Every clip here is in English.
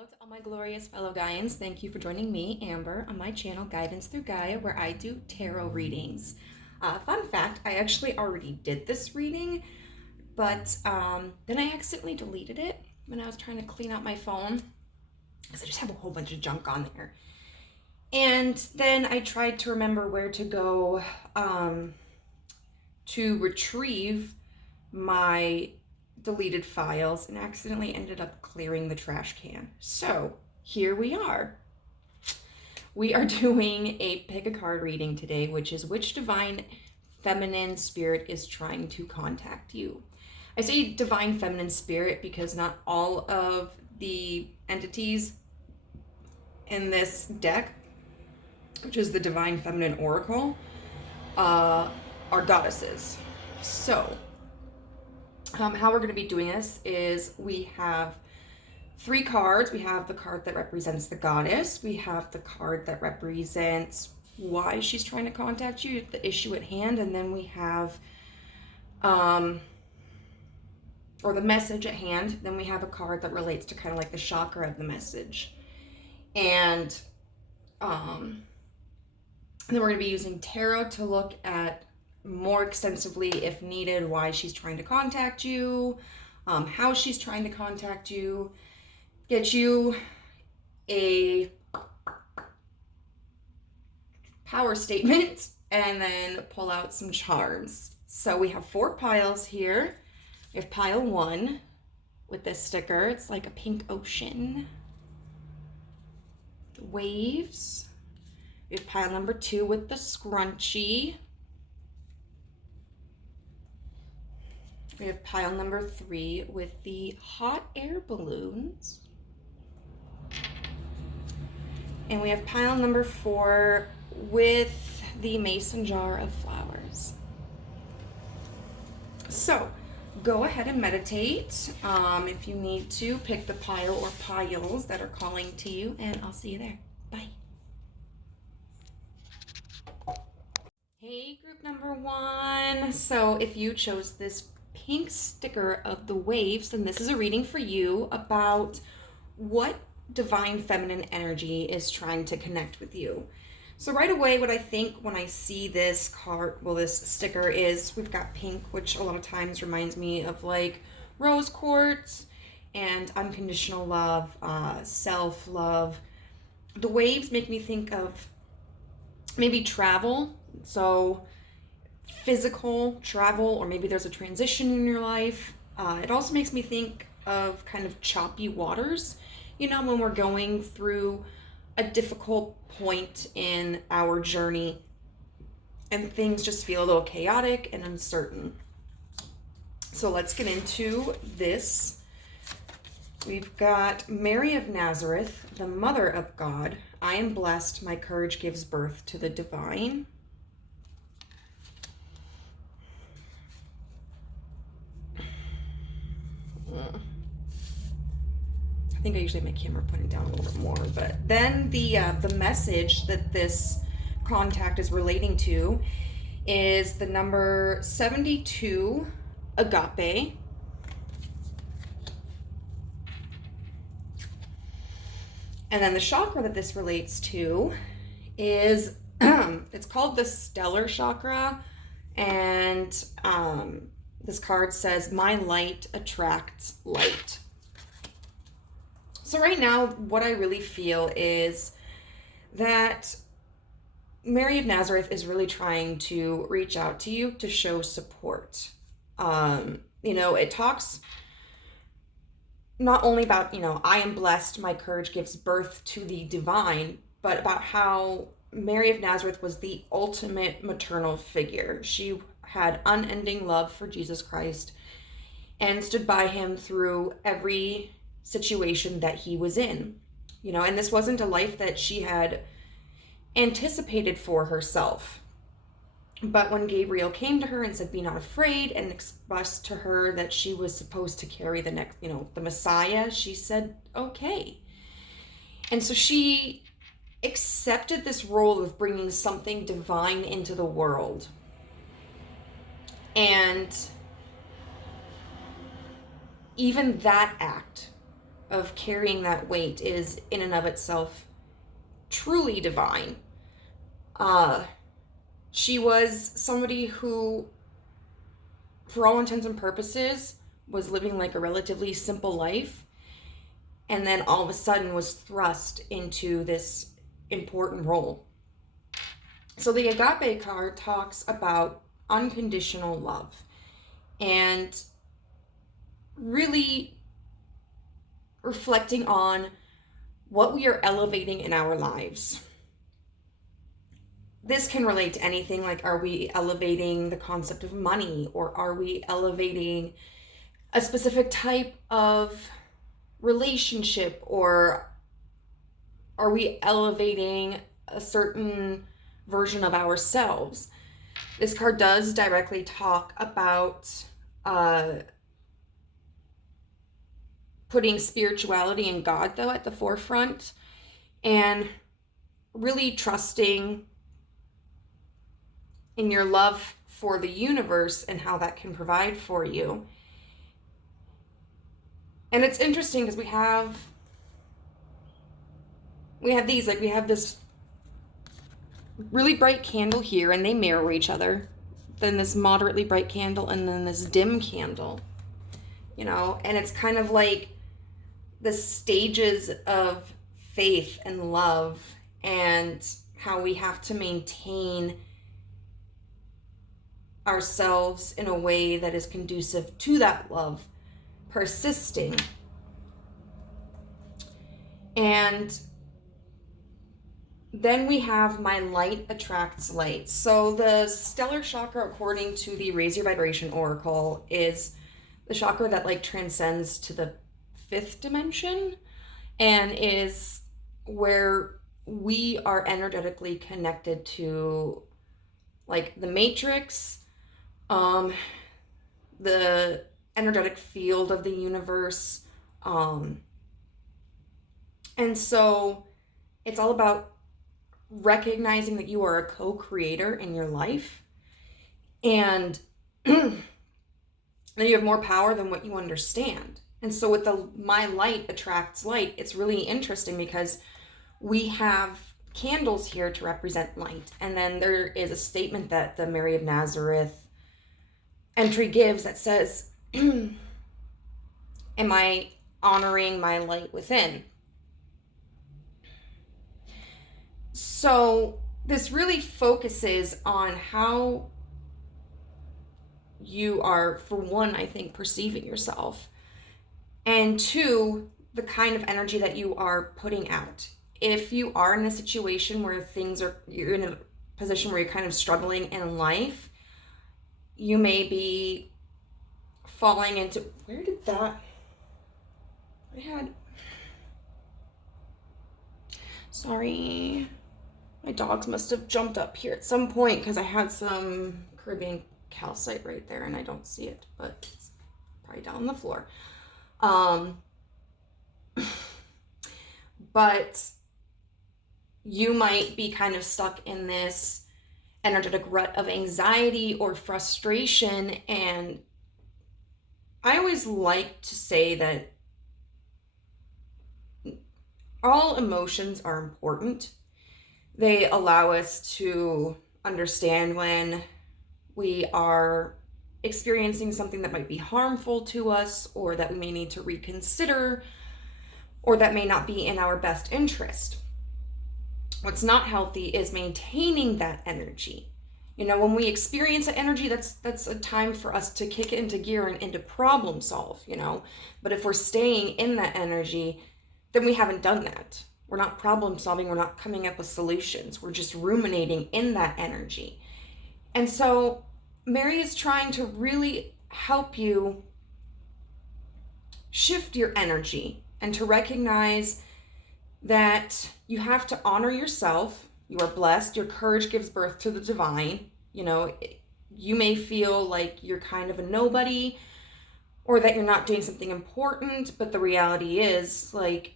Hello to all my glorious fellow Gaians. Thank you for joining me, Amber, on my channel, Guidance Through Gaia, where I do tarot readings. Fun fact, I actually already did this reading, but then I accidentally deleted it when I was trying to clean out my phone, because I just have a whole bunch of junk on there. And then I tried to remember where to go to retrieve my deleted files and accidentally ended up clearing the trash can. So here we are. We are doing a pick a card reading today, which is which divine feminine spirit is trying to contact you. I say divine feminine spirit because not all of the entities in this deck, which is the divine feminine oracle, are goddesses. So how we're going to be doing this is we have three cards. We have the card that represents the goddess. We have the card that represents why she's trying to contact you, the issue at hand. And then we have, or the message at hand. Then we have a card that relates to kind of like the chakra of the message. And then we're going to be using tarot to look at more extensively, if needed, why she's trying to contact you, how she's trying to contact you, get you a power statement, and then pull out some charms. So we have 4 piles here. We have pile 1 with this sticker. It's like a pink ocean. The waves. We have pile number 2 with the scrunchie. We have pile number 3 with the hot air balloons. And we have pile number 4 with the mason jar of flowers. So go ahead and meditate. If you need to, pick the pile or piles that are calling to you, and I'll see you there. Bye. Hey, group number 1. So if you chose this pink sticker of the waves, then this is a reading for you about what divine feminine energy is trying to connect with you. So right away, what I think when I see this card, well, this sticker, is we've got pink, which a lot of times reminds me of like rose quartz and unconditional love, self-love. The waves make me think of maybe travel. So physical travel, or maybe there's a transition in your life. It also makes me think of kind of choppy waters, you know, when we're going through a difficult point in our journey and things just feel a little chaotic and uncertain. So let's get into this. We've got Mary of Nazareth, the Mother of God. I am blessed, my courage gives birth to the divine. I think I usually make camera put it down a little bit more, but then the message that this contact is relating to is the number 72, agape. And then the chakra that this relates to is it's called the stellar chakra, and this card says, my light attracts light. So right now, what I really feel is that Mary of Nazareth is really trying to reach out to you to show support. You know, it talks not only about, you know, I am blessed, my courage gives birth to the divine, but about how Mary of Nazareth was the ultimate maternal figure. She had unending love for Jesus Christ and stood by him through every situation that he was in, you know, and this wasn't a life that she had anticipated for herself. But when Gabriel came to her and said, be not afraid, and expressed to her that she was supposed to carry the next, you know, the Messiah, she said, okay. And so she accepted this role of bringing something divine into the world. And even that act of carrying that weight is in and of itself truly divine. She was somebody who, for all intents and purposes, was living like a relatively simple life, and then all of a sudden was thrust into this important role. So the Agape card talks about unconditional love and really reflecting on what we are elevating in our lives. This can relate to anything, like, are we elevating the concept of money, or are we elevating a specific type of relationship, or are we elevating a certain version of ourselves? This card does directly talk about putting spirituality and God, though, at the forefront, and really trusting in your love for the universe and how that can provide for you. And it's interesting because we have these, like, we have this really bright candle here, and they mirror each other. Then this moderately bright candle, and then this dim candle, you know, and it's kind of like the stages of faith and love, and how we have to maintain ourselves in a way that is conducive to that love persisting. And then we have my light attracts light. So the stellar chakra, according to the Raise Your Vibration Oracle, is the chakra that, like, transcends to the 5th dimension, and is where we are energetically connected to, like, the matrix, the energetic field of the universe. And so it's all about recognizing that you are a co-creator in your life, and that you have more power than what you understand. And so with the my light attracts light, it's really interesting because we have candles here to represent light. And then there is a statement that the Mary of Nazareth entry gives that says, am I honoring my light within? So this really focuses on how you are, for one, I think, perceiving yourself, and two, the kind of energy that you are putting out. If you are in a situation where you're in a position where you're kind of struggling in life, you may be falling into, sorry, my dogs must have jumped up here at some point because I had some Caribbean calcite right there and I don't see it, but it's probably down on the floor. But you might be kind of stuck in this energetic rut of anxiety or frustration. And I always like to say that all emotions are important. They allow us to understand when we are experiencing something that might be harmful to us, or that we may need to reconsider, or that may not be in our best interest. What's not healthy is maintaining that energy. You know, when we experience that energy, that's a time for us to kick it into gear and into problem solve, you know. But if we're staying in that energy, then we haven't done that. We're not problem solving. We're not coming up with solutions. We're just ruminating in that energy. And so Mary is trying to really help you shift your energy and to recognize that you have to honor yourself. You are blessed. Your courage gives birth to the divine. You know, you may feel like you're kind of a nobody, or that you're not doing something important, but the reality is, like,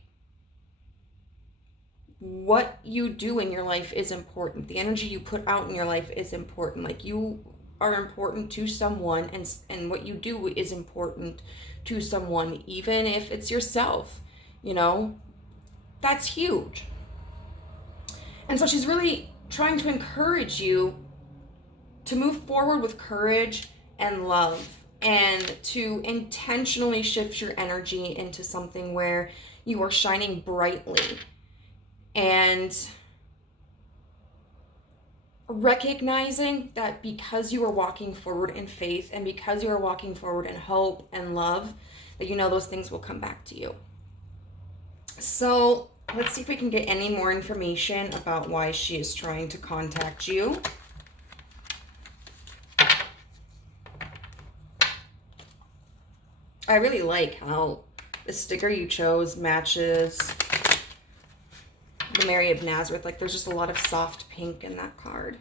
what you do in your life is important. The energy you put out in your life is important. Like, you are important to someone, and what you do is important to someone, even if it's yourself. you know, that's huge. And so she's really trying to encourage you to move forward with courage and love, and to intentionally shift your energy into something where you are shining brightly and recognizing that because you are walking forward in faith and because you are walking forward in hope and love, that you know those things will come back to you. So let's see if we can get any more information about why she is trying to contact you. I really like how the sticker you chose matches the Mary of Nazareth. Like, there's just a lot of soft pink in that card.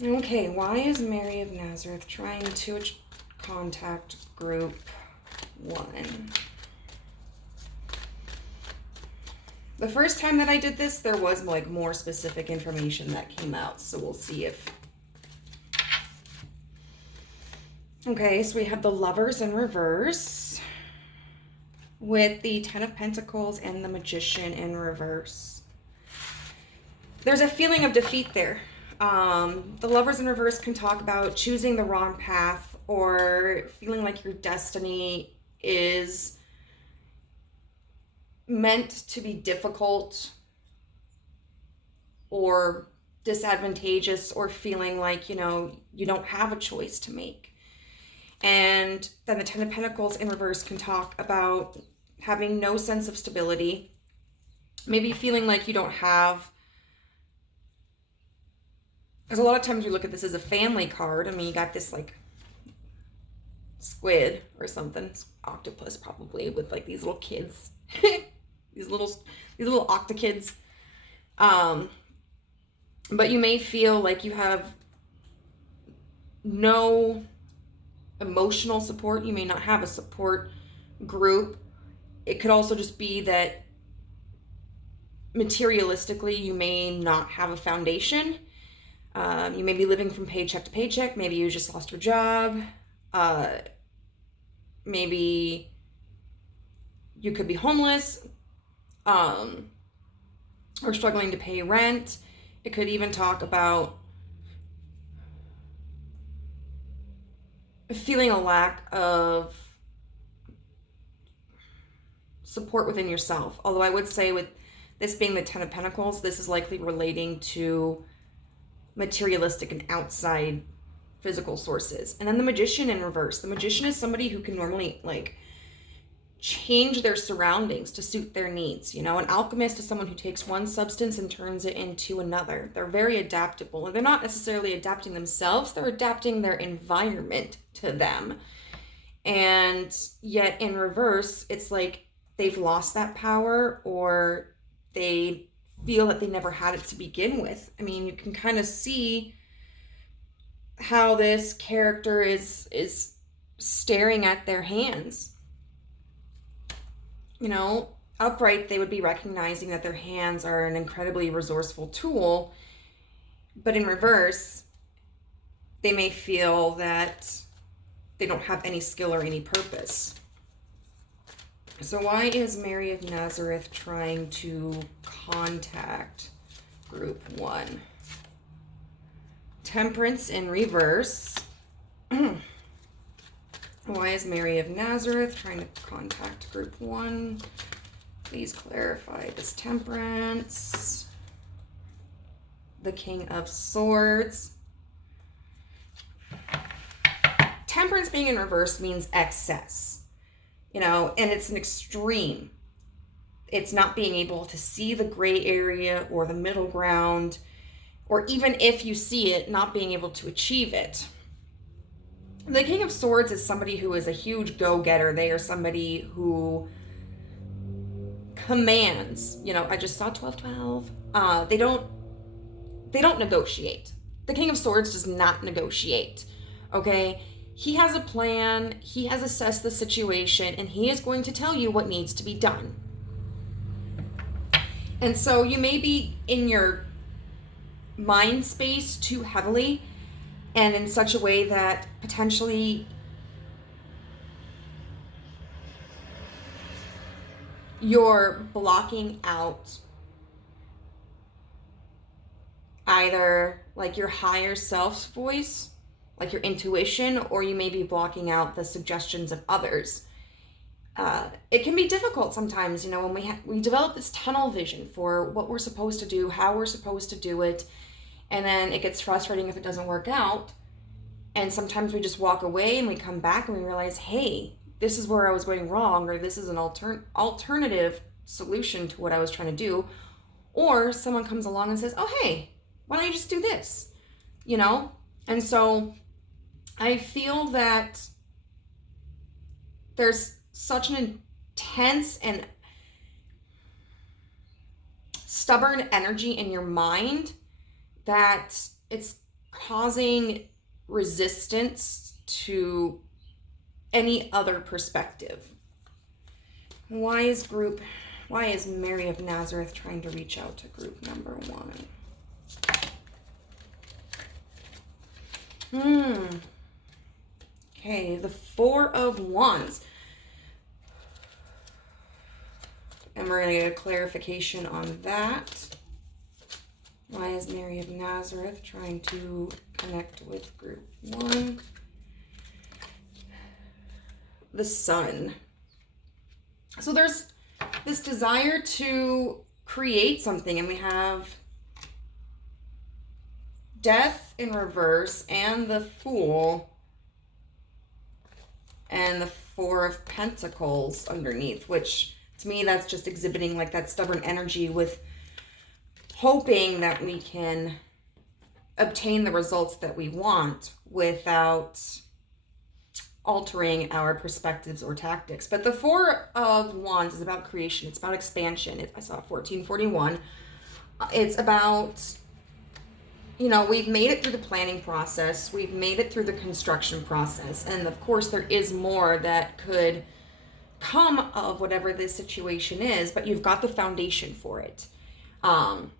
Okay, why is Mary of Nazareth trying to contact group 1? The first time that I did this, there was like more specific information that came out, so we'll see if... Okay, so we have the Lovers in reverse with the Ten of Pentacles and the Magician in reverse. There's a feeling of defeat there. The Lovers in reverse can talk about choosing the wrong path or feeling like your destiny is meant to be difficult or disadvantageous, or feeling like, you know, you don't have a choice to make. And then the Ten of Pentacles in reverse can talk about having no sense of stability, maybe feeling like you don't have, because a lot of times you look at this as a family card. I mean, you got this like squid or something, octopus probably, with like these little kids, these little octokids. But you may feel like you have no emotional support. You may not have a support group. It could also just be that materialistically you may not have a foundation. You may be living from paycheck to paycheck. Maybe you just lost your job. Maybe you could be homeless, or struggling to pay rent. It could even talk about feeling a lack of support within yourself. Although I would say, with this being the Ten of Pentacles, this is likely relating to materialistic and outside physical sources. And then the Magician in reverse. The Magician is somebody who can normally like change their surroundings to suit their needs. You know, an alchemist is someone who takes one substance and turns it into another. They're very adaptable, and they're not necessarily adapting themselves, they're adapting their environment to them. And yet in reverse, it's like they've lost that power, or they feel that they never had it to begin with. I mean, you can kind of see how this character is staring at their hands. You know, upright, they would be recognizing that their hands are an incredibly resourceful tool, but in reverse, they may feel that they don't have any skill or any purpose. So why is Mary of Nazareth trying to contact group 1? Temperance in reverse. Why is Mary of Nazareth trying to contact group 1? Please clarify this Temperance. The King of Swords. Temperance being in reverse means excess, you know, and it's an extreme. It's not being able to see the gray area or the middle ground, or even if you see it, not being able to achieve it. The King of Swords is somebody who is a huge go-getter. They are somebody who commands. You know, I just saw 1212. They don't negotiate. The King of Swords does not negotiate. Okay? He has a plan. He has assessed the situation, and he is going to tell you what needs to be done. And so you may be in your mind space too heavily, and in such a way that potentially you're blocking out either like your higher self's voice, like your intuition, or you may be blocking out the suggestions of others. It can be difficult sometimes, you know, when we develop this tunnel vision for what we're supposed to do, how we're supposed to do it, and then it gets frustrating if it doesn't work out. And sometimes we just walk away and we come back and we realize, hey, this is where I was going wrong, or this is an alternative solution to what I was trying to do. Or someone comes along and says, oh, hey, why don't you just do this? You know? And so I feel that there's such an intense and stubborn energy in your mind that it's causing resistance to any other perspective. Why is Mary of Nazareth trying to reach out to group number 1? Okay, the 4 of Wands. And we're going to get a clarification on that. Why is Mary of Nazareth trying to connect with group 1? The Sun. So there's this desire to create something, and we have Death in reverse and the Fool and the 4 of Pentacles underneath, which to me that's just exhibiting like that stubborn energy with hoping that we can obtain the results that we want without altering our perspectives or tactics. But the 4 of Wands is about creation. It's about expansion. I saw 1441. It's about, you know, we've made it through the planning process. We've made it through the construction process. And of course, there is more that could come of whatever this situation is, but you've got the foundation for it. And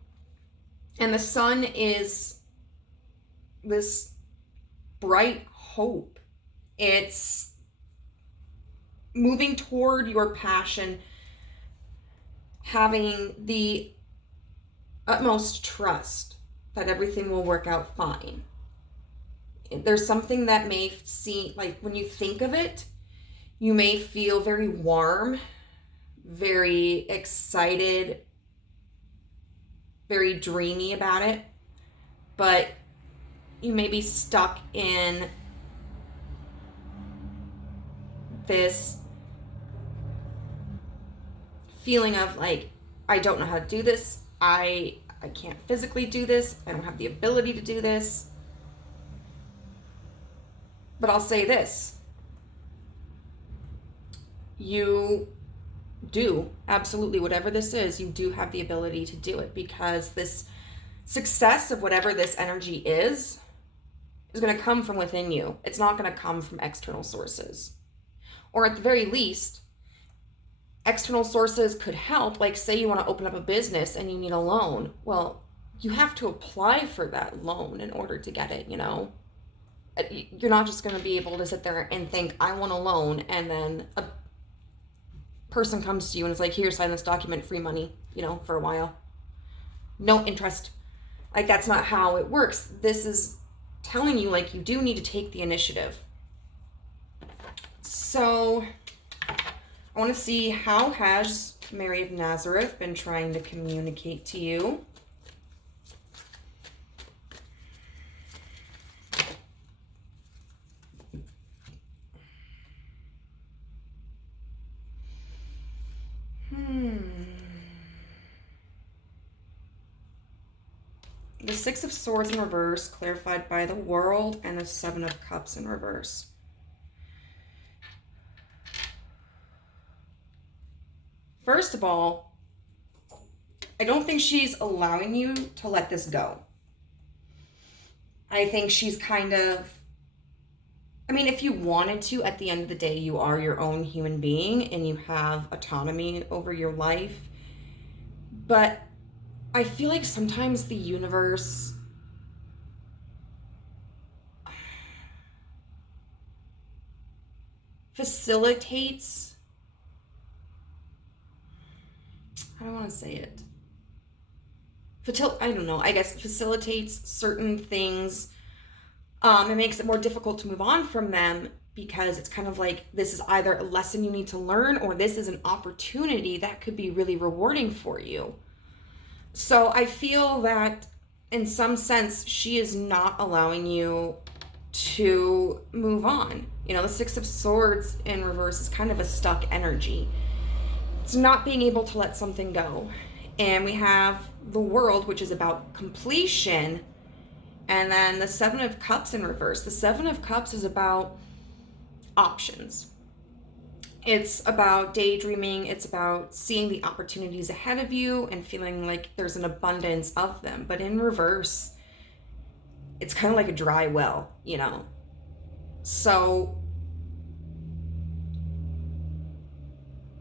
the Sun is this bright hope. It's moving toward your passion, having the utmost trust that everything will work out fine. There's something that may seem like when you think of it, you may feel very warm, very excited, very dreamy about it, but you may be stuck in this feeling of like, I don't know how to do this. I can't physically do this. I don't have the ability to do this. But I'll say this. You do, absolutely, whatever this is, you do have the ability to do it, because this success of whatever this energy is going to come from within you. It's not going to come from external sources. Or at the very least, external sources could help. Like say you want to open up a business and you need a loan. Well, you have to apply for that loan in order to get it, you know. You're not just going to be able to sit there and think, I want a loan, and then a person comes to you and is like, here, sign this document, free money, you know, for a while. No interest. Like, that's not how it works. This is telling you, like, you do need to take the initiative. So I want to see, how has Mary of Nazareth been trying to communicate to you? The 6 of Swords in reverse, clarified by the World, and the 7 of Cups in reverse. First of all, I don't think she's allowing you to let this go. I think she's kind of, I mean, if you wanted to, at the end of the day, you are your own human being and you have autonomy over your life. But I feel like sometimes the universe facilitates how do I want to say it? I don't know, I guess facilitates certain things. It makes it more difficult to move on from them because it's kind of like this is either a lesson you need to learn or this is an opportunity that could be really rewarding for you. So I feel that in some sense, she is not allowing you to move on. You know, the Six of Swords in reverse is kind of a stuck energy. It's not being able to let something go. And we have the World, which is about completion. And then the Seven of Cups in reverse. The Seven of Cups is about options. It's about daydreaming. It's about seeing the opportunities ahead of you and feeling like there's an abundance of them. But in reverse, it's kind of like a dry well, you know? So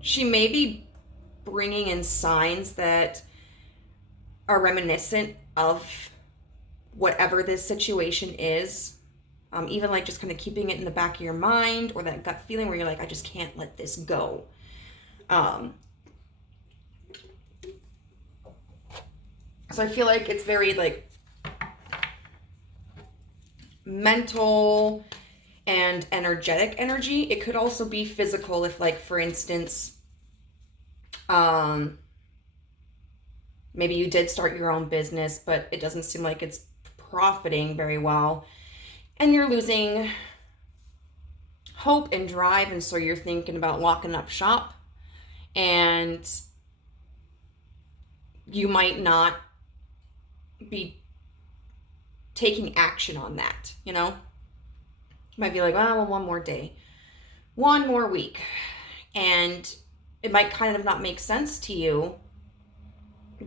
she may be bringing in signs that are reminiscent of whatever this situation is. Even like just kind of keeping it in the back of your mind, or that gut feeling where you're like, I just can't let this go. So I feel like it's very like mental and energetic energy. It could also be physical if, like, for instance, maybe you did start your own business, but it doesn't seem like it's profiting very well. And you're losing hope and drive, and so you're thinking about locking up shop. And you might not be taking action on that, you know? You might be like, oh, well, one more day, one more week. And it might kind of not make sense to you,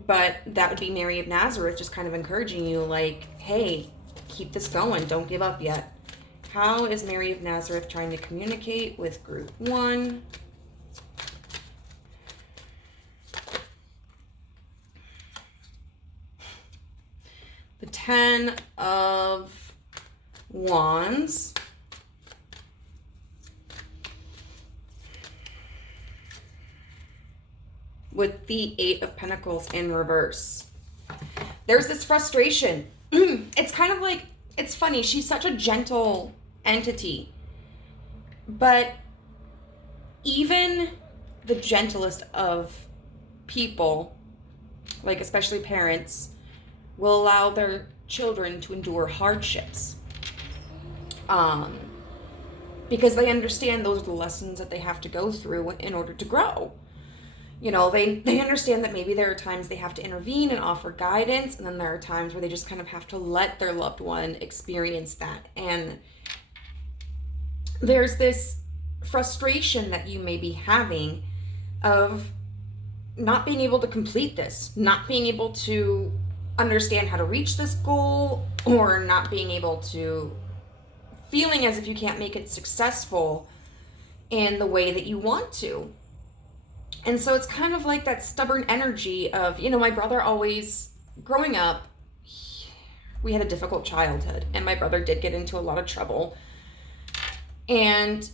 but that would be Mary of Nazareth just kind of encouraging you, like, hey, keep this going. Don't give up yet. How is Mary of Nazareth trying to communicate with group 1? The 10 of Wands. With the 8 of Pentacles in reverse. There's this frustration. It's kind of like, it's funny. She's such a gentle entity. But even the gentlest of people, like especially parents, will allow their children to endure hardships. Because they understand those are the lessons that they have to go through in order to grow. You know, they understand that maybe there are times they have to intervene and offer guidance, and then there are times where they just kind of have to let their loved one experience that. And there's this frustration that you may be having of not being able to complete this, not being able to understand how to reach this goal, or not being able to, feeling as if you can't make it successful in the way that you want to. And so it's kind of like that stubborn energy of, you know, my brother always, growing up, we had a difficult childhood, and my brother did get into a lot of trouble. And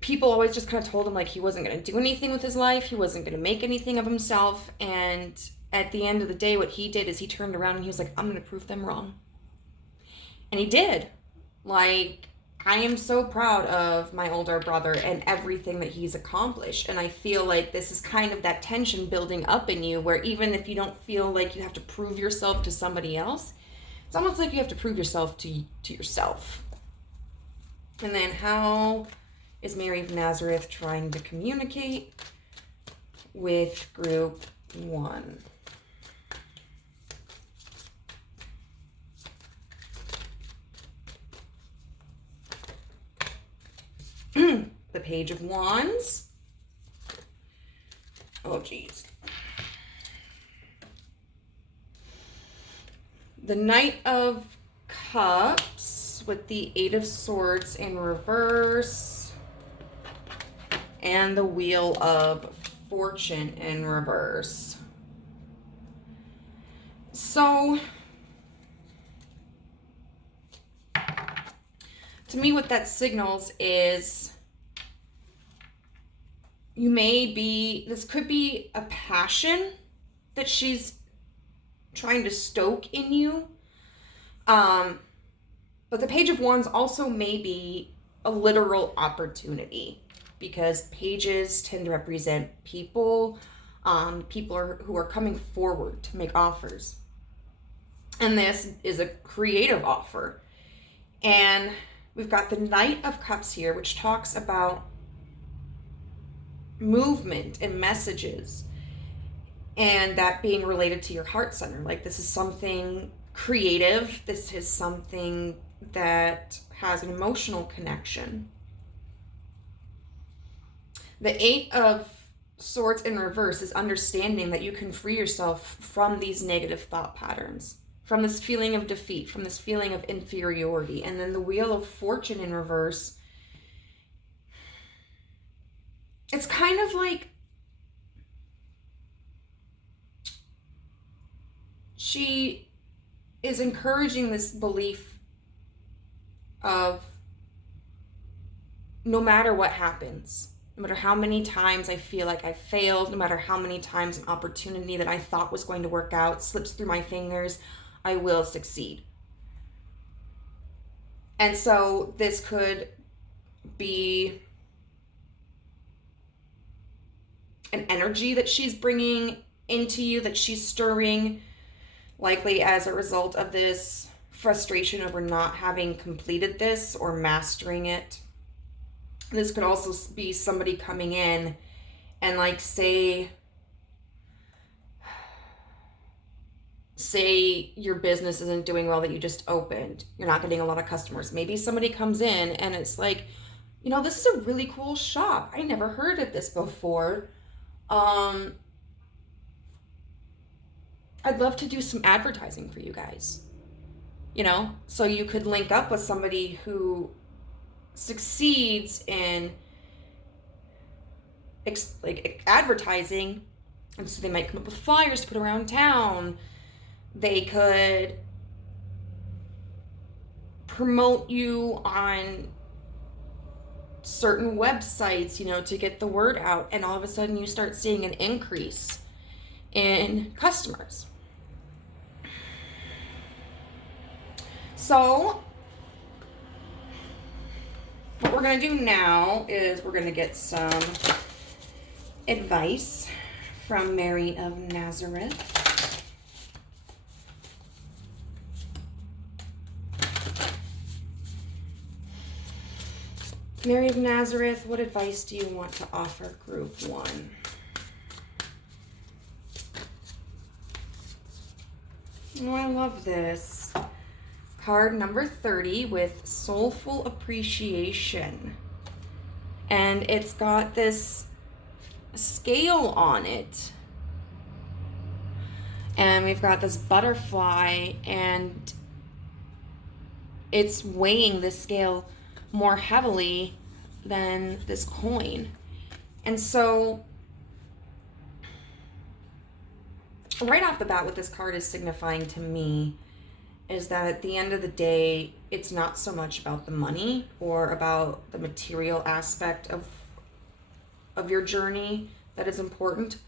people always just kind of told him, like, he wasn't going to do anything with his life. He wasn't going to make anything of himself. And at the end of the day, what he did is he turned around and he was like, I'm going to prove them wrong. And he did. Like, I am so proud of my older brother and everything that he's accomplished. And I feel like this is kind of that tension building up in you, where even if you don't feel like you have to prove yourself to somebody else, it's almost like you have to prove yourself to yourself. And then how is Mary of Nazareth trying to communicate with group 1? The Page of Wands. Oh, geez. The Knight of Cups with the 8 of Swords in reverse. And the Wheel of Fortune in reverse. So, to me, what that signals is this could be a passion that she's trying to stoke in you. But the Page of Wands also may be a literal opportunity, because pages tend to represent people, who are coming forward to make offers. And this is a creative offer. And we've got the Knight of Cups here, which talks about movement and messages, and that being related to your heart center. Like, this is something creative. This is something that has an emotional connection. The Eight of Swords in reverse is understanding that you can free yourself from these negative thought patterns, from this feeling of defeat, from this feeling of inferiority. And then the Wheel of Fortune in reverse, it's kind of like she is encouraging this belief of no matter what happens, no matter how many times I feel like I failed, no matter how many times an opportunity that I thought was going to work out slips through my fingers, I will succeed. And so this could be an energy that she's bringing into you, that she's stirring, likely as a result of this frustration over not having completed this or mastering it. This could also be somebody coming in and, like, say your business isn't doing well, that you just opened. You're not getting a lot of customers. Maybe somebody comes in and it's like, this is a really cool shop. I never heard of this before. I'd love to do some advertising for you guys. So you could link up with somebody who succeeds in advertising, and so they might come up with flyers to put around town. They could promote you on certain websites, to get the word out, and all of a sudden you start seeing an increase in customers. So what we're going to do now is we're going to get some advice from Mary of Nazareth. Mary of Nazareth, what advice do you want to offer Group 1? Oh, I love this. Card number 30 with Soulful Appreciation. And it's got this scale on it. And we've got this butterfly, and it's weighing this scale more heavily than this coin. And so right off the bat, what this card is signifying to me is that at the end of the day, it's not so much about the money or about the material aspect of your journey that is important.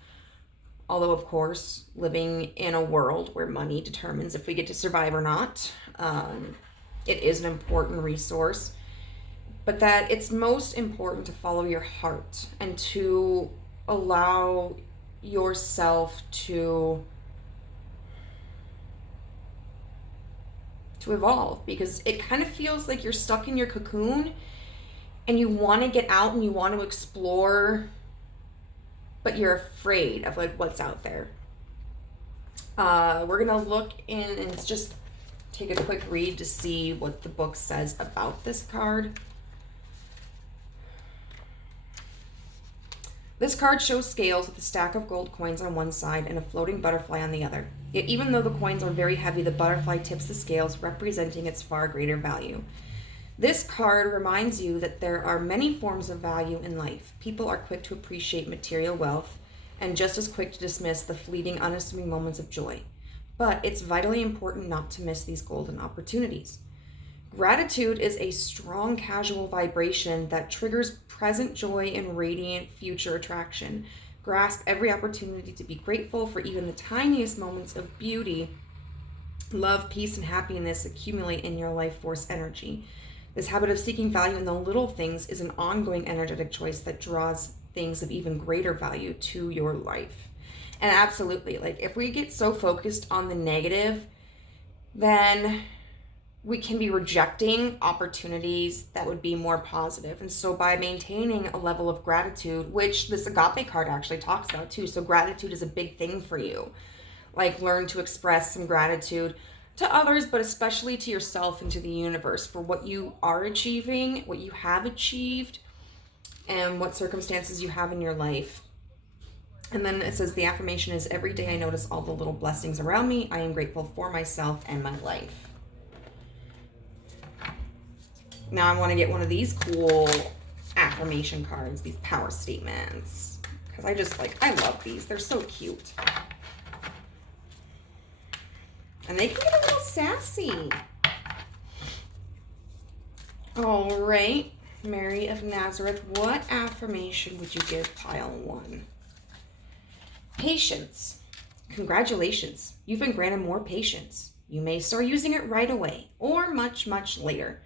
Although, of course, living in a world where money determines if we get to survive or not, it is an important resource. But that it's most important to follow your heart and to allow yourself to evolve, because it kind of feels like you're stuck in your cocoon and you want to get out and you want to explore, but you're afraid of what's out there. We're gonna look in and just take a quick read to see what the book says about this card. This card shows scales with a stack of gold coins on one side and a floating butterfly on the other. Yet even though the coins are very heavy, the butterfly tips the scales, representing its far greater value. This card reminds you that there are many forms of value in life. People are quick to appreciate material wealth and just as quick to dismiss the fleeting, unassuming moments of joy. But it's vitally important not to miss these golden opportunities. Gratitude is a strong casual vibration that triggers present joy and radiant future attraction. Grasp every opportunity to be grateful for even the tiniest moments of beauty. Love, peace, and happiness accumulate in your life force energy. This habit of seeking value in the little things is an ongoing energetic choice that draws things of even greater value to your life. And absolutely, like if we get so focused on the negative, then we can be rejecting opportunities that would be more positive. And so by maintaining a level of gratitude, which this agape card actually talks about too. So gratitude is a big thing for you. Like learn to express some gratitude to others, but especially to yourself and to the universe for what you are achieving, what you have achieved, and what circumstances you have in your life. And then it says the affirmation is, every day I notice all the little blessings around me. I am grateful for myself and my life. Now I want to get one of these cool affirmation cards, these power statements, because I love these. They're so cute. And they can get a little sassy. All right, Mary of Nazareth, what affirmation would you give pile 1? Patience. Congratulations. You've been granted more patience. You may start using it right away or much, much later.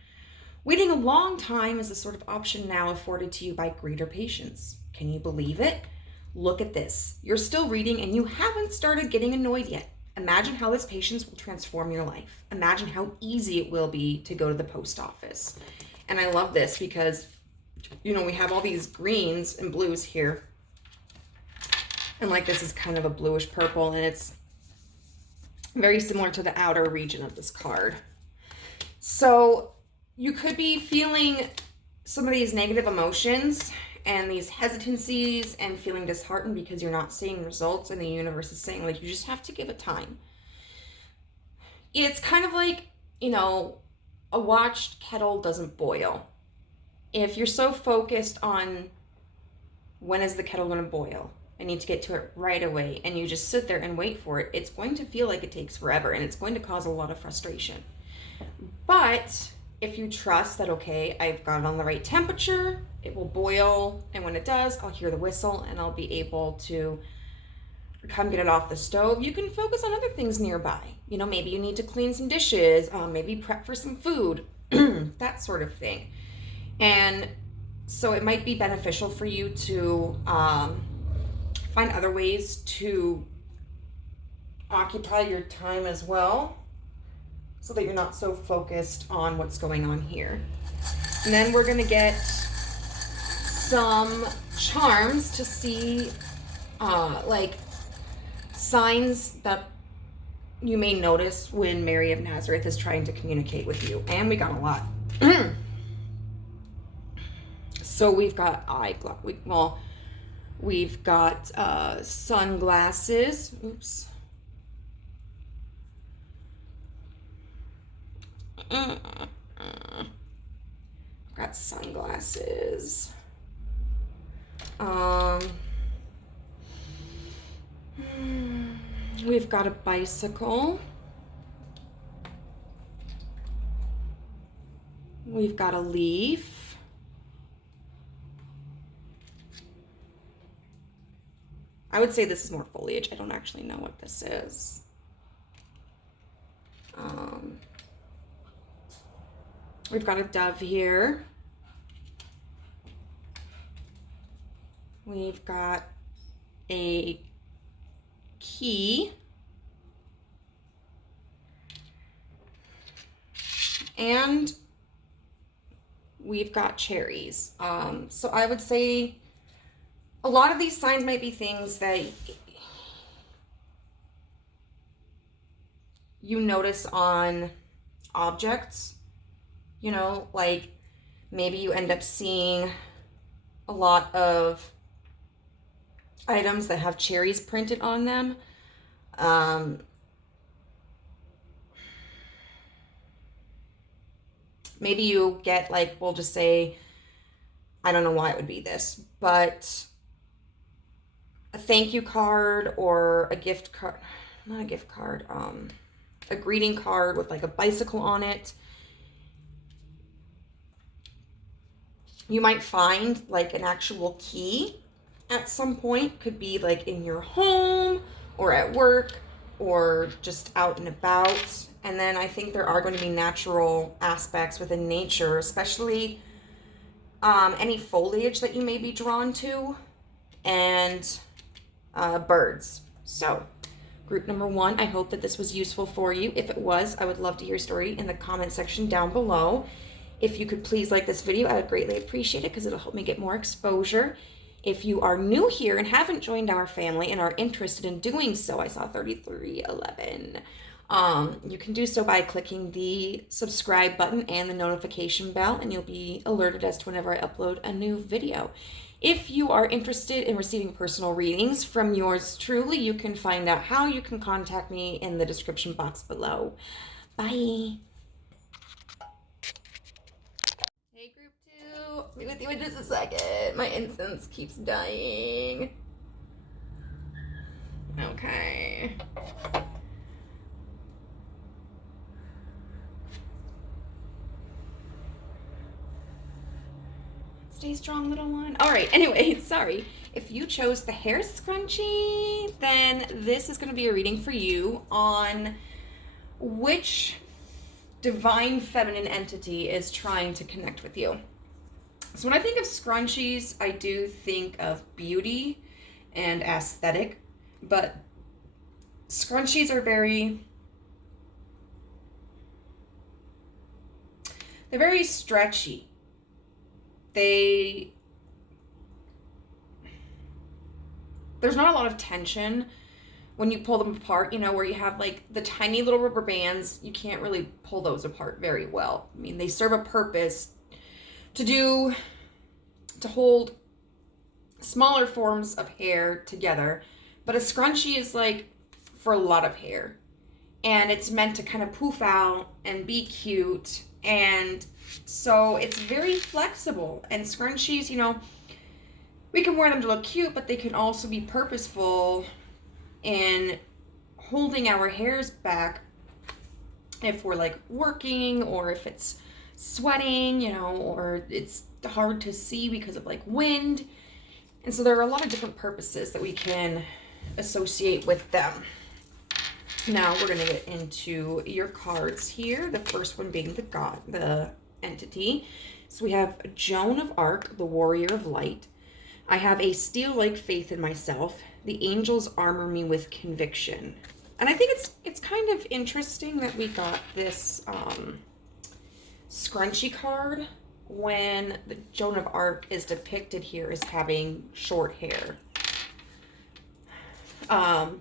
Waiting a long time is the sort of option now afforded to you by greater patience. Can you believe it? Look at this. You're still reading and you haven't started getting annoyed yet. Imagine how this patience will transform your life. Imagine how easy it will be to go to the post office. And I love this because, we have all these greens and blues here. And like this is kind of a bluish purple, and it's very similar to the outer region of this card. So you could be feeling some of these negative emotions and these hesitancies and feeling disheartened because you're not seeing results, and the universe is saying, like, you just have to give it time. It's kind of like, a watched kettle doesn't boil. If you're so focused on when is the kettle going to boil, I need to get to it right away, and you just sit there and wait for it, it's going to feel like it takes forever, and it's going to cause a lot of frustration. But if you trust that, okay, I've got it on the right temperature, it will boil, and when it does, I'll hear the whistle, and I'll be able to come get it off the stove. You can focus on other things nearby. Maybe you need to clean some dishes, maybe prep for some food, that sort of thing. And so it might be beneficial for you to find other ways to occupy your time as well, so that you're not so focused on what's going on here. And then we're going to get some charms to see signs that you may notice when Mary of Nazareth is trying to communicate with you. And we got a lot. So we've got we've got sunglasses. Oops. Got sunglasses. We've got a bicycle. We've got a leaf. I would say this is more foliage. I don't actually know what this is. We've got a dove here. We've got a key. And we've got cherries. So I would say a lot of these signs might be things that you notice on objects. Like maybe you end up seeing a lot of items that have cherries printed on them. Maybe you get, like, we'll just say, I don't know why it would be this, but a thank you card or a gift card, not a gift card, a greeting card with like a bicycle on it. You might find like an actual key at some point. Could be like in your home or at work or just out and about. And then I think there are going to be natural aspects within nature, especially any foliage that you may be drawn to, and birds. So group number 1, I hope that this was useful for you. If it was, I would love to hear your story in the comment section down below. If you could please like this video, I would greatly appreciate it because it'll help me get more exposure. If you are new here and haven't joined our family and are interested in doing so, I saw 3311. You can do so by clicking the subscribe button and the notification bell, and you'll be alerted as to whenever I upload a new video. If you are interested in receiving personal readings from yours truly, you can find out how you can contact me in the description box below. Bye. Hey, group 2. Be with you in just a second. My incense keeps dying. Okay. Stay strong, little one. All right, anyway, sorry. If you chose the hair scrunchie, then this is going to be a reading for you on which divine feminine entity is trying to connect with you. So when I think of scrunchies, I do think of beauty and aesthetic, but scrunchies are they're very stretchy. There's not a lot of tension when you pull them apart, you know, where you have like the tiny little rubber bands. You can't really pull those apart very well. I mean, they serve a purpose to hold smaller forms of hair together, but a scrunchie is like for a lot of hair, and it's meant to kind of poof out and be cute. And so it's very flexible, and scrunchies, you know, we can wear them to look cute, but they can also be purposeful in holding our hairs back if we're like working, or if it's sweating, you know, or it's hard to see because of like wind. And so there are a lot of different purposes that we can associate with them. Now we're going to get into your cards here. The first one being the entity. So we have Joan of Arc, the Warrior of Light. I have a steel-like faith in myself. The angels armor me with conviction. And I think it's kind of interesting that we got this scrunchy card when the Joan of Arc is depicted here as having short hair.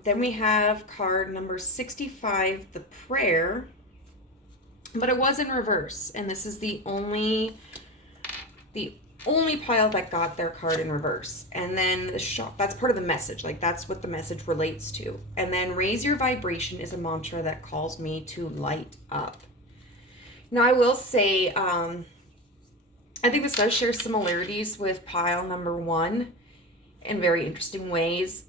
Then we have card number 65, the Prayer, but it was in reverse, and this is the only pile that got their card in reverse. And then the shop, that's part of the message, like that's what the message relates to. And then raise your vibration is a mantra that calls me to light up. Now I will say, I think this does share similarities with pile number 1 in very interesting ways.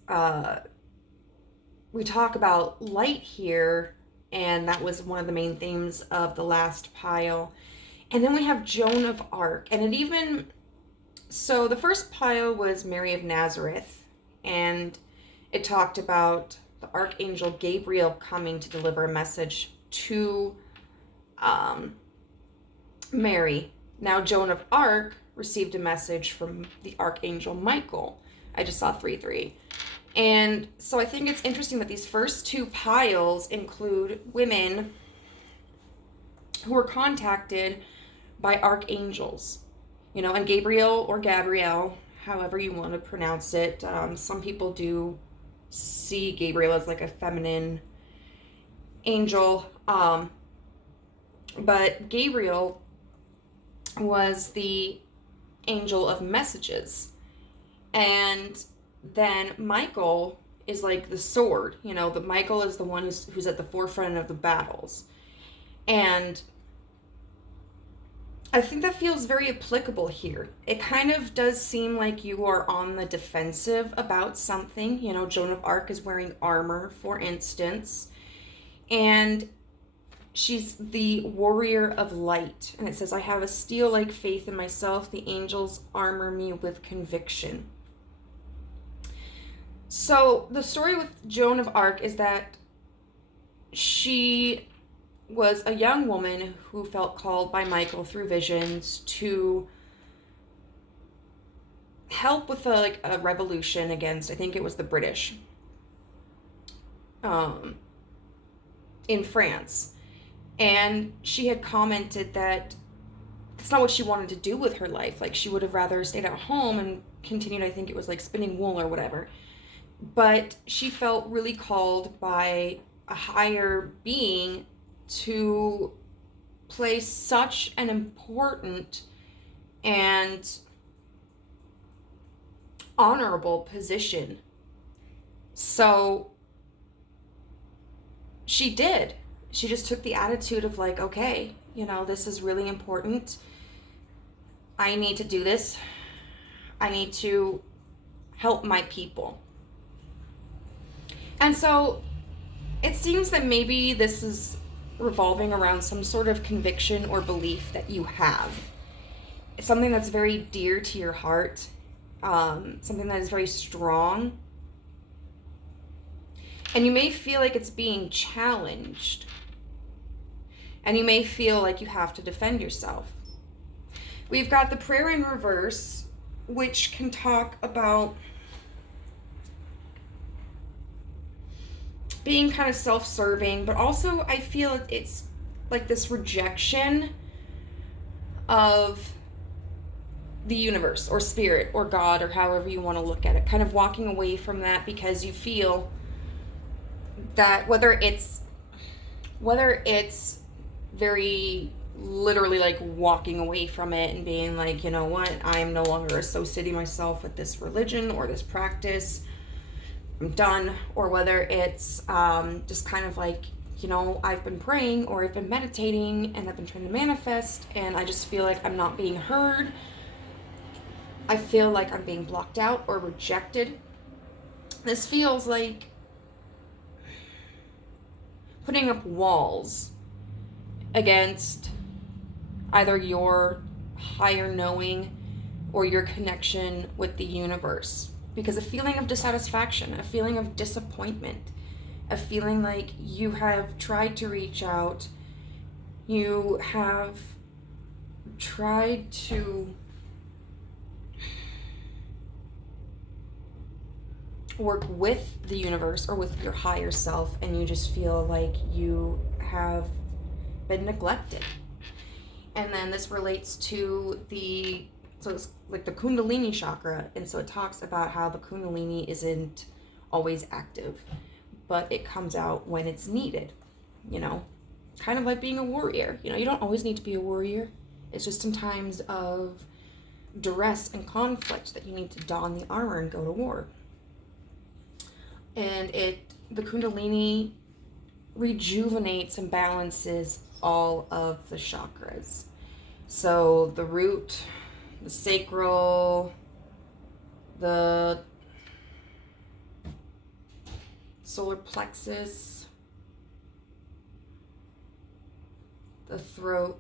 We talk about light here, and that was one of the main themes of the last pile. And then we have Joan of Arc, and so the first pile was Mary of Nazareth, and it talked about the Archangel Gabriel coming to deliver a message to Mary. Now Joan of Arc received a message from the Archangel Michael. I just saw 3-3. And so I think it's interesting that these first 2 piles include women who were contacted by archangels, you know, and Gabriel or Gabrielle, however you want to pronounce it. Some people do see Gabriel as like a feminine angel, but Gabriel was the angel of messages, and then Michael is like the sword, you know, but Michael is the one who's at the forefront of the battles. And I think that feels very applicable here. It kind of does seem like you are on the defensive about something. You know, Joan of Arc is wearing armor, for instance, and she's the warrior of light. And it says, I have a steel-like faith in myself. The angels armor me with conviction. So the story with Joan of Arc is that she was a young woman who felt called by Michael through visions to help with a revolution against, I think it was the British, in France. And she had commented that it's not what she wanted to do with her life. Like, she would have rather stayed at home and continued, I think it was like spinning wool or whatever. But she felt really called by a higher being to play such an important and honorable position. So she did. She just took the attitude of like, okay, this is really important. I need to do this. I need to help my people. And so it seems that maybe this is revolving around some sort of conviction or belief that you have. It's something that's very dear to your heart, something that is very strong. And you may feel like it's being challenged. And you may feel like you have to defend yourself. We've got the prayer in reverse, which can talk about being kind of self-serving, but also I feel it's like this rejection of the universe or spirit or God or however you want to look at it, kind of walking away from that because you feel that whether it's very literally like walking away from it and being like, you know what, I am no longer associating myself with this religion or this practice, I'm done, or whether it's just kind of like, I've been praying or I've been meditating and I've been trying to manifest and I just feel like I'm not being heard. I feel like I'm being blocked out or rejected. This feels like putting up walls against either your higher knowing or your connection with the universe. Because a feeling of dissatisfaction, a feeling of disappointment, a feeling like you have tried to reach out, you have tried to work with the universe or with your higher self, and you just feel like you have been neglected. And then this relates to so it's like the Kundalini chakra, and so it talks about how the Kundalini isn't always active, but it comes out when it's needed, kind of like being a warrior. You don't always need to be a warrior. It's just in times of duress and conflict that you need to don the armor and go to war. And the Kundalini rejuvenates and balances all of the chakras. So the root, the sacral, the solar plexus, the throat,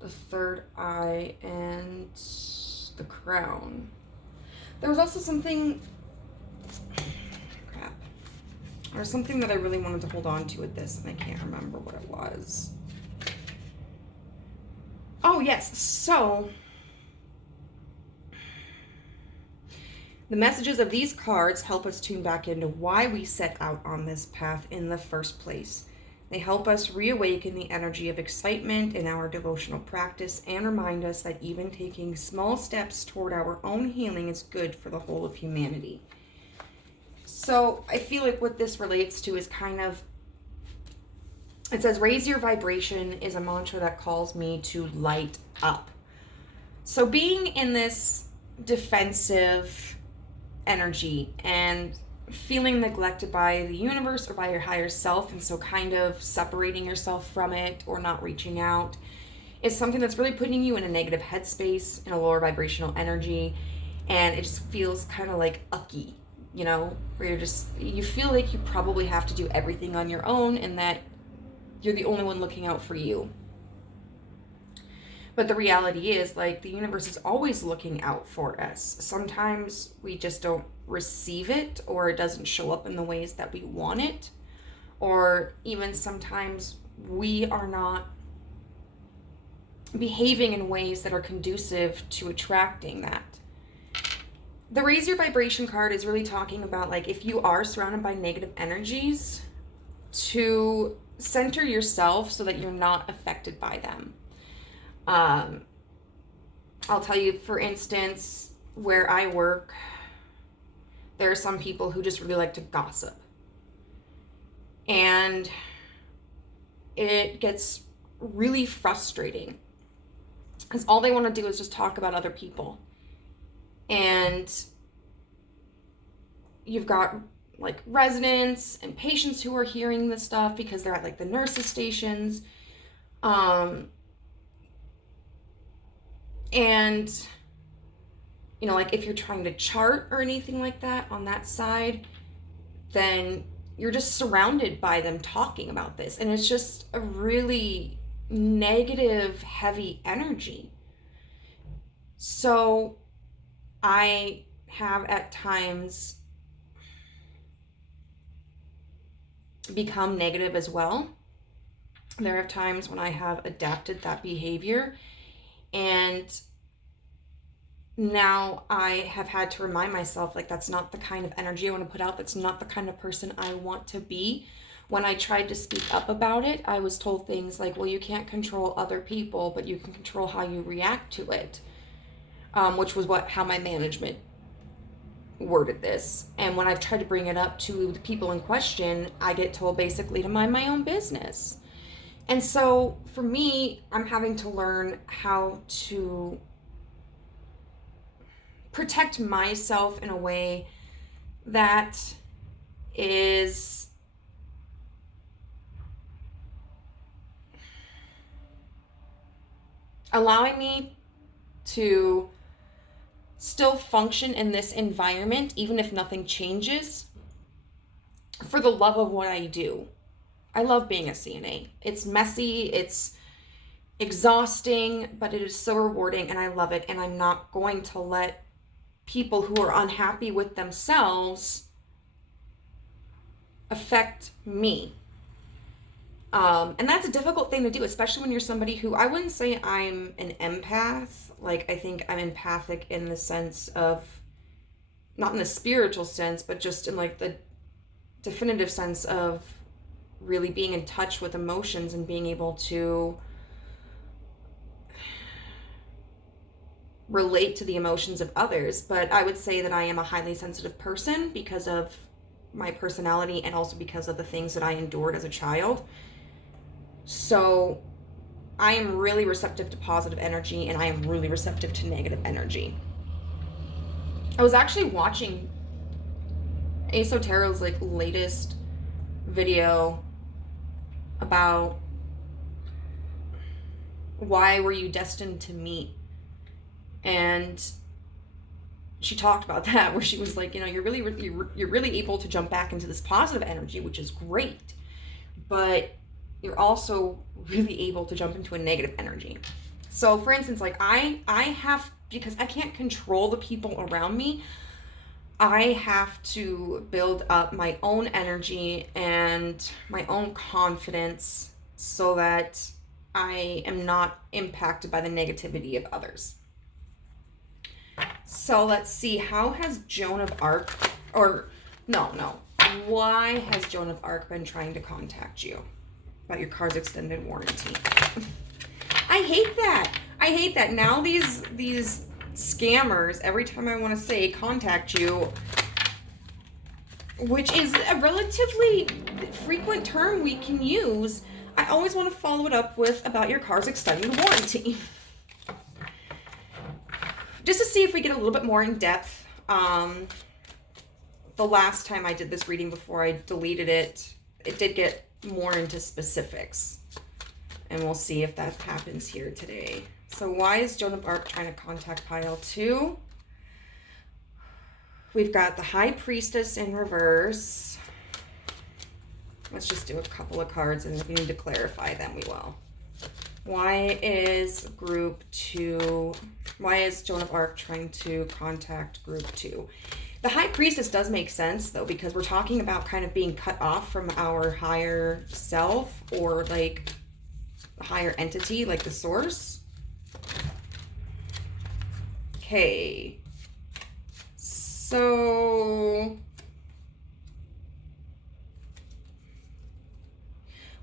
the third eye, and the crown. There was also something, there was something that I really wanted to hold on to with this, and I can't remember what it was. Oh, yes. So, the messages of these cards help us tune back into why we set out on this path in the first place. They help us reawaken the energy of excitement in our devotional practice and remind us that even taking small steps toward our own healing is good for the whole of humanity. So I feel like what this relates to is kind of, it says, raise your vibration is a mantra that calls me to light up. So being in this defensive energy and feeling neglected by the universe or by your higher self, and so kind of separating yourself from it or not reaching out, is something that's really putting you in a negative headspace, in a lower vibrational energy, and it just feels kind of like ucky, where you feel like you probably have to do everything on your own, and that you're the only one looking out for you. But the reality is, like, the universe is always looking out for us. Sometimes we just don't receive it, or it doesn't show up in the ways that we want it. Or even sometimes we are not behaving in ways that are conducive to attracting that. The Raise Your Vibration card is really talking about, like, if you are surrounded by negative energies, to center yourself so that you're not affected by them. I'll tell you, for instance, where I work, there are some people who just really like to gossip. And it gets really frustrating, because all they want to do is just talk about other people. And you've got, like, residents and patients who are hearing this stuff because they're at, like, the nurses' stations. And, you know, like, if you're trying to chart or anything like that on that side, then you're just surrounded by them talking about this. And it's just a really negative, heavy energy. So I have at times become negative as well. There are times when I have adapted that behavior, and now I have had to remind myself, like, that's not the kind of energy I want to put out. That's not the kind of person I want to be. When I tried to speak up about it, I was told things like, well, you can't control other people, but you can control how you react to it, which was how my management worded this. And when I've tried to bring it up to the people in question, I get told basically to mind my own business. And so for me, I'm having to learn how to protect myself in a way that is allowing me to still function in this environment, even if nothing changes, for the love of what I do. I love being a CNA. It's messy, it's exhausting, but it is so rewarding, and I love it. And I'm not going to let people who are unhappy with themselves affect me. And that's a difficult thing to do, especially when you're somebody who, I wouldn't say I'm an empath. Like, I think I'm empathic in the sense of, not in the spiritual sense, but just in, like, the definitive sense of really being in touch with emotions and being able to relate to the emotions of others. But I would say that I am a highly sensitive person because of my personality, and also because of the things that I endured as a child. So I am really receptive to positive energy, and I am really receptive to negative energy. I was actually watching Asotero's, like, latest video about why were you destined to meet, and she talked about that, where she was like, you know, you're really able to jump back into this positive energy, which is great, but you're also really able to jump into a negative energy. So for instance, like, I have, because I can't control the people around me, I have to build up my own energy and my own confidence so that I am not impacted by the negativity of others. So let's see, how has Joan of Arc, why has Joan of Arc been trying to contact you about your car's extended warranty? I hate that. Now these scammers, every time I want to say contact you, which is a relatively frequent term we can use, I always want to follow it up with about your car's extended warranty. Just to see if we get a little bit more in depth. The last time I did this reading before I deleted it, it did get more into specifics. And we'll see if that happens here today. So why is Joan of Arc trying to contact pile 2? We've got the High Priestess in reverse. Let's just do a couple of cards, and if we need to clarify them, we will. Why is Joan of Arc trying to contact group 2? The High Priestess does make sense, though, because we're talking about kind of being cut off from our higher self, or like a higher entity, like the source. Okay. So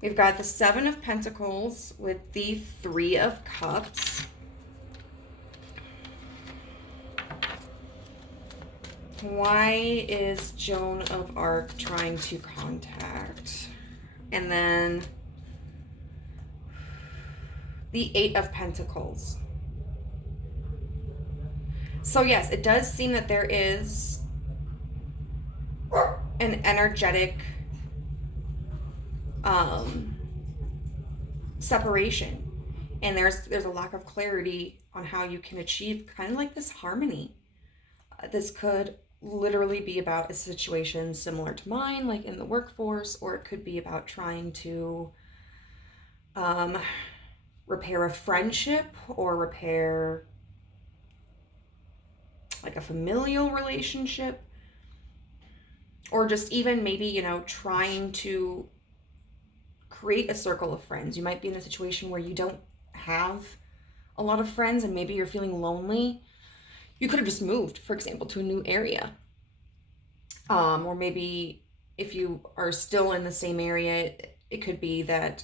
we've got the 7 of Pentacles with the 3 of Cups. Why is Joan of Arc trying to contact? And then the 8 of Pentacles. So yes, it does seem that there is an energetic separation, and there's a lack of clarity on how you can achieve kind of like this harmony. This could literally be about a situation similar to mine, like in the workforce, or it could be about trying to repair a friendship, or repair like a familial relationship, or just even maybe, you know, trying to create a circle of friends. You might be in a situation where you don't have a lot of friends, and maybe you're feeling lonely. You could have just moved, for example, to a new area. Or maybe if you are still in the same area, it could be that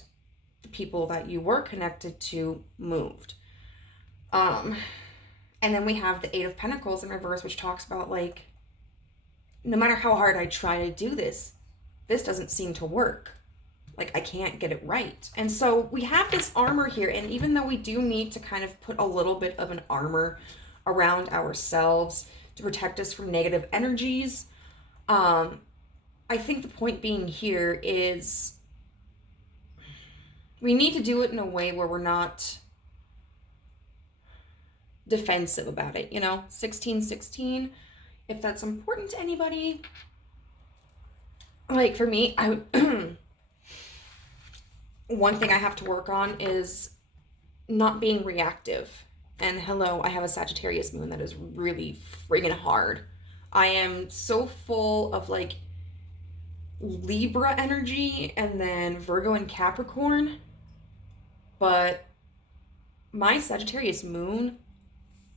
the people that you were connected to moved. And then we have the 8 of Pentacles in reverse, which talks about, like, no matter how hard I try to do this, this doesn't seem to work. Like, I can't get it right. And so we have this armor here, and even though we do need to kind of put a little bit of an armor around ourselves to protect us from negative energies, I think the point being here is we need to do it in a way where we're not defensive about it, you know? 1616, if that's important to anybody. Like, for me, one thing I have to work on is not being reactive. And hello, I have a Sagittarius moon that is really friggin' hard. I am so full of, like, Libra energy and then Virgo and Capricorn. But my Sagittarius moon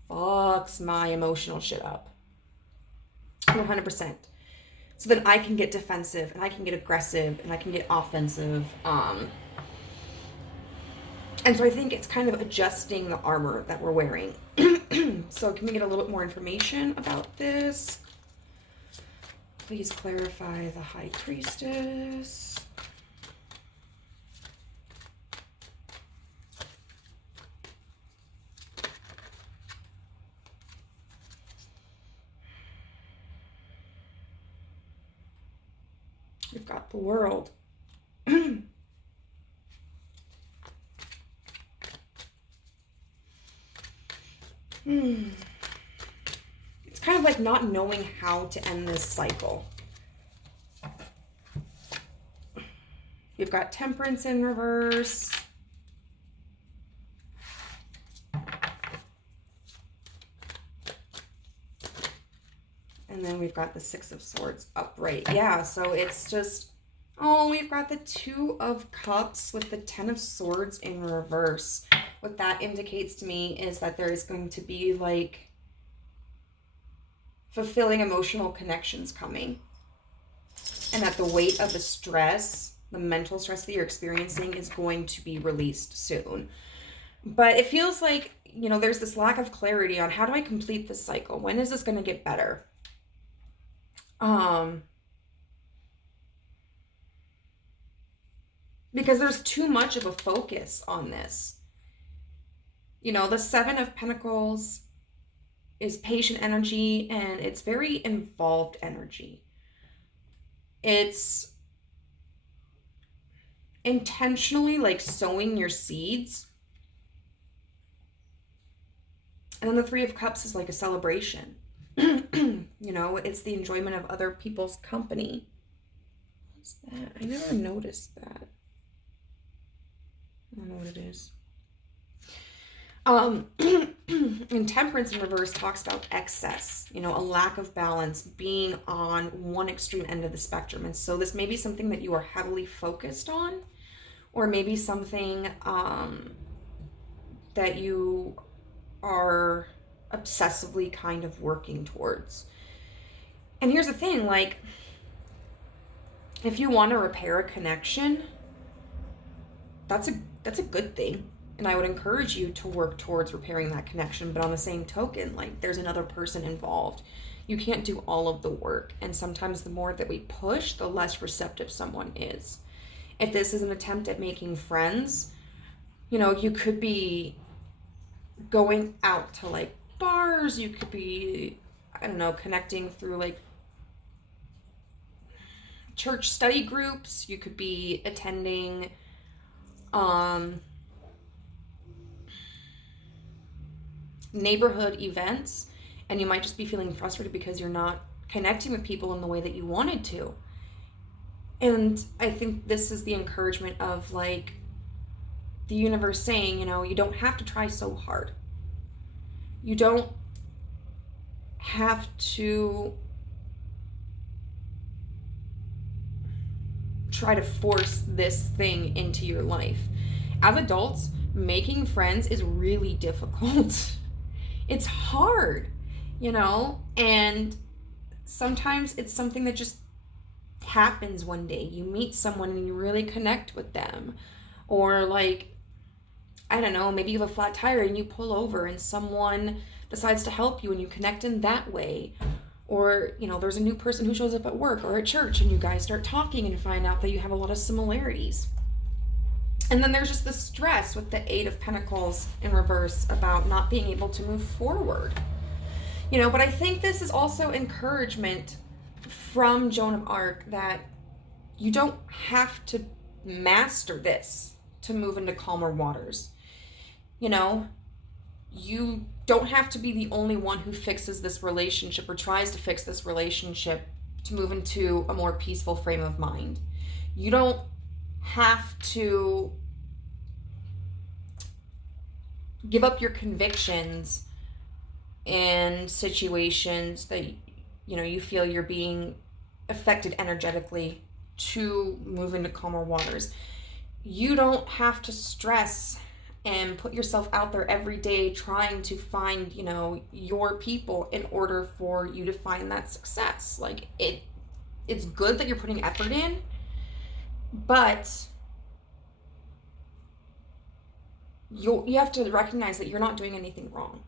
fucks my emotional shit up 100%. So then I can get defensive, and I can get aggressive, and I can get offensive. And so I think it's kind of adjusting the armor that we're wearing. So can we get a little bit more information about this? Please clarify the High Priestess. We've got the World. It's kind of like not knowing how to end this cycle. You've got Temperance in reverse. And then we've got the 6 of Swords upright. Yeah, so it's just, oh, we've got the 2 of Cups with the 10 of Swords in reverse. What that indicates to me is that there is going to be, like, fulfilling emotional connections coming. And that the weight of the stress, the mental stress that you're experiencing, is going to be released soon. But it feels like, you know, there's this lack of clarity on how do I complete this cycle? When is this going to get better? Because there's too much of a focus on this. You know, the 7 of Pentacles is patient energy, and it's very involved energy. It's intentionally, like, sowing your seeds. And then the 3 of Cups is like a celebration. You know, it's the enjoyment of other people's company. What's that? I never noticed that. I don't know what it is. And temperance in reverse talks about excess, a lack of balance, being on one extreme end of the spectrum. And so this may be something that you are heavily focused on, or maybe something that you are obsessively kind of working towards. And here's the thing, like, if you want to repair a connection, that's a good thing. And I would encourage you to work towards repairing that connection. But on the same token, like, there's another person involved. You can't do all of the work. And sometimes the more that we push, the less receptive someone is. If this is an attempt at making friends, you could be going out to like bars. You could be, I don't know, connecting through like church study groups. You could be attending neighborhood events, and you might just be feeling frustrated because you're not connecting with people in the way that you wanted to. And I think this is the encouragement of like the universe saying, you don't have to try so hard. You don't have to try to force this thing into your life. As adults, making friends is really difficult. It's hard, and sometimes it's something that just happens one day. You meet someone and you really connect with them. Or like, I don't know, maybe you have a flat tire and you pull over and someone decides to help you and you connect in that way. Or, there's a new person who shows up at work or at church and you guys start talking and find out that you have a lot of similarities. And then there's just the stress with the Eight of Pentacles in reverse about not being able to move forward. But I think this is also encouragement from Joan of Arc that you don't have to master this to move into calmer waters. You don't have to be the only one who fixes this relationship or tries to fix this relationship to move into a more peaceful frame of mind. You don't have to give up your convictions in situations that you feel you're being affected energetically to move into calmer waters. You don't have to stress and put yourself out there every day trying to find, your people in order for you to find that success. Like, it's good that you're putting effort in, but you have to recognize that you're not doing anything wrong.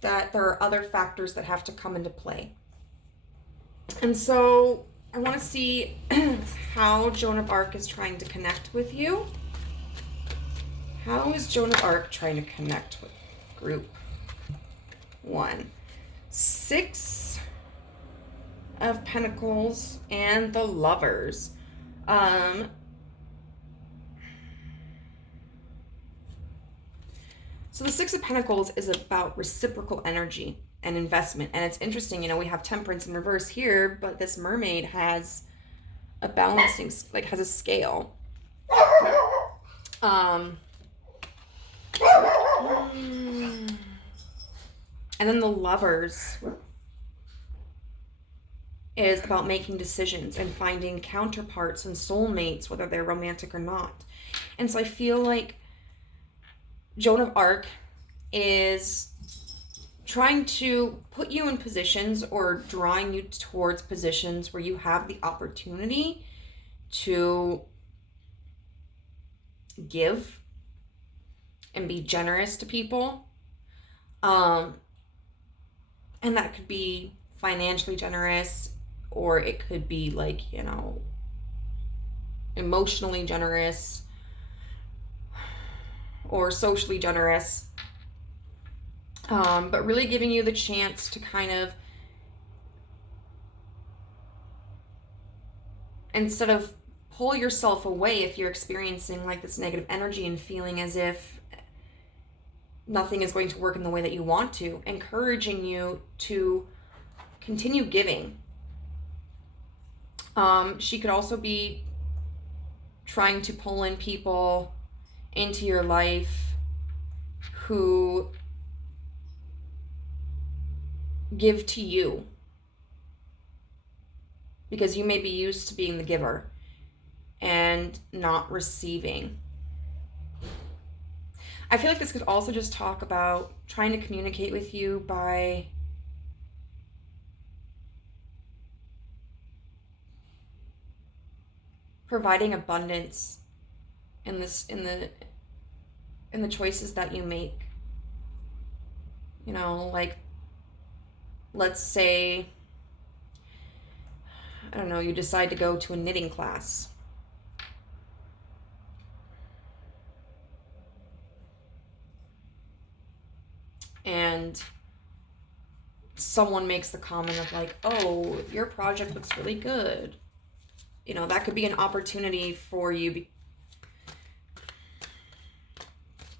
That there are other factors that have to come into play. And so I want to see how Joan of Arc is trying to connect with you. How is Joan of Arc trying to connect with group 1? 6 of Pentacles and the Lovers. So the 6 of Pentacles is about reciprocal energy and investment. And it's interesting, we have Temperance in reverse here, but this mermaid has a balancing, has a scale. And then the Lovers is about making decisions and finding counterparts and soulmates, whether they're romantic or not. And so I feel like Joan of Arc is trying to put you in positions or drawing you towards positions where you have the opportunity to give and be generous to people. And that could be financially generous, or it could be like, emotionally generous, or socially generous, but really giving you the chance to kind of, instead of pull yourself away if you're experiencing like this negative energy and feeling as if nothing is going to work in the way that you want to, encouraging you to continue giving, She could also be trying to pull in people into your life who give to you, because you may be used to being the giver and not receiving. I feel like this could also just talk about trying to communicate with you by providing abundance in the choices that you make. You know, like, let's say, I don't know, you decide to go to a knitting class. And someone makes the comment of like, oh, your project looks really good. You know, that could be an opportunity for you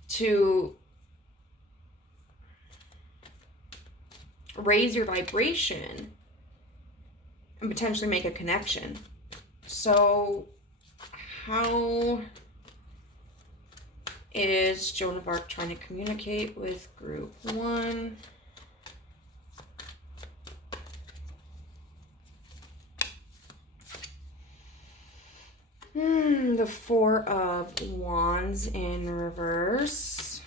to raise your vibration and potentially make a connection. So how is Joan of Arc trying to communicate with group 1? The Four of Wands in reverse.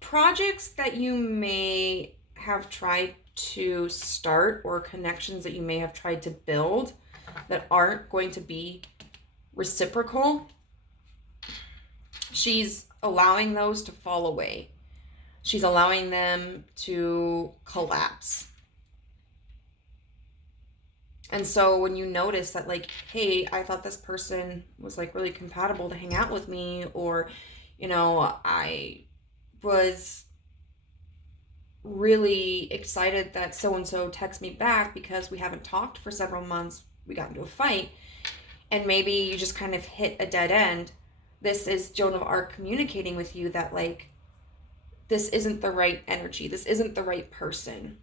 Projects that you may have tried to start, or connections that you may have tried to build that aren't going to be reciprocal, she's allowing those to fall away. She's allowing them to collapse. And so when you notice that, like, hey, I thought this person was like really compatible to hang out with me, or, you know, I was really excited that so-and-so texted me back because we haven't talked for several months, we got into a fight, and maybe you just kind of hit a dead end. This is Joan of Arc communicating with you that, like, this isn't the right energy, this isn't the right person.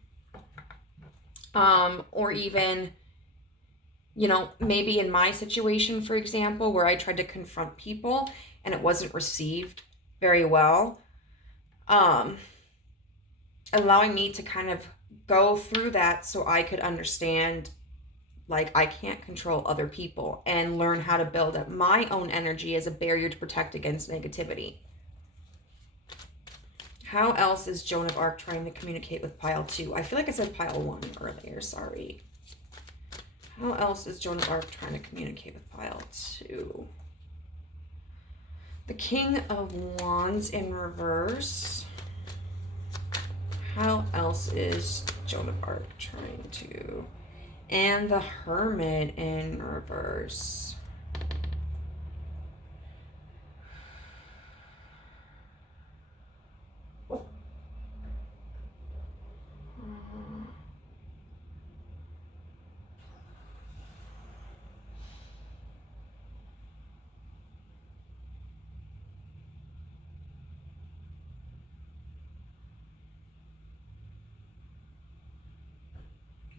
Or even, you know, maybe in my situation, for example, where I tried to confront people and it wasn't received very well, allowing me to kind of go through that so I could understand, like, I can't control other people, and learn how to build up my own energy as a barrier to protect against negativity. How else is Joan of Arc trying to communicate with pile 2? I feel like I said pile 1 earlier, sorry. How else is Joan of Arc trying to communicate with pile 2? The King of Wands in reverse. How else is Joan of Arc trying to? And the Hermit in reverse.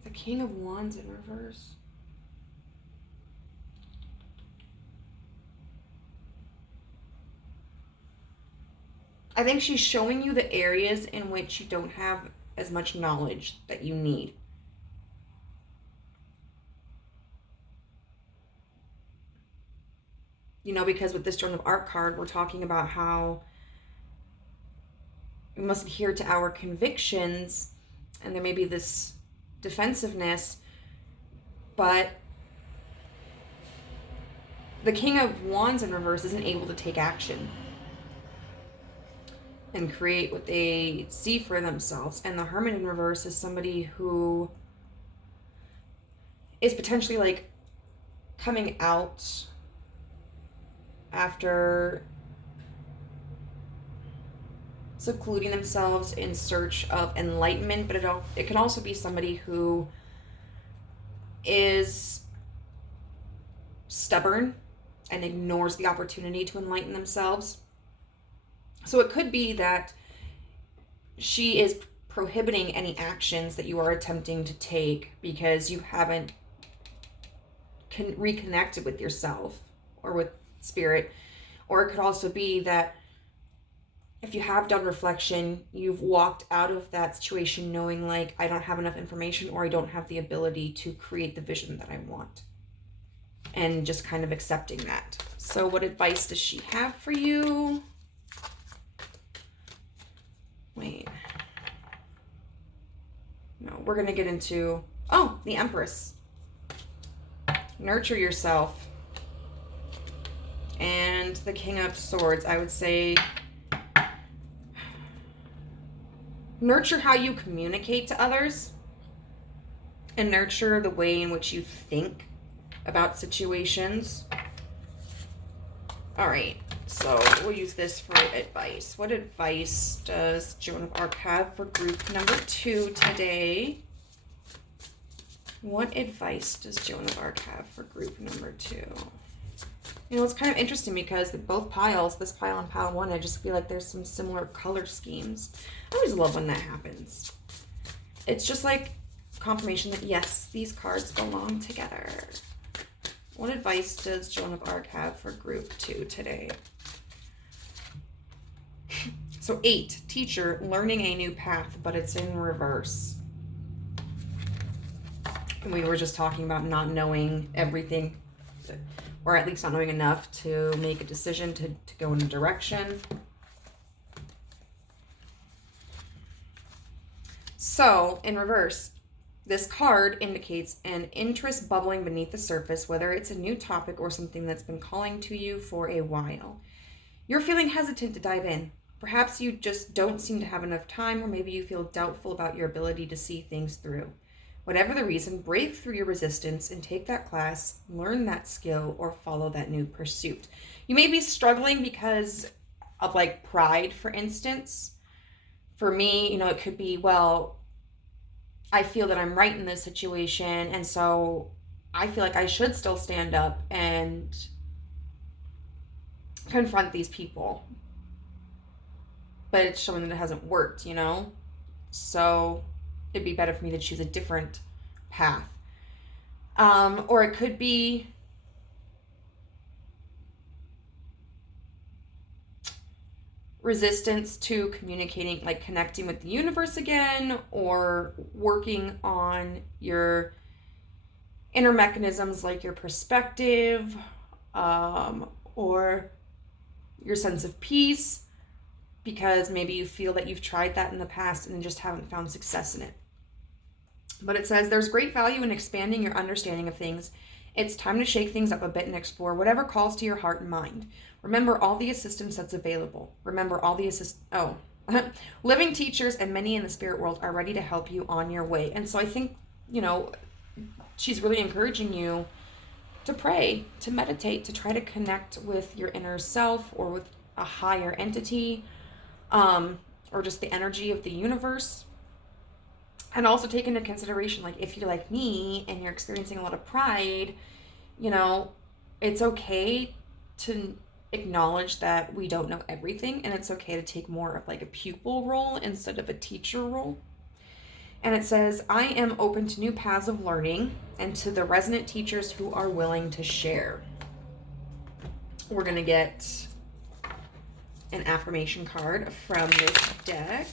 The King of Wands in reverse. I think she's showing you the areas in which you don't have as much knowledge that you need. You know, because with this Joan of Arc card, we're talking about how we must adhere to our convictions, and there may be this defensiveness, but the King of Wands in reverse isn't able to take action and create what they see for themselves. And the Hermit in reverse is somebody who is potentially like coming out after secluding themselves in search of enlightenment, but it can also be somebody who is stubborn and ignores the opportunity to enlighten themselves. So it could be that she is prohibiting any actions that you are attempting to take because you haven't reconnected with yourself or with spirit. Or it could also be that if you have done reflection, you've walked out of that situation knowing like, I don't have enough information, or I don't have the ability to create the vision that I want. And just kind of accepting that. So what advice does she have for you? Wait. No, we're going to get into, the Empress. Nurture yourself. And the King of Swords, I would say, nurture how you communicate to others, and nurture the way in which you think about situations. All right, so we'll use this for advice. What advice does Joan of Arc have for group number 2 today? What advice does Joan of Arc have for group number 2? You know, it's kind of interesting because both piles, this pile and pile 1, I just feel like there's some similar color schemes. I always love when that happens. It's just like confirmation that, yes, these cards belong together. What advice does Joan of Arc have for group 2 today? So 8, teacher, learning a new path, but it's in reverse. And we were just talking about not knowing everything, or at least not knowing enough to make a decision to go in a direction. So, in reverse, this card indicates an interest bubbling beneath the surface, whether it's a new topic or something that's been calling to you for a while. You're feeling hesitant to dive in. Perhaps you just don't seem to have enough time, or maybe you feel doubtful about your ability to see things through. Whatever the reason, break through your resistance and take that class, learn that skill, or follow that new pursuit. You may be struggling because of like pride, for instance. For me, you know, it could be, well, I feel that I'm right in this situation, and so I feel like I should still stand up and confront these people. But it's showing that it hasn't worked, you know? So it'd be better for me to choose a different path. Or it could be resistance to communicating, like connecting with the universe again, or working on your inner mechanisms like your perspective, or your sense of peace, because maybe you feel that you've tried that in the past and just haven't found success in it. But it says there's great value in expanding your understanding of things. It's time to shake things up a bit and explore whatever calls to your heart and mind. Remember all the assistance that's available. Remember all the living teachers and many in the spirit world are ready to help you on your way. And so I think, you know, she's really encouraging you to pray, to meditate, to try to connect with your inner self or with a higher entity, or just the energy of the universe. And also take into consideration, like, if you're like me and you're experiencing a lot of pride, you know, it's okay to acknowledge that we don't know everything, and it's okay to take more of like a pupil role instead of a teacher role. And it says, I am open to new paths of learning and to the resonant teachers who are willing to share. We're going to get an affirmation card from this deck.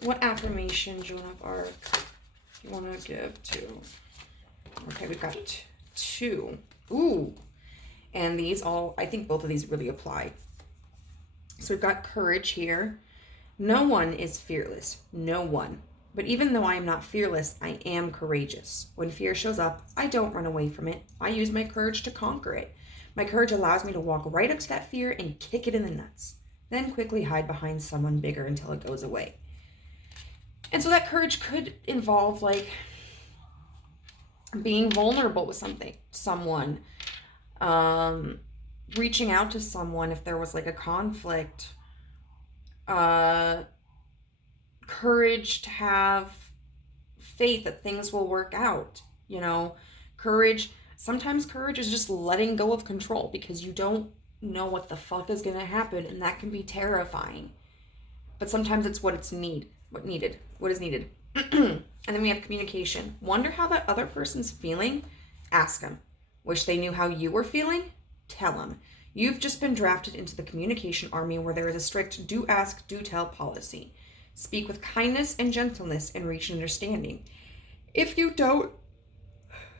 What affirmation, Joan of Arc, do you want to give to? Okay, we've got 2. Ooh. And these all, I think both of these really apply. So we've got courage here. No one is fearless. No one. But even though I am not fearless, I am courageous. When fear shows up, I don't run away from it. I use my courage to conquer it. My courage allows me to walk right up to that fear and kick it in the nuts. Then quickly hide behind someone bigger until it goes away. And so that courage could involve like being vulnerable with someone, reaching out to someone if there was like a conflict, courage to have faith that things will work out, you know, sometimes courage is just letting go of control because you don't know what the fuck is going to happen, and that can be terrifying. But sometimes it's what is needed. And then we have communication. Wonder how that other person's feeling? Ask them. Wish they knew how you were feeling? Tell them. You've just been drafted into the communication army where there is a strict do ask, do tell policy. Speak with kindness and gentleness and reach an understanding. If you don't,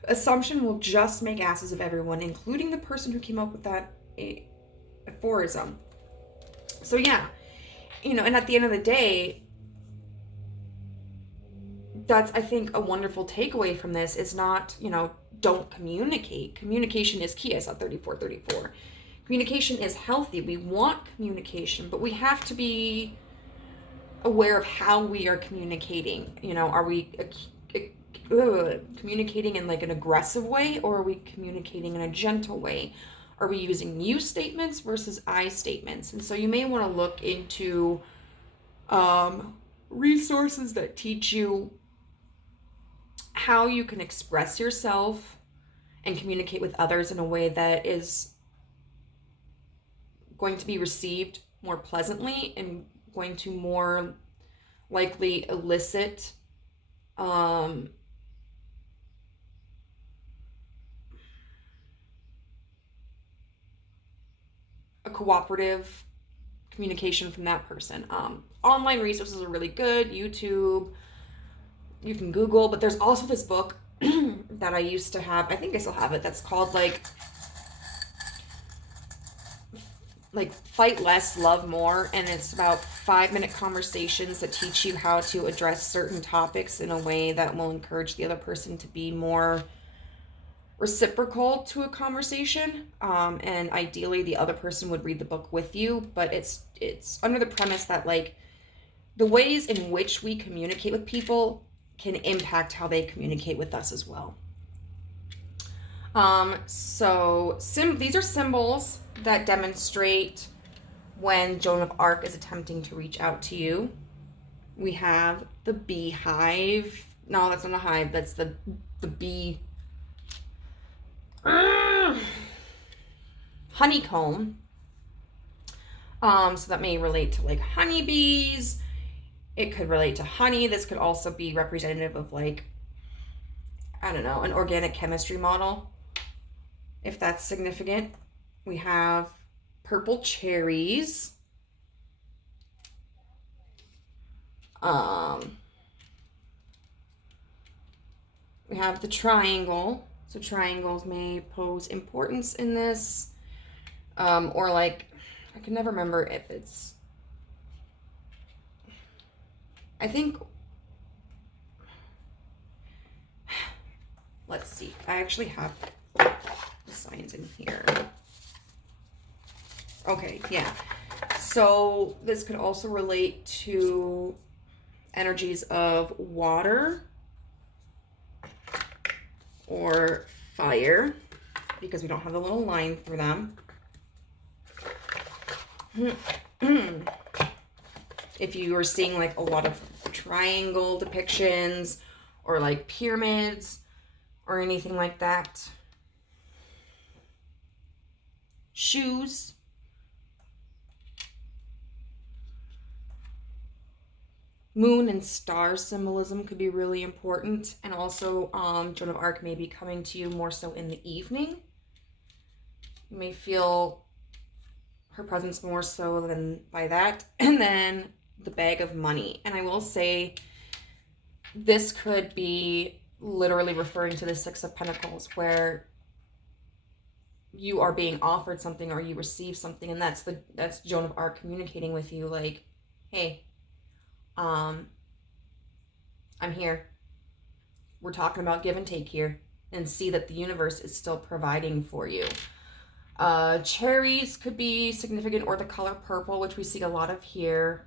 assumption will just make asses of everyone, including the person who came up with that aphorism. So yeah, and at the end of the day, that's, I think, a wonderful takeaway from this is not, don't communicate. Communication is key. I saw 34. Communication is healthy. We want communication, but we have to be aware of how we are communicating. Are we communicating in like an aggressive way, or are we communicating in a gentle way? Are we using you statements versus I statements? And so you may want to look into resources that teach you how you can express yourself and communicate with others in a way that is going to be received more pleasantly and going to more likely elicit a cooperative communication from that person. Online resources are really good. YouTube, you can Google, but there's also this book that I used to have. I think I still have it. That's called like Fight Less, Love More. And it's about 5-minute conversations that teach you how to address certain topics in a way that will encourage the other person to be more reciprocal to a conversation. And ideally the other person would read the book with you, but it's under the premise that like the ways in which we communicate with people can impact how they communicate with us as well. So these are symbols that demonstrate when Joan of Arc is attempting to reach out to you. We have the beehive. No, that's not a hive. That's the bee. Honeycomb. So that may relate to like honeybees. It could relate to honey. This could also be representative of like, I don't know, an organic chemistry model, if that's significant. We have purple cherries. We have the triangle. So triangles may pose importance in this. Or like, I can never remember if it's, I think, let's see. I actually have the signs in here. Okay, yeah. So this could also relate to energies of water or fire, because we don't have the little line through them. If you are seeing like a lot of triangle depictions or like pyramids or anything like that. Shoes. Moon and star symbolism could be really important. And also Joan of Arc may be coming to you more so in the evening. You may feel her presence more so than by that. And then the bag of money. And I will say this could be literally referring to the Six of Pentacles, where you are being offered something or you receive something, and that's Joan of Arc communicating with you like, hey, I'm here. We're talking about give and take here, and see that the universe is still providing for you. Cherries could be significant, or the color purple, which we see a lot of here.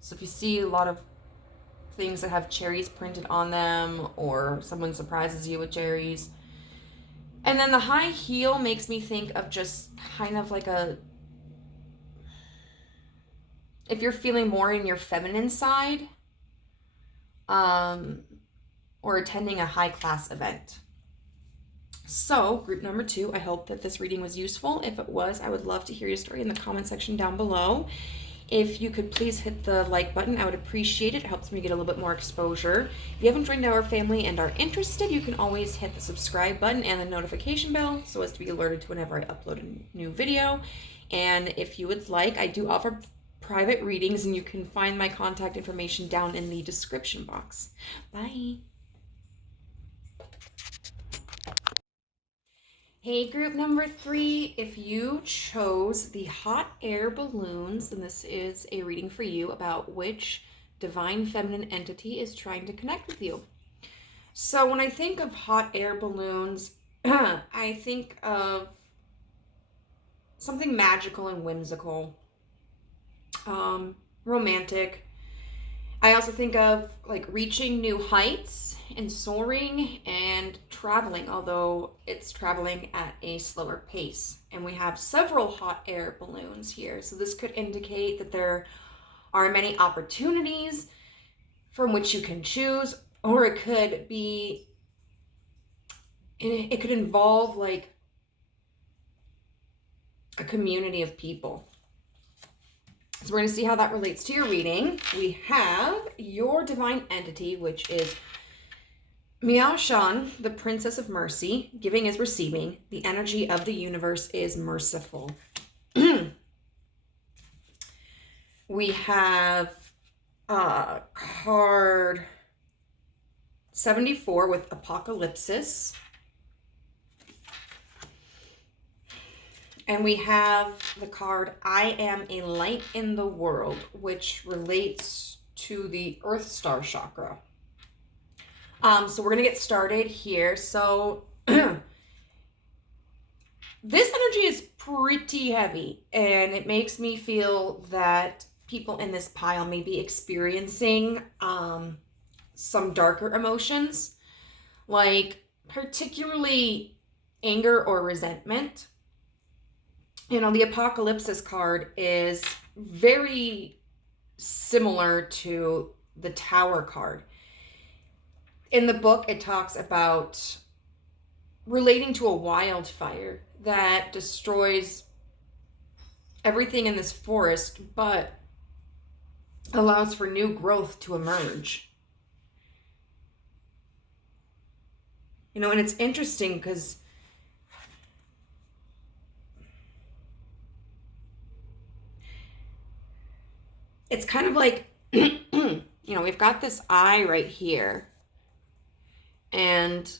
So if you see a lot of things that have cherries printed on them, or someone surprises you with cherries. And then the high heel makes me think of just kind of like if you're feeling more in your feminine side, or attending a high class event. So, group number 2, I hope that this reading was useful. If it was, I would love to hear your story in the comment section down below. If you could please hit the like button, I would appreciate it. It helps me get a little bit more exposure. If you haven't joined our family and are interested, you can always hit the subscribe button and the notification bell so as to be alerted to whenever I upload a new video. And if you would like, I do offer private readings, and you can find my contact information down in the description box. Bye. Hey, group number 3, if you chose the hot air balloons, then this is a reading for you about which divine feminine entity is trying to connect with you. So when I think of hot air balloons, I think of something magical and whimsical, romantic. I also think of like reaching new heights and soaring and traveling, although it's traveling at a slower pace. And we have several hot air balloons here. So this could indicate that there are many opportunities from which you can choose, or it could involve like a community of people. So we're going to see how that relates to your reading. We have your divine entity, which is Miao Shan, the Princess of Mercy. Giving is receiving. The energy of the universe is merciful. We have card 74 with Apocalypsis. And we have the card I Am a Light in the World, which relates to the Earth Star chakra. So we're going to get started here. So this energy is pretty heavy, and it makes me feel that people in this pile may be experiencing some darker emotions, like particularly anger or resentment. You know, the Apocalypsis card is very similar to the Tower card. In the book, it talks about relating to a wildfire that destroys everything in this forest, but allows for new growth to emerge. You know, and it's interesting because it's kind of like, you know, we've got this eye right here, and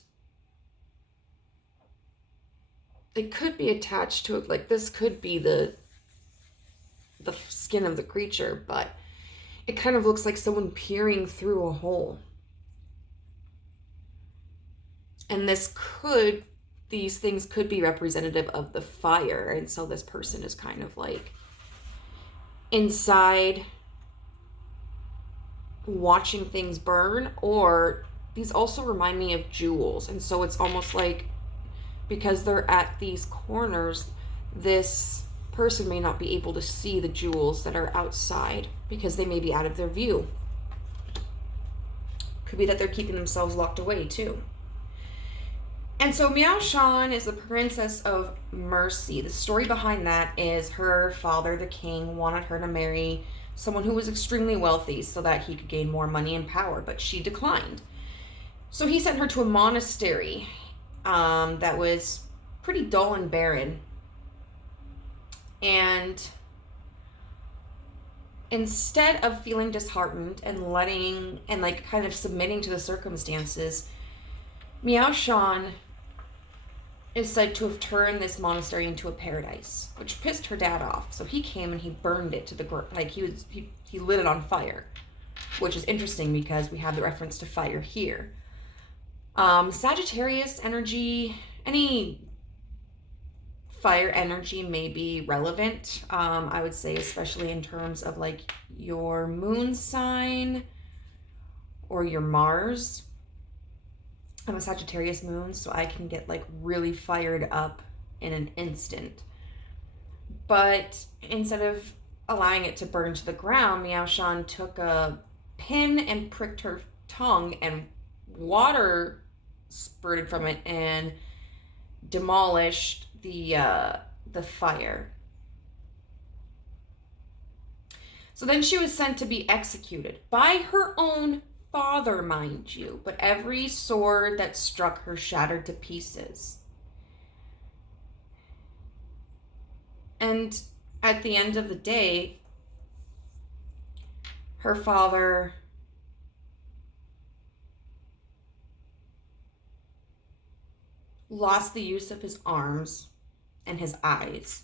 it could be attached to it. Like this could be the skin of the creature, but it kind of looks like someone peering through a hole. And these things could be representative of the fire. And so this person is kind of like inside watching things burn. Or these also remind me of jewels, and so it's almost like because they're at these corners, this person may not be able to see the jewels that are outside because they may be out of their view. Could be that they're keeping themselves locked away too. And so Miao Shan is the Princess of Mercy. The story behind that is her father, the king, wanted her to marry someone who was extremely wealthy so that he could gain more money and power, but she declined. So he sent her to a monastery that was pretty dull and barren. And instead of feeling disheartened and kind of submitting to the circumstances, Miao Shan is said to have turned this monastery into a paradise, which pissed her dad off. So he came and he burned it to the ground. Like he lit it on fire, which is interesting because we have the reference to fire here. Sagittarius energy, any fire energy may be relevant. I would say, especially in terms of like your moon sign or your Mars. I'm a Sagittarius moon, so I can get like really fired up in an instant. But instead of allowing it to burn to the ground, Miao Shan took a pin and pricked her tongue, and water spurted from it and demolished the fire. So then she was sent to be executed by her own father, mind you, but every sword that struck her shattered to pieces. And at the end of the day, her father lost the use of his arms and his eyes.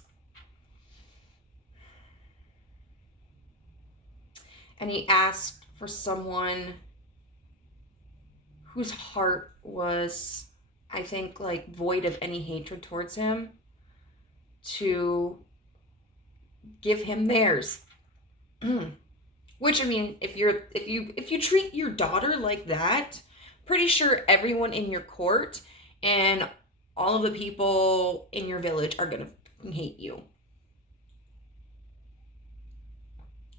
And he asked for someone whose heart was, I think, like void of any hatred towards him to give him theirs. Which, I mean, if you treat your daughter like that, pretty sure everyone in your court and all of the people in your village are gonna hate you.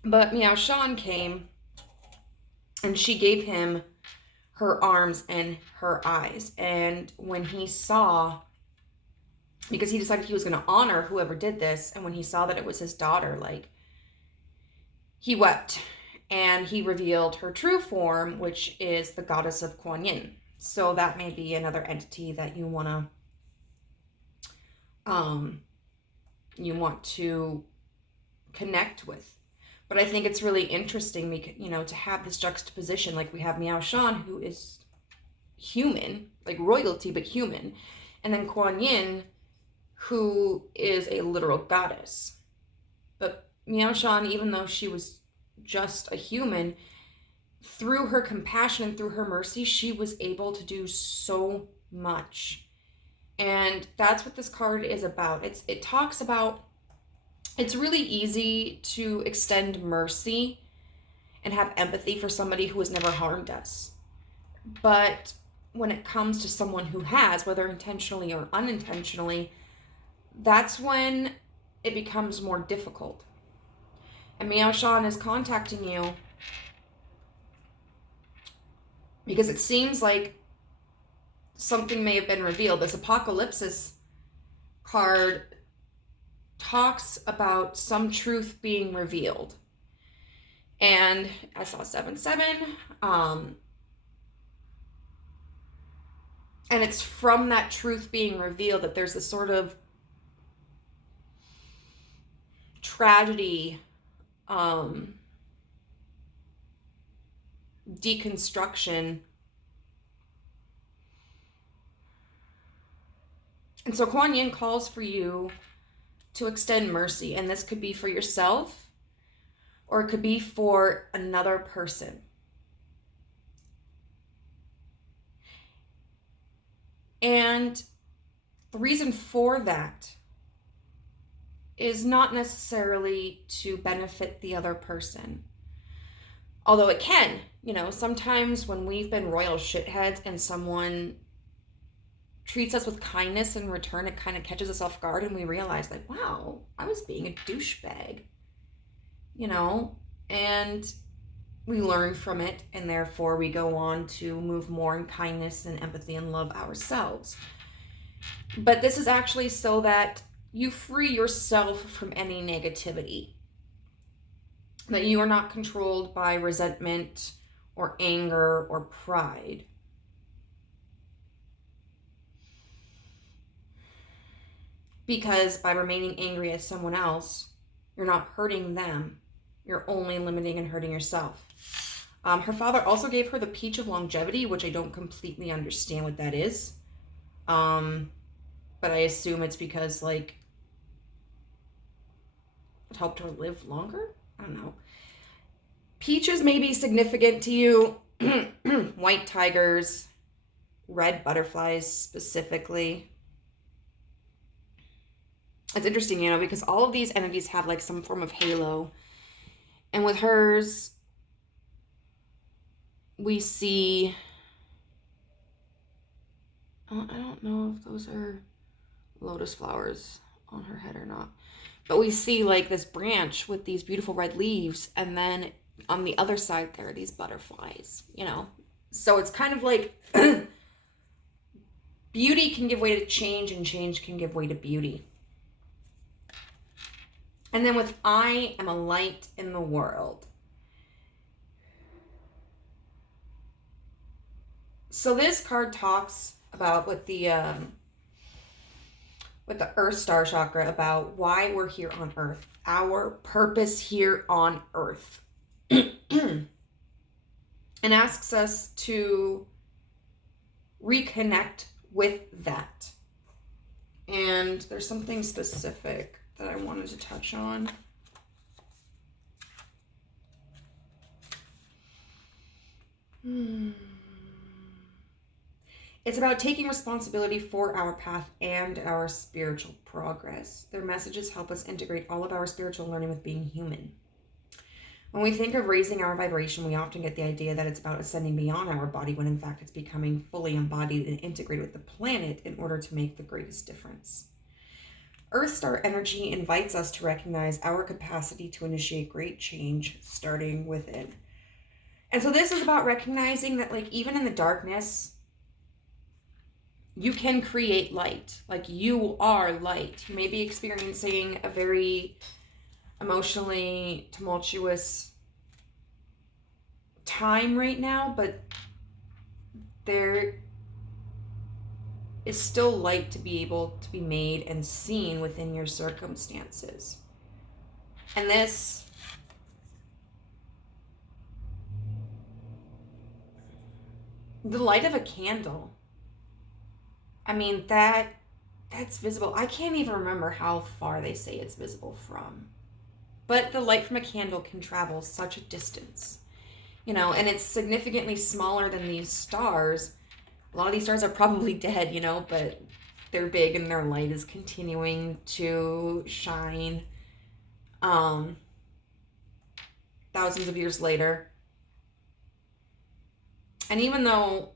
But Miao Shan came and she gave him her arms and her eyes. And when he saw, because he decided he was going to honor whoever did this, and when he saw that it was his daughter, like, he wept and he revealed her true form, which is the goddess of Kuan Yin. So that may be another entity that you want to connect with. But I think it's really interesting, to have this juxtaposition. Like, we have Miao Shan, who is human, like royalty, but human. And then Kuan Yin, who is a literal goddess. But Miao Shan, even though she was just a human, through her compassion and through her mercy, she was able to do so much. And that's what this card is about. It talks about, it's really easy to extend mercy and have empathy for somebody who has never harmed us. But when it comes to someone who has, whether intentionally or unintentionally, that's when it becomes more difficult. And Miao Shan is contacting you because it seems like something may have been revealed. This Apocalypsis card talks about some truth being revealed. And I saw 7-7. And it's from that truth being revealed that there's this sort of tragedy, deconstruction. And so Kuan Yin calls for you to extend mercy. And this could be for yourself, or it could be for another person. And the reason for that is not necessarily to benefit the other person. Although it can, sometimes when we've been royal shitheads and someone treats us with kindness in return, it kind of catches us off guard and we realize, like, wow, I was being a douchebag, and we learn from it, and therefore we go on to move more in kindness and empathy and love ourselves. But this is actually so that you free yourself from any negativity, that you are not controlled by resentment or anger or pride. Because by remaining angry at someone else, you're not hurting them. You're only limiting and hurting yourself. Her father also gave her the Peach of Longevity, which I don't completely understand what that is. But I assume it's because, like, it helped her live longer? I don't know. Peaches may be significant to you. White tigers, red butterflies specifically. It's interesting, because all of these entities have like some form of halo. And with hers, we see, I don't know if those are lotus flowers on her head or not. But we see like this branch with these beautiful red leaves, and then on the other side there are these butterflies, So it's kind of like Beauty can give way to change, and change can give way to beauty. And then with I am a light in the world. So this card talks about with the Earth Star Chakra about why we're here on Earth, our purpose here on Earth. And asks us to reconnect with that. And there's something specific that I wanted to touch on. It's about taking responsibility for our path and our spiritual progress. Their messages help us integrate all of our spiritual learning with being human. When we think of raising our vibration, we often get the idea that it's about ascending beyond our body, when in fact it's becoming fully embodied and integrated with the planet in order to make the greatest difference. Earth Star energy invites us to recognize our capacity to initiate great change starting within. And so this is about recognizing that, like, even in the darkness, you can create light. Like, you are light. You may be experiencing a very emotionally tumultuous time right now, but there is still light to be able to be made and seen within your circumstances. And this the light of a candle, I mean, that's visible. I can't even remember how far they say it's visible from. But the light from a candle can travel such a distance, you know, and it's significantly smaller than these stars. A lot of these stars are probably dead, you know, but they're big and their light is continuing to shine thousands of years later. And even though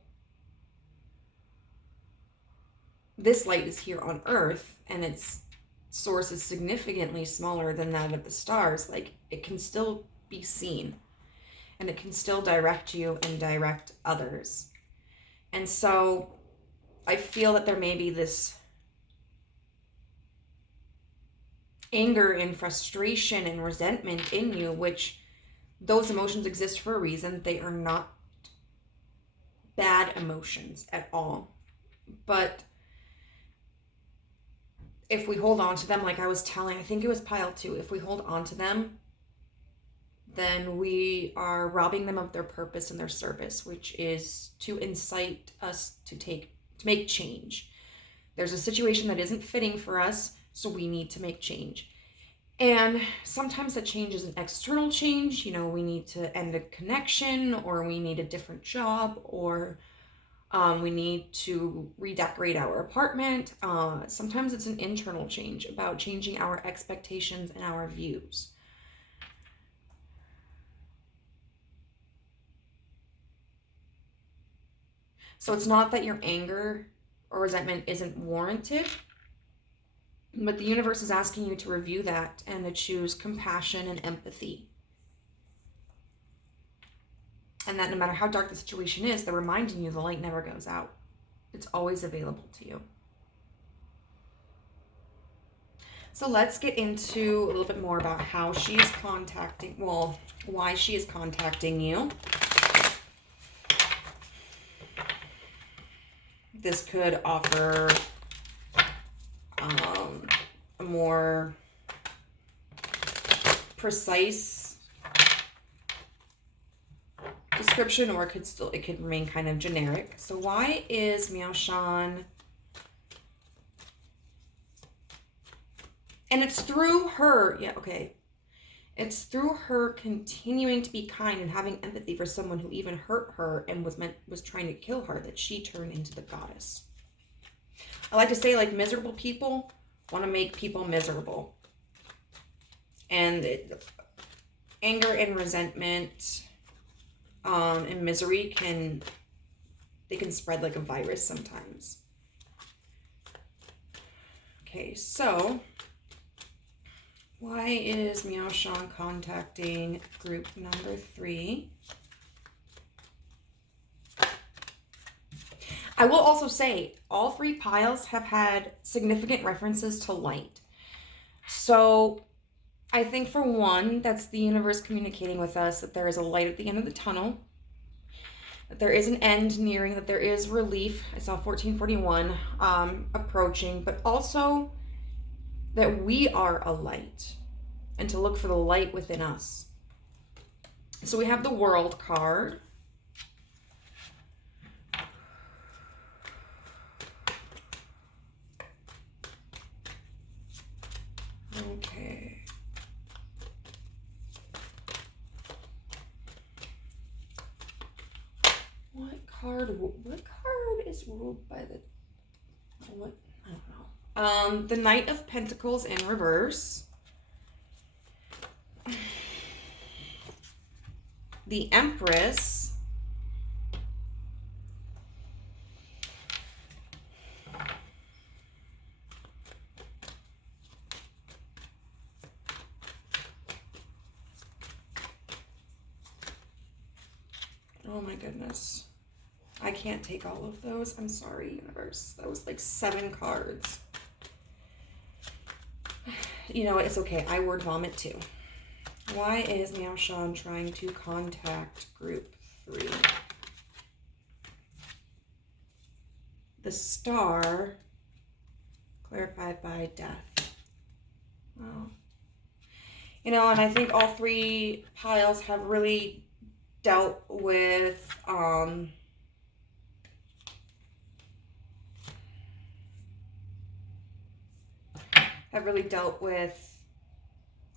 this light is here on Earth and its source is significantly smaller than that of the stars, like, it can still be seen and it can still direct you and direct others. And so I feel that there may be this anger and frustration and resentment in you, which those emotions exist for a reason. They are not bad emotions at all. But if we hold on to them, like I was telling, I think it was pile 2, if we hold on to them, then we are robbing them of their purpose and their service, which is to incite us to make change. There's a situation that isn't fitting for us, so we need to make change. And sometimes that change is an external change. You know, we need to end a connection, or we need a different job, or we need to redecorate our apartment. Sometimes it's an internal change about changing our expectations and our views. So it's not that your anger or resentment isn't warranted, but the universe is asking you to review that and to choose compassion and empathy. And that no matter how dark the situation is, they're reminding you the light never goes out. It's always available to you. So let's get into a little bit more about how she is contacting, well, why she is contacting you. This could offer a more precise description, or it could remain kind of generic. So why is Miao Shan? And it's through her, it's through her continuing to be kind and having empathy for someone who even hurt her and was trying to kill her, that she turned into the goddess. I like to say, like, miserable people want to make people miserable. And anger and resentment and misery can spread like a virus sometimes. Okay, so why is Miao Shan contacting group number 3? I will also say all 3 piles have had significant references to light. So I think for one, that's the universe communicating with us that there is a light at the end of the tunnel, that there is an end nearing, that there is relief. I saw 1441 approaching, but also that we are a light and to look for the light within us. So we have the World card. Okay. What card is ruled by the, what? I don't know. The Knight of Pentacles in reverse. The Empress. Oh my goodness. I can't take all of those. I'm sorry, universe. That was like 7 cards. You know, it's okay. I word vomit too. Why is Meow Shan trying to contact group 3? The Star, clarified by death. Wow. You know, and I think all 3 piles have really dealt with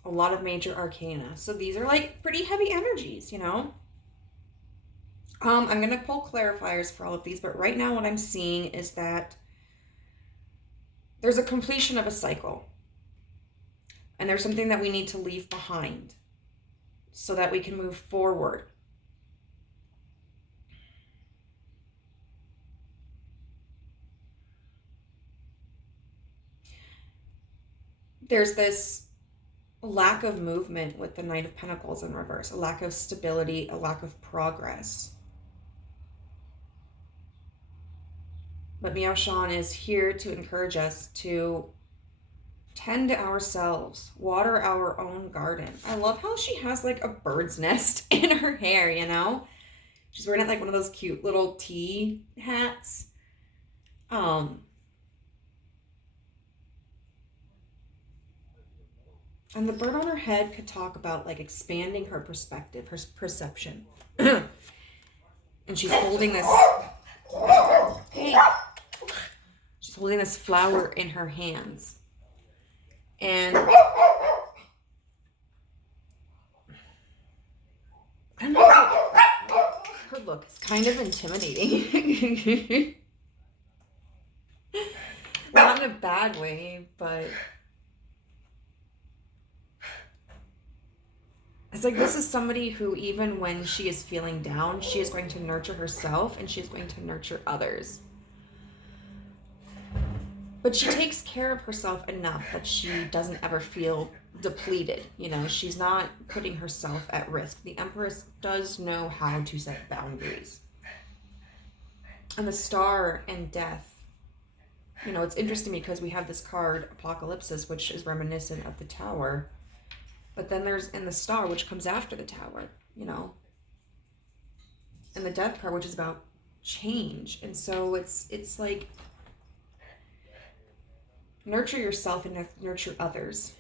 a lot of major arcana. So these are like pretty heavy energies, you know. I'm going to pull clarifiers for all of these, but right now what I'm seeing is that there's a completion of a cycle. And there's something that we need to leave behind so that we can move forward. There's this lack of movement with the Knight of Pentacles in reverse, a lack of stability, a lack of progress. But Meow Shan is here to encourage us to tend to ourselves, water our own garden. I love how she has like a bird's nest in her hair, you know? She's wearing it like one of those cute little tea hats. And the bird on her head could talk about like expanding her perspective, her perception. And she's holding this, hey, she's holding this flower in her hands. And I don't know, her look is kind of intimidating. Not in a bad way, but it's like this is somebody who, even when she is feeling down, she is going to nurture herself and she is going to nurture others. But she takes care of herself enough that she doesn't ever feel depleted. You know, she's not putting herself at risk. The Empress does know how to set boundaries. And the Star and death, you know, it's interesting because we have this card, Apocalypsis, which is reminiscent of the Tower. But then there's in the Star, which comes after the Tower, you know. And the Death card, which is about change. And so it's like, nurture yourself and nurture others.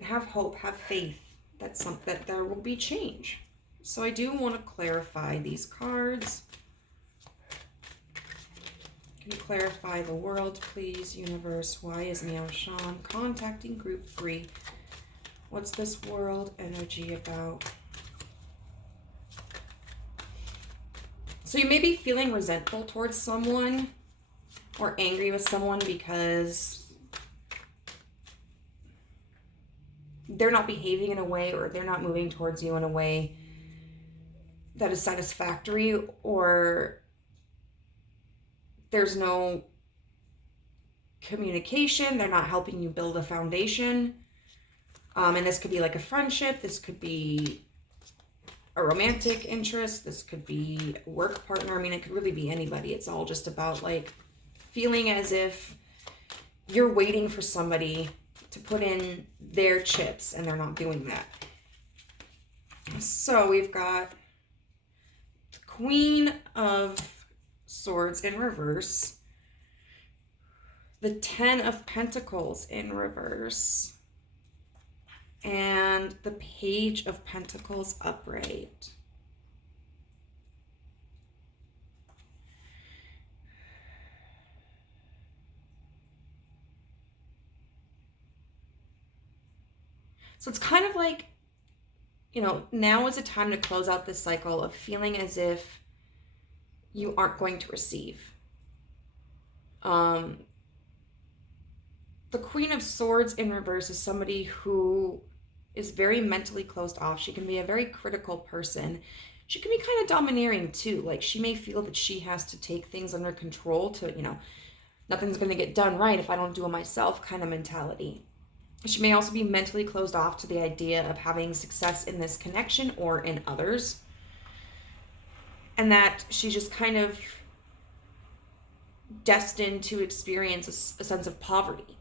Have hope, have faith that there will be change. So I do want to clarify these cards. Can you clarify the World, please, universe? Why is Meow Shan contacting group 3? What's this World energy about? So you may be feeling resentful towards someone or angry with someone because they're not behaving in a way, or they're not moving towards you in a way that is satisfactory, or there's no communication. They're not helping you build a foundation. And this could be like a friendship. This could be a romantic interest. This could be a work partner. I mean, it could really be anybody. It's all just about like feeling as if you're waiting for somebody to put in their chips and they're not doing that. So we've got Queen of Swords in reverse, the Ten of Pentacles in reverse, and the Page of Pentacles upright. So it's kind of like, you know, now is a time to close out this cycle of feeling as if you aren't going to receive. The Queen of Swords in reverse is somebody who is very mentally closed off. She can be a very critical person. She can be kind of domineering too. Like she may feel that she has to take things under control to, you know, nothing's going to get done right if I don't do it myself kind of mentality. She may also be mentally closed off to the idea of having success in this connection or in others. And that she's just kind of destined to experience a sense of poverty.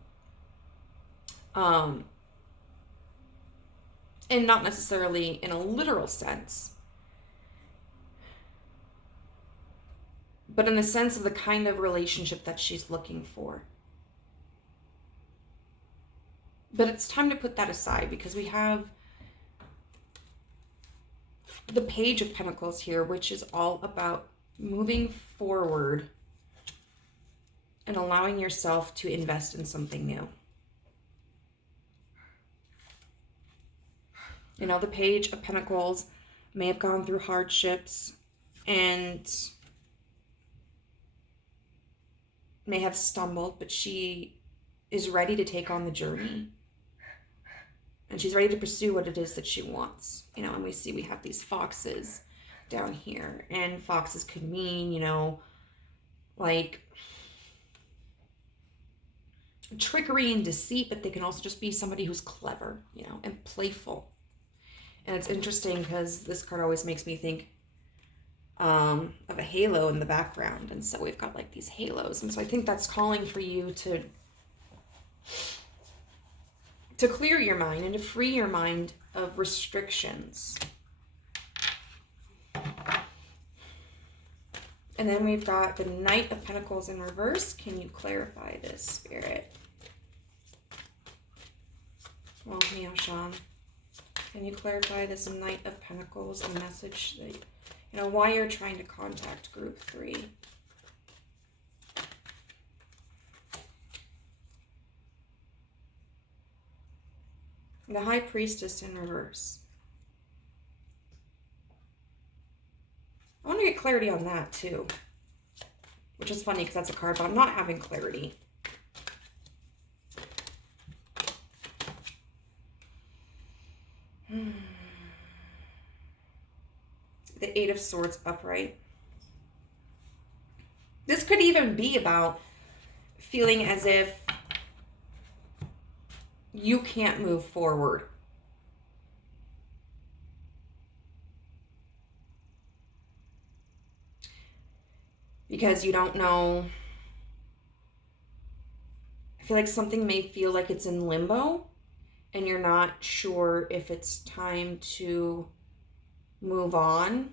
And not necessarily in a literal sense, but in the sense of the kind of relationship that she's looking for. But it's time to put that aside because we have the Page of Pentacles here, which is all about moving forward and allowing yourself to invest in something new. You know, the Page of Pentacles may have gone through hardships and may have stumbled, but she is ready to take on the journey. And she's ready to pursue what it is that she wants. You know, and we see we have these foxes down here. And foxes could mean, you know, like trickery and deceit, but they can also just be somebody who's clever, you know, and playful. And it's interesting because this card always makes me think of a halo in the background. And so we've got like these halos. And so I think that's calling for you to clear your mind and to free your mind of restrictions. And then we've got the Knight of Pentacles in reverse. Can you clarify this, Spirit? Well, Miao-Shan, can you clarify this Knight of Pentacles, the message that, you know, why you're trying to contact Group 3? The High Priestess in reverse. I want to get clarity on that too. Which is funny because that's a card, but I'm not having clarity. The Eight of Swords upright. This could even be about feeling as if you can't move forward. Because you don't know. I feel like something may feel like it's in limbo and you're not sure if it's time to move on.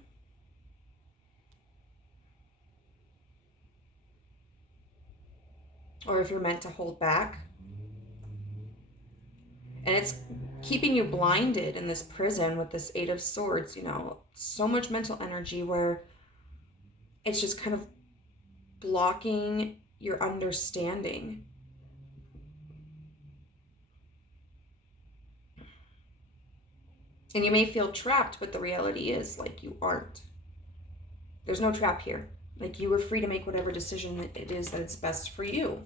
Or if you're meant to hold back. And it's keeping you blinded in this prison with this Eight of Swords, you know, so much mental energy where it's just kind of blocking your understanding. And you may feel trapped, but the reality is, like, you aren't. There's no trap here. Like, you are free to make whatever decision it is that's best for you.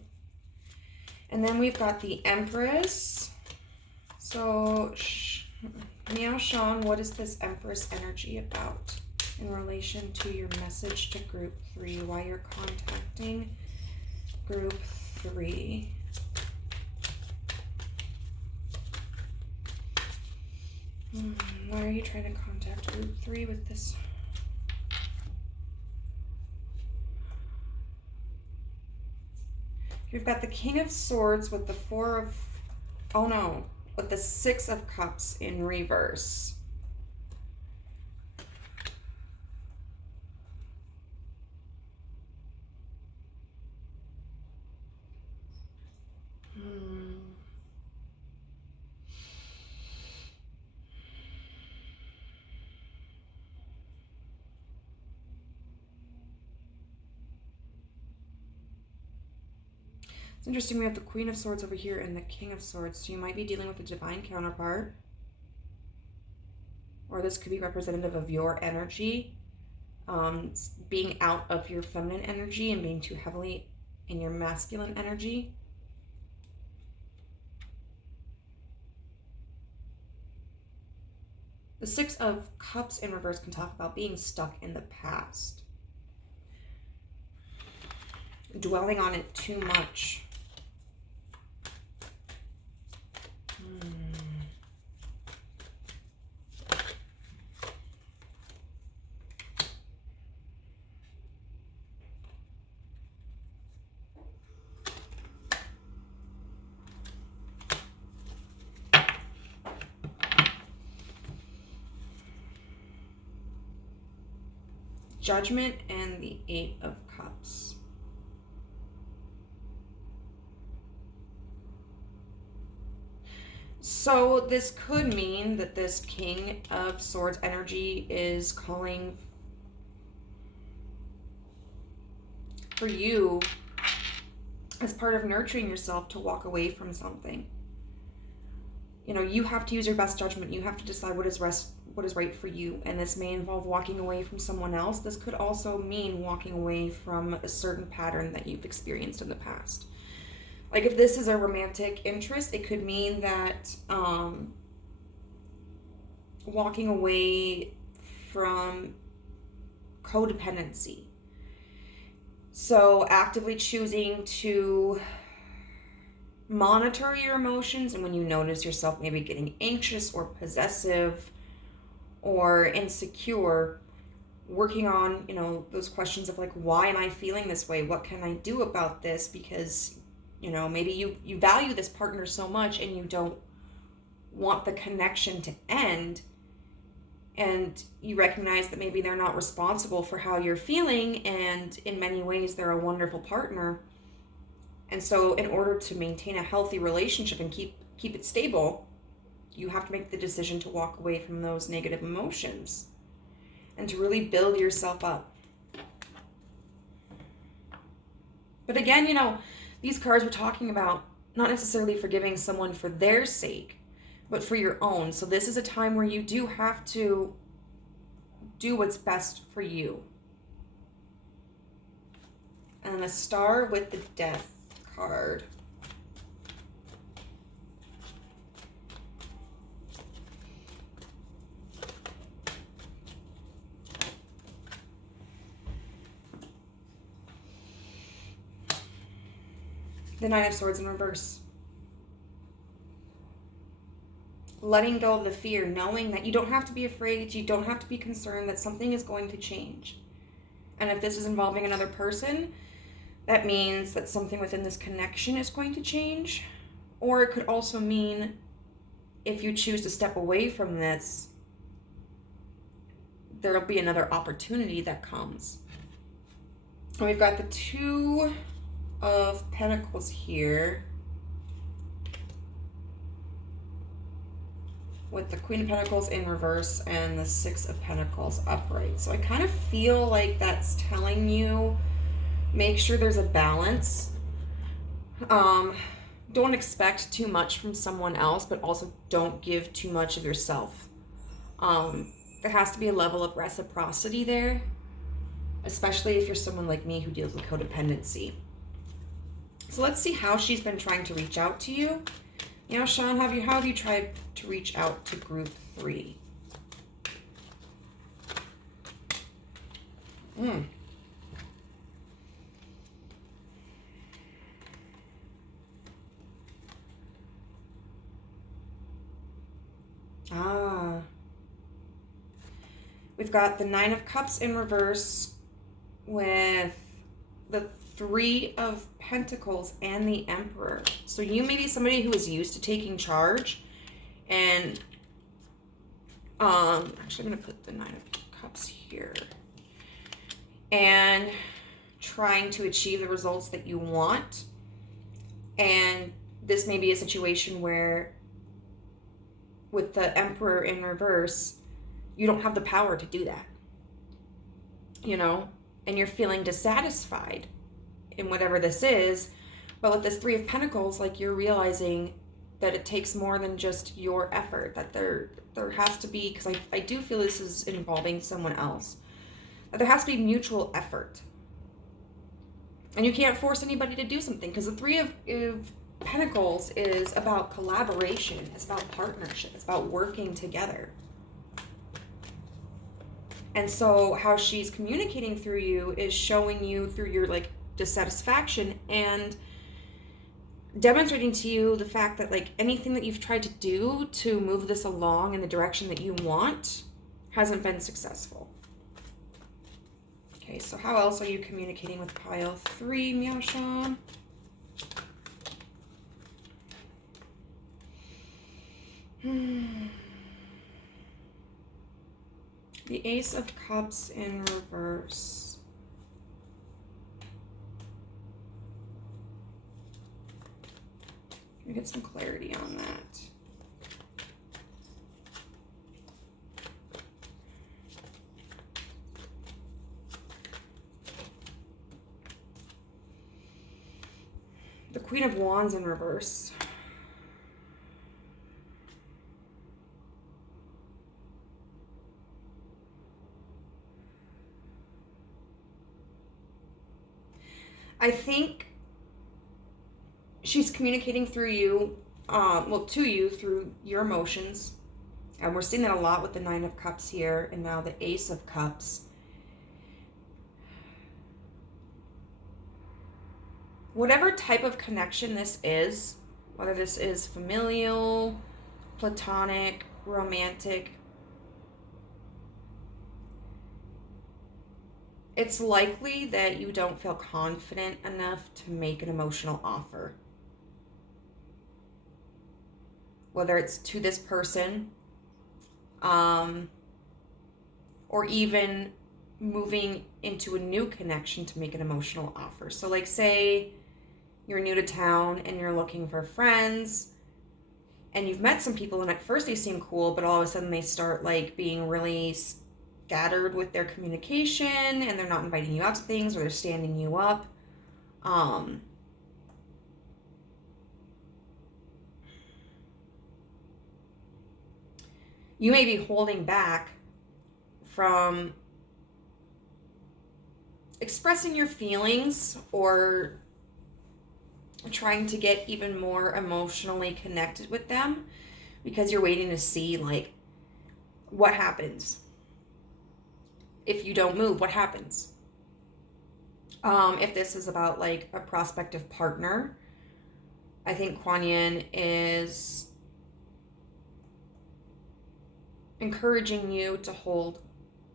And then we've got the Empress. So, Miao-Shan, what is this Empress energy about in relation to your message to Group 3? Why you're contacting Group 3? Why are you trying to contact group 3 with this? You've got the King of Swords with the with the 6 of Cups in reverse. It's interesting, we have the Queen of Swords over here and the King of Swords. So you might be dealing with a divine counterpart. Or this could be representative of your energy. Being out of your feminine energy and being too heavily in your masculine energy. The 6 of Cups in reverse can talk about being stuck in the past. Dwelling on it too much. Judgment and the 8 of Cups. So this could mean that this King of Swords energy is calling for you as part of nurturing yourself to walk away from something. You know, you have to use your best judgment. You have to decide what is right for you. And this may involve walking away from someone else. This could also mean walking away from a certain pattern that you've experienced in the past. Like if this is a romantic interest, it could mean that walking away from codependency. So actively choosing to monitor your emotions, and when you notice yourself maybe getting anxious or possessive or insecure, working on, you know, those questions of like, why am I feeling this way? What can I do about this? Because, you know, maybe you value this partner so much and you don't want the connection to end, and you recognize that maybe they're not responsible for how you're feeling, and in many ways they're a wonderful partner. And so in order to maintain a healthy relationship and keep it stable, you have to make the decision to walk away from those negative emotions and to really build yourself up. But again, you know, these cards we're talking about not necessarily forgiving someone for their sake, but for your own. So this is a time where you do have to do what's best for you. And a Star with the Death card. The Nine of Swords in reverse. Letting go of the fear, knowing that you don't have to be afraid, you don't have to be concerned, that something is going to change. And if this is involving another person, that means that something within this connection is going to change. Or it could also mean if you choose to step away from this, there'll be another opportunity that comes. And we've got the Two of Pentacles here with the Queen of Pentacles in reverse and the Six of Pentacles upright. So I kind of feel like that's telling you, make sure there's a balance. Don't expect too much from someone else, but also don't give too much of yourself. There has to be a level of reciprocity there, especially if you're someone like me who deals with codependency. So let's see how she's been trying to reach out to you. You know, Sean, how have you tried to reach out to group 3? We've got the Nine of Cups in reverse with the Three of Pentacles and the Emperor. So you may be somebody who is used to taking charge and actually I'm going to put the Nine of Cups here. And trying to achieve the results that you want. And this may be a situation where with the Emperor in reverse, you don't have the power to do that. You know, and you're feeling dissatisfied in whatever this is. But with this Three of Pentacles, like, you're realizing that it takes more than just your effort, that there has to be, because I do feel this is involving someone else, that there has to be mutual effort. And you can't force anybody to do something, because the Three of Pentacles is about collaboration, it's about partnership, it's about working together. And so how she's communicating through you is showing you through your like dissatisfaction and demonstrating to you the fact that like anything that you've tried to do to move this along in the direction that you want hasn't been successful. Okay, so how else are you communicating with pile 3, Miaosha? The Ace of Cups in reverse. Let me get some clarity on that. The Queen of Wands in reverse. I think she's communicating through you, to you through your emotions. And we're seeing that a lot with the Nine of Cups here and now the Ace of Cups. Whatever type of connection this is, whether this is familial, platonic, romantic, it's likely that you don't feel confident enough to make an emotional offer. Whether it's to this person, or even moving into a new connection to make an emotional offer. So like say you're new to town and you're looking for friends and you've met some people and at first they seem cool, but all of a sudden they start like being really scattered with their communication and they're not inviting you out to things or they're standing you up. You may be holding back from expressing your feelings or trying to get even more emotionally connected with them because you're waiting to see like what happens. If you don't move, what happens? If this is about like a prospective partner, I think Kuan Yin is encouraging you to hold.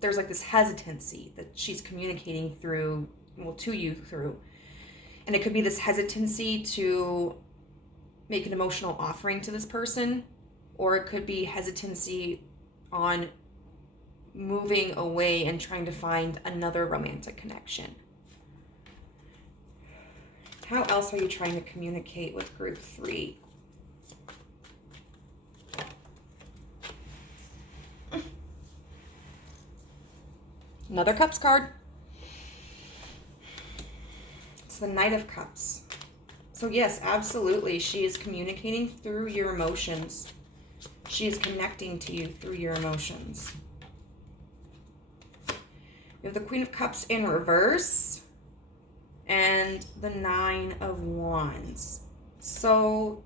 There's like this hesitancy that she's communicating through, well, to you through. And it could be this hesitancy to make an emotional offering to this person, or it could be hesitancy on moving away and trying to find another romantic connection. How else are you trying to communicate with group 3? Another Cups card. It's the Knight of Cups. So yes, absolutely. She is communicating through your emotions. She is connecting to you through your emotions. We have the Queen of Cups in reverse and the Nine of Wands. So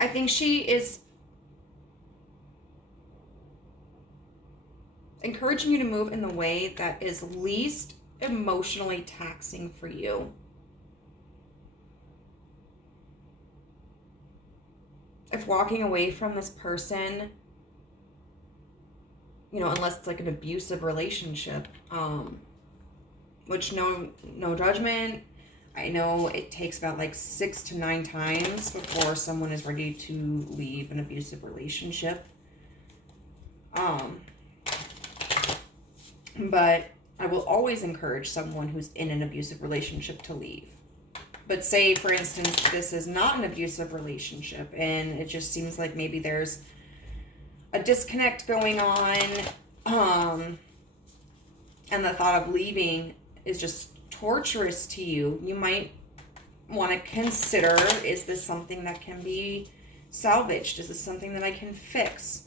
I think she is encouraging you to move in the way that is least emotionally taxing for you. if walking away from this person, you know, unless it's like an abusive relationship, which no judgment. I know it takes about like 6 to 9 times before someone is ready to leave an abusive relationship. But I will always encourage someone who's in an abusive relationship to leave. But say, for instance, this is not an abusive relationship and it just seems like maybe there's a disconnect going on, and the thought of leaving is just torturous to you, you might want to consider, is this something that can be salvaged? Is this something that I can fix?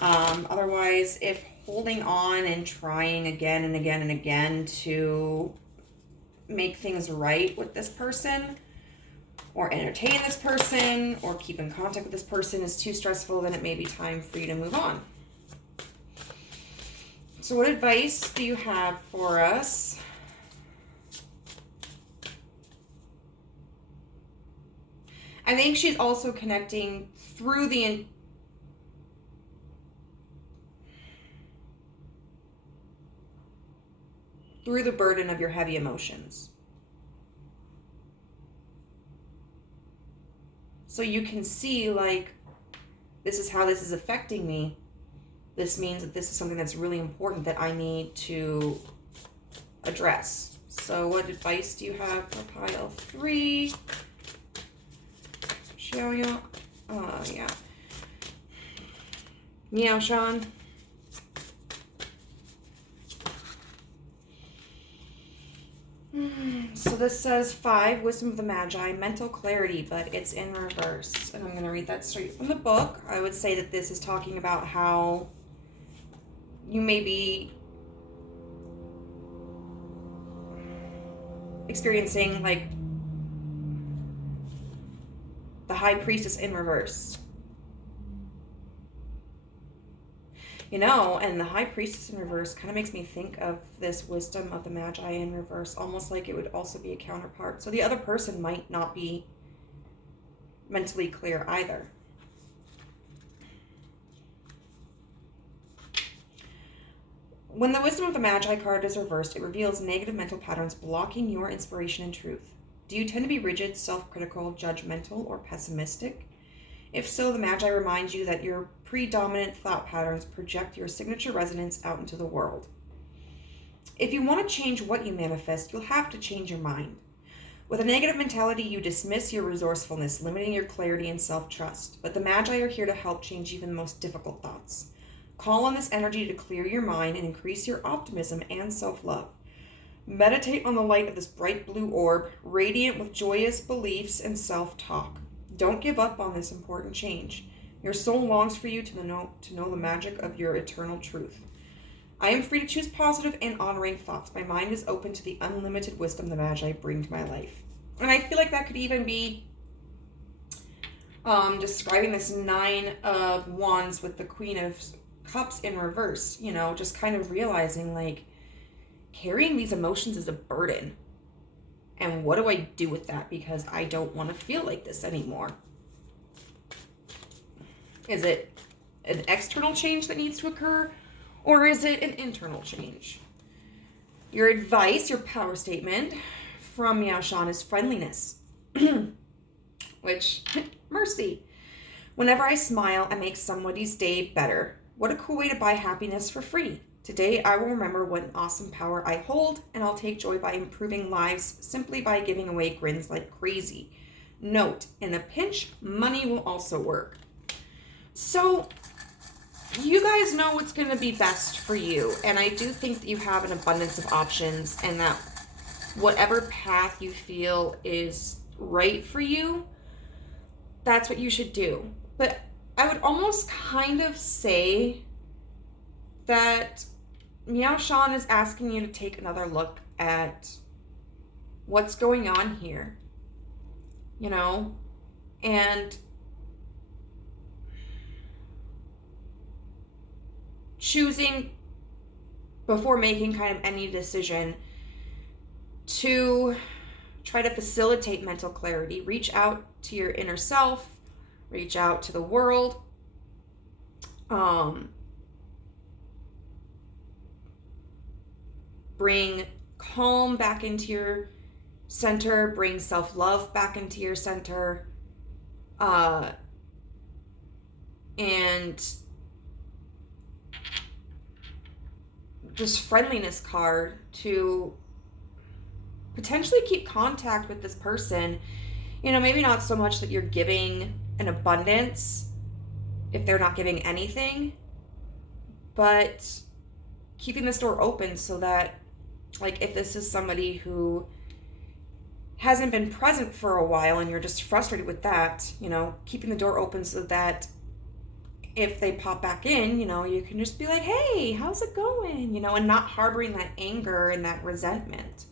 Otherwise, if holding on and trying again and again and again to make things right with this person, or entertain this person, or keep in contact with this person is too stressful, then it may be time for you to move on. So what advice do you have for us? I think she's also connecting through the burden of your heavy emotions. So you can see, like, this is how this is affecting me. This means that this is something that's really important that I need to address. So what advice do you have for pile 3? Xiaoya. Yeah. Meow Shan. So this says 5, Wisdom of the Magi, mental clarity, but it's in reverse. And I'm going to read that straight from the book. I would say that this is talking about how you may be experiencing like the High Priestess in reverse. You know, and the High Priestess in reverse kind of makes me think of this Wisdom of the Magi in reverse, almost like it would also be a counterpart. So the other person might not be mentally clear either. When the Wisdom of the Magi card is reversed, it reveals negative mental patterns blocking your inspiration and truth. Do you tend to be rigid, self-critical, judgmental, or pessimistic? If so, the Magi remind you that your predominant thought patterns project your signature resonance out into the world. If you want to change what you manifest, you'll have to change your mind. With a negative mentality, you dismiss your resourcefulness, limiting your clarity and self-trust. But the Magi are here to help change even the most difficult thoughts. Call on this energy to clear your mind and increase your optimism and self-love. Meditate on the light of this bright blue orb, radiant with joyous beliefs and self-talk. Don't give up on this important change. Your soul longs for you to know the magic of your eternal truth. I am free to choose positive and honoring thoughts. My mind is open to the unlimited wisdom the Magi bring to my life. And I feel like that could even be describing this 9 of Wands with the Queen of Cups in reverse. You know, just kind of realizing, like, carrying these emotions is a burden. And what do I do with that? Because I don't want to feel like this anymore. Is it an external change that needs to occur? Or is it an internal change? Your advice, your power statement from Meow Shan is friendliness. Which, mercy. Whenever I smile, I make somebody's day better. What a cool way to buy happiness for free. Today, I will remember what an awesome power I hold, and I'll take joy by improving lives simply by giving away grins like crazy. Note, in a pinch, money will also work. So, you guys know what's going to be best for you, and I do think that you have an abundance of options, and that whatever path you feel is right for you, that's what you should do. But I would almost kind of say that Meow Shan is asking you to take another look at what's going on here, you know, and choosing before making kind of any decision to try to facilitate mental clarity. Reach out to your inner self, reach out to the world. Bring calm back into your center, bring self-love back into your center, and just friendliness card to potentially keep contact with this person. You know, maybe not so much that you're giving an abundance if they're not giving anything, but keeping this door open so that, like, if this is somebody who hasn't been present for a while and you're just frustrated with that, you know, keeping the door open so that if they pop back in, you know, you can just be like, hey, how's it going? You know, and not harboring that anger and that resentment.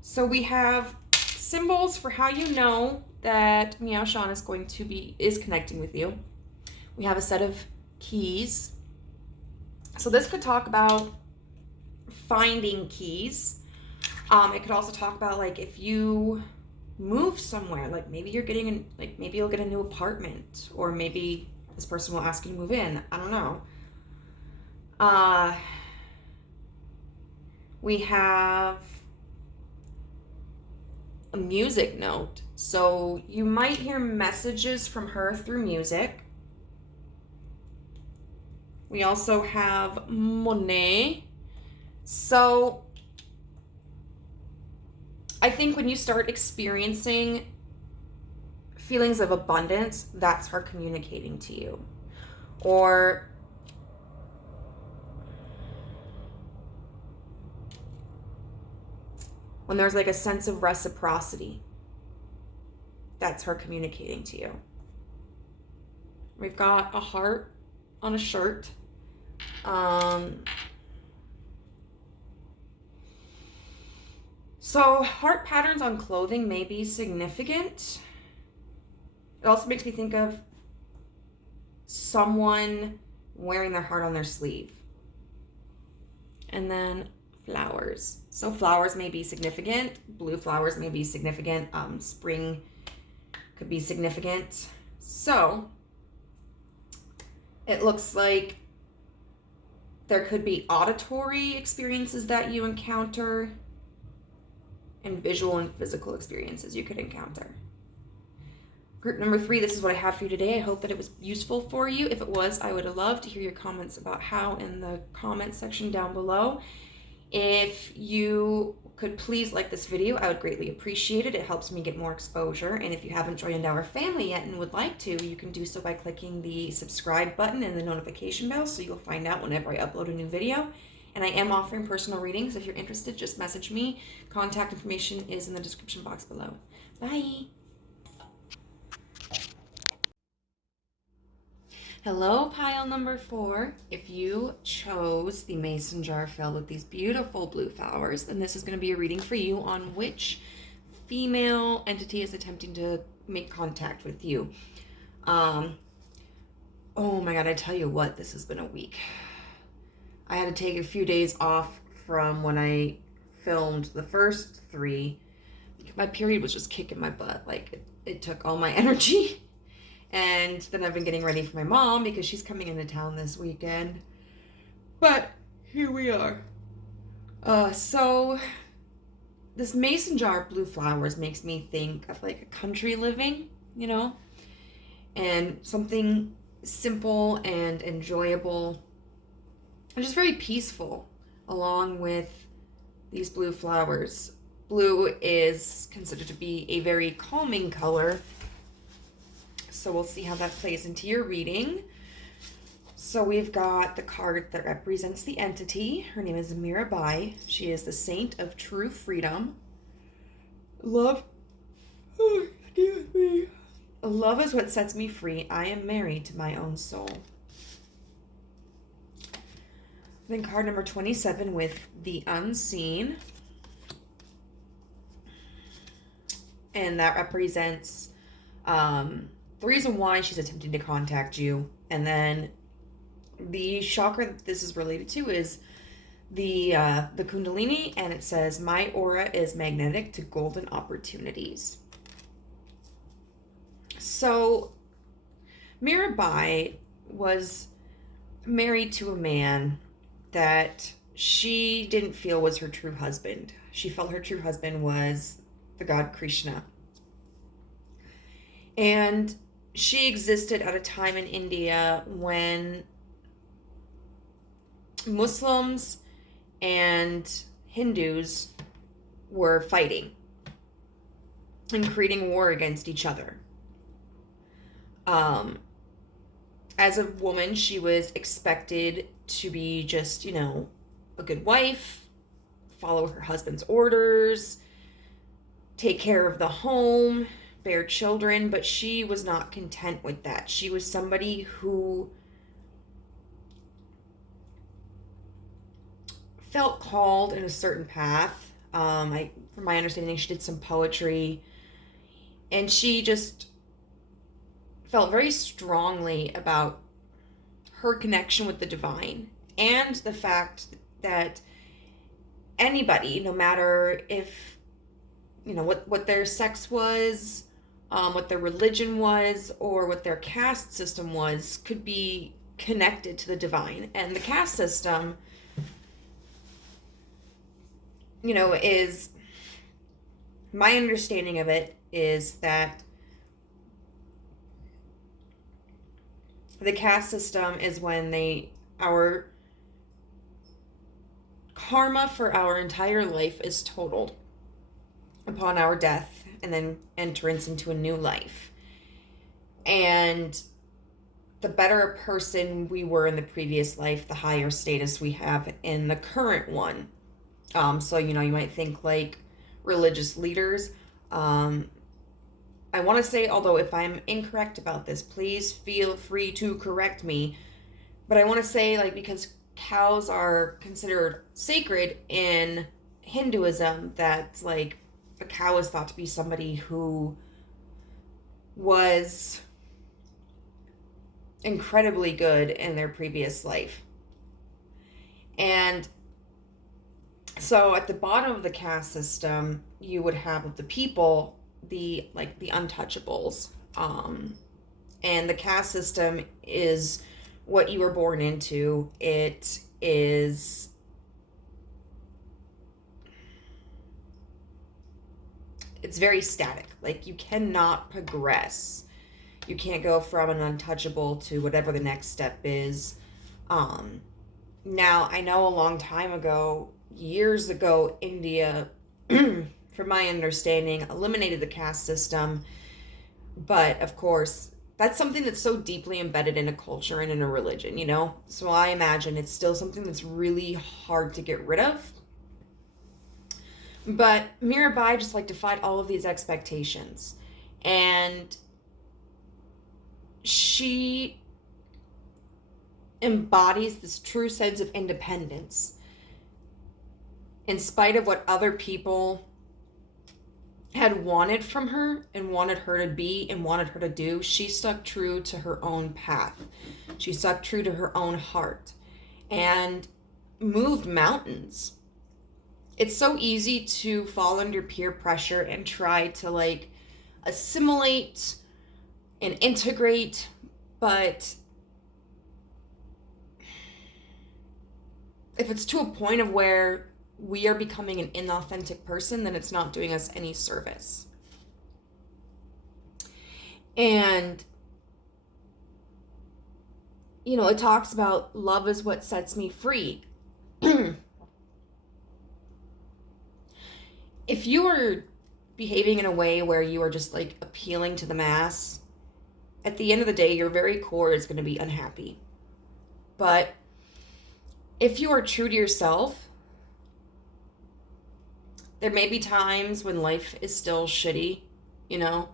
So we have symbols for how you know that Meow Shan is connecting with you. We have a set of keys. So this could talk about finding keys. It could also talk about, like, if you move somewhere, like maybe maybe you'll get a new apartment, or maybe this person will ask you to move in. I don't know. We have a music note. So you might hear messages from her through music. We also have Monet. So I think when you start experiencing feelings of abundance, that's her communicating to you. Or when there's like a sense of reciprocity, that's her communicating to you. We've got a heart on a shirt. So heart patterns on clothing may be significant. It also makes me think of someone wearing their heart on their sleeve. And then flowers. So flowers may be significant. Blue flowers may be significant. Spring could be significant. So it looks like there could be auditory experiences that you encounter, and visual and physical experiences you could encounter. Group number 3, this is what I have for you today. I hope that it was useful for you. If it was, I would love to hear your comments about how in the comment section down below. If you could please like this video, I would greatly appreciate it. It helps me get more exposure. And if you haven't joined our family yet and would like to, you can do so by clicking the subscribe button and the notification bell so you'll find out whenever I upload a new video. And I am offering personal readings. If you're interested, just message me. Contact information is in the description box below. Bye. Hello, pile number 4. If you chose the mason jar filled with these beautiful blue flowers, then this is going to be a reading for you on which female entity is attempting to make contact with you. Oh my God, I tell you what, this has been a week. I had to take a few days off from when I filmed the first 3. My period was just kicking my butt. Like, it took all my energy. And then I've been getting ready for my mom because she's coming into town this weekend. But here we are. So this mason jar of blue flowers makes me think of like a country living, you know, and something simple and enjoyable and just very peaceful along with these blue flowers. Blue is considered to be a very calming color. So we'll see how that plays into your reading. So we've got the card that represents the entity. Her name is Mirabai. She is the saint of true freedom. Love. Oh, excuse me. Love is what sets me free. I am married to my own soul. Then card number 27 with the unseen. And that represents the reason why she's attempting to contact you. And then the chakra that this is related to is the Kundalini, and it says, my aura is magnetic to golden opportunities. So Mirabai was married to a man that she didn't feel was her true husband. She felt her true husband was the god Krishna. And she existed at a time in India when Muslims and Hindus were fighting and creating war against each other. As a woman, she was expected to be just, a good wife, follow her husband's orders, take care of the home, bear children, but she was not content with that. She was somebody who felt called in a certain path. From my understanding, she did some poetry, and she just felt very strongly about her connection with the divine and the fact that anybody, no matter if, what their sex was, what their religion was, or what their caste system was, could be connected to the divine. And the caste system, is, my understanding of it is that the caste system is when our karma for our entire life is totaled upon our death and then entrance into a new life. And the better a person we were in the previous life, the higher status we have in the current one. So, you might think like religious leaders. I want to say, although if I'm incorrect about this, please feel free to correct me. But I want to say, because cows are considered sacred in Hinduism, that, a cow is thought to be somebody who was incredibly good in their previous life. And so at the bottom of the caste system, you would have the people, the untouchables. And the caste system is what you were born into. It's very static. You cannot progress. You can't go from an untouchable to whatever the next step is. Now, I know a long time ago, years ago, India, from my understanding, eliminated the caste system. But, of course, that's something that's so deeply embedded in a culture and in a religion, So I imagine it's still something that's really hard to get rid of. But Mirabai just defied all of these expectations. And she embodies this true sense of independence. In spite of what other people had wanted from her and wanted her to be and wanted her to do, she stuck true to her own path. She stuck true to her own heart and moved mountains. It's so easy to fall under peer pressure and try to assimilate and integrate, but if it's to a point of where we are becoming an inauthentic person, then it's not doing us any service. And, it talks about love is what sets me free. If you are behaving in a way where you are just appealing to the mass, at the end of the day, your very core is going to be unhappy. But if you are true to yourself, there may be times when life is still shitty, I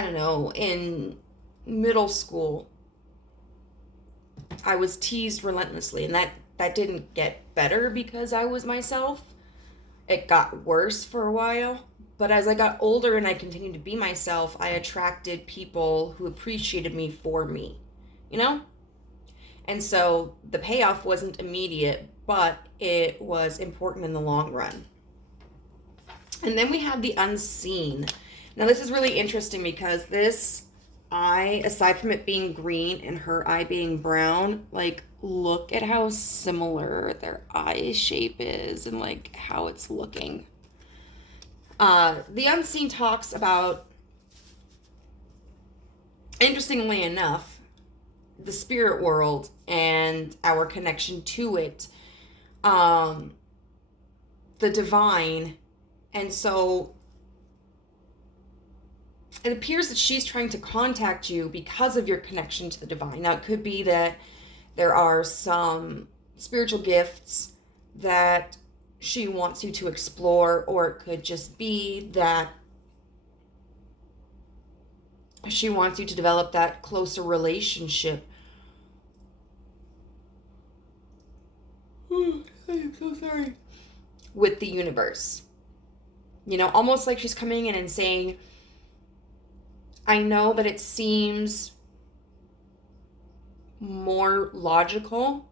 don't know, in middle school, I was teased relentlessly, and that didn't get better because I was myself. It got worse for a while, but as I got older and I continued to be myself, I attracted people who appreciated me for me, And so the payoff wasn't immediate, but it was important in the long run. And then we have the unseen. Now this is really interesting because this eye, aside from it being green and her eye being brown, like, look at how similar their eye shape is and, like, how it's looking. The Unseen talks about, interestingly enough, the spirit world and our connection to it, the divine. And so it appears that she's trying to contact you because of your connection to the divine. Now, it could be that there are some spiritual gifts that she wants you to explore, or it could just be that she wants you to develop that closer relationship. I'm so sorry. With the universe. You know, almost like she's coming in and saying, I know that it seems more logical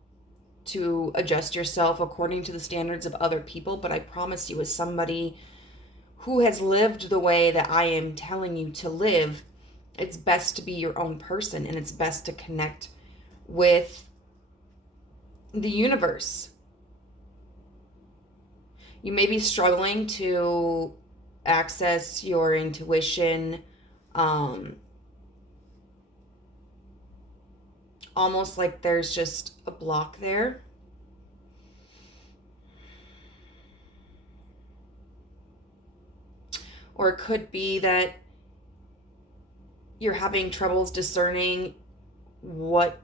to adjust yourself according to the standards of other people, but I promise you, as somebody who has lived the way that I am telling you to live, it's best to be your own person, and it's best to connect with the universe. You may be struggling to access your intuition, almost like there's just a block there. Or it could be that you're having troubles discerning what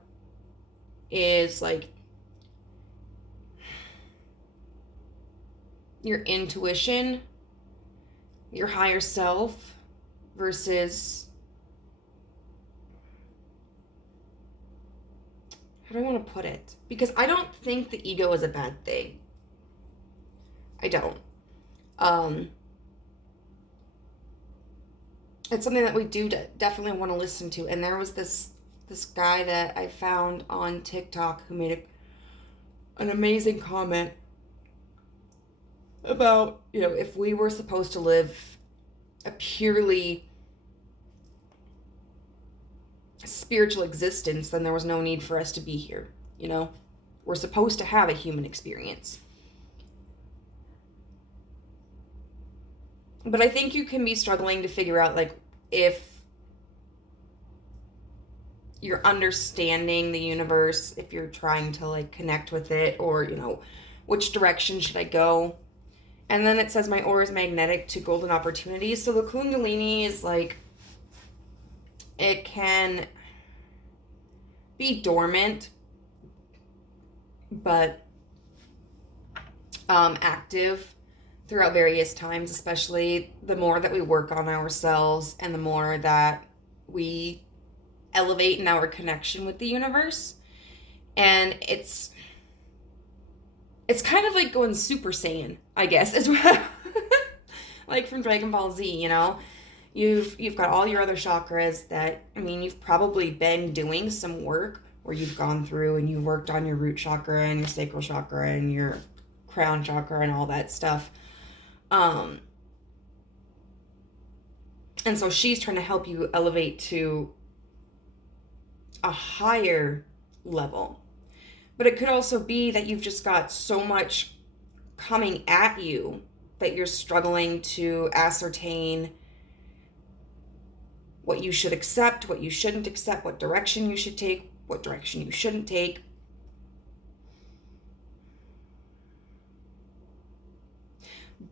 is like your intuition, your higher self, versus, how do I want to put it? Because I don't think the ego is a bad thing. I don't. It's something that we do definitely want to listen to. And there was this guy that I found on TikTok who made an amazing comment about, you know, if we were supposed to live a purely spiritual existence, then there was no need for us to be here. You know, we're supposed to have a human experience. But I think you can be struggling to figure out, like, if you're understanding the universe, if you're trying to, like, connect with it, or, you know, which direction should I go? And then it says my aura is magnetic to golden opportunities. So the Kundalini is like, it can be dormant, but active throughout various times, especially the more that we work on ourselves and the more that we elevate in our connection with the universe. And it's kind of like going Super Saiyan, I guess, as well. Like from Dragon Ball Z, you know? You've got all your other chakras that, I mean, you've probably been doing some work where you've gone through and you've worked on your root chakra and your sacral chakra and your crown chakra and all that stuff. And so she's trying to help you elevate to a higher level. But it could also be that you've just got so much coming at you that you're struggling to ascertain what you should accept, what you shouldn't accept, what direction you should take, what direction you shouldn't take.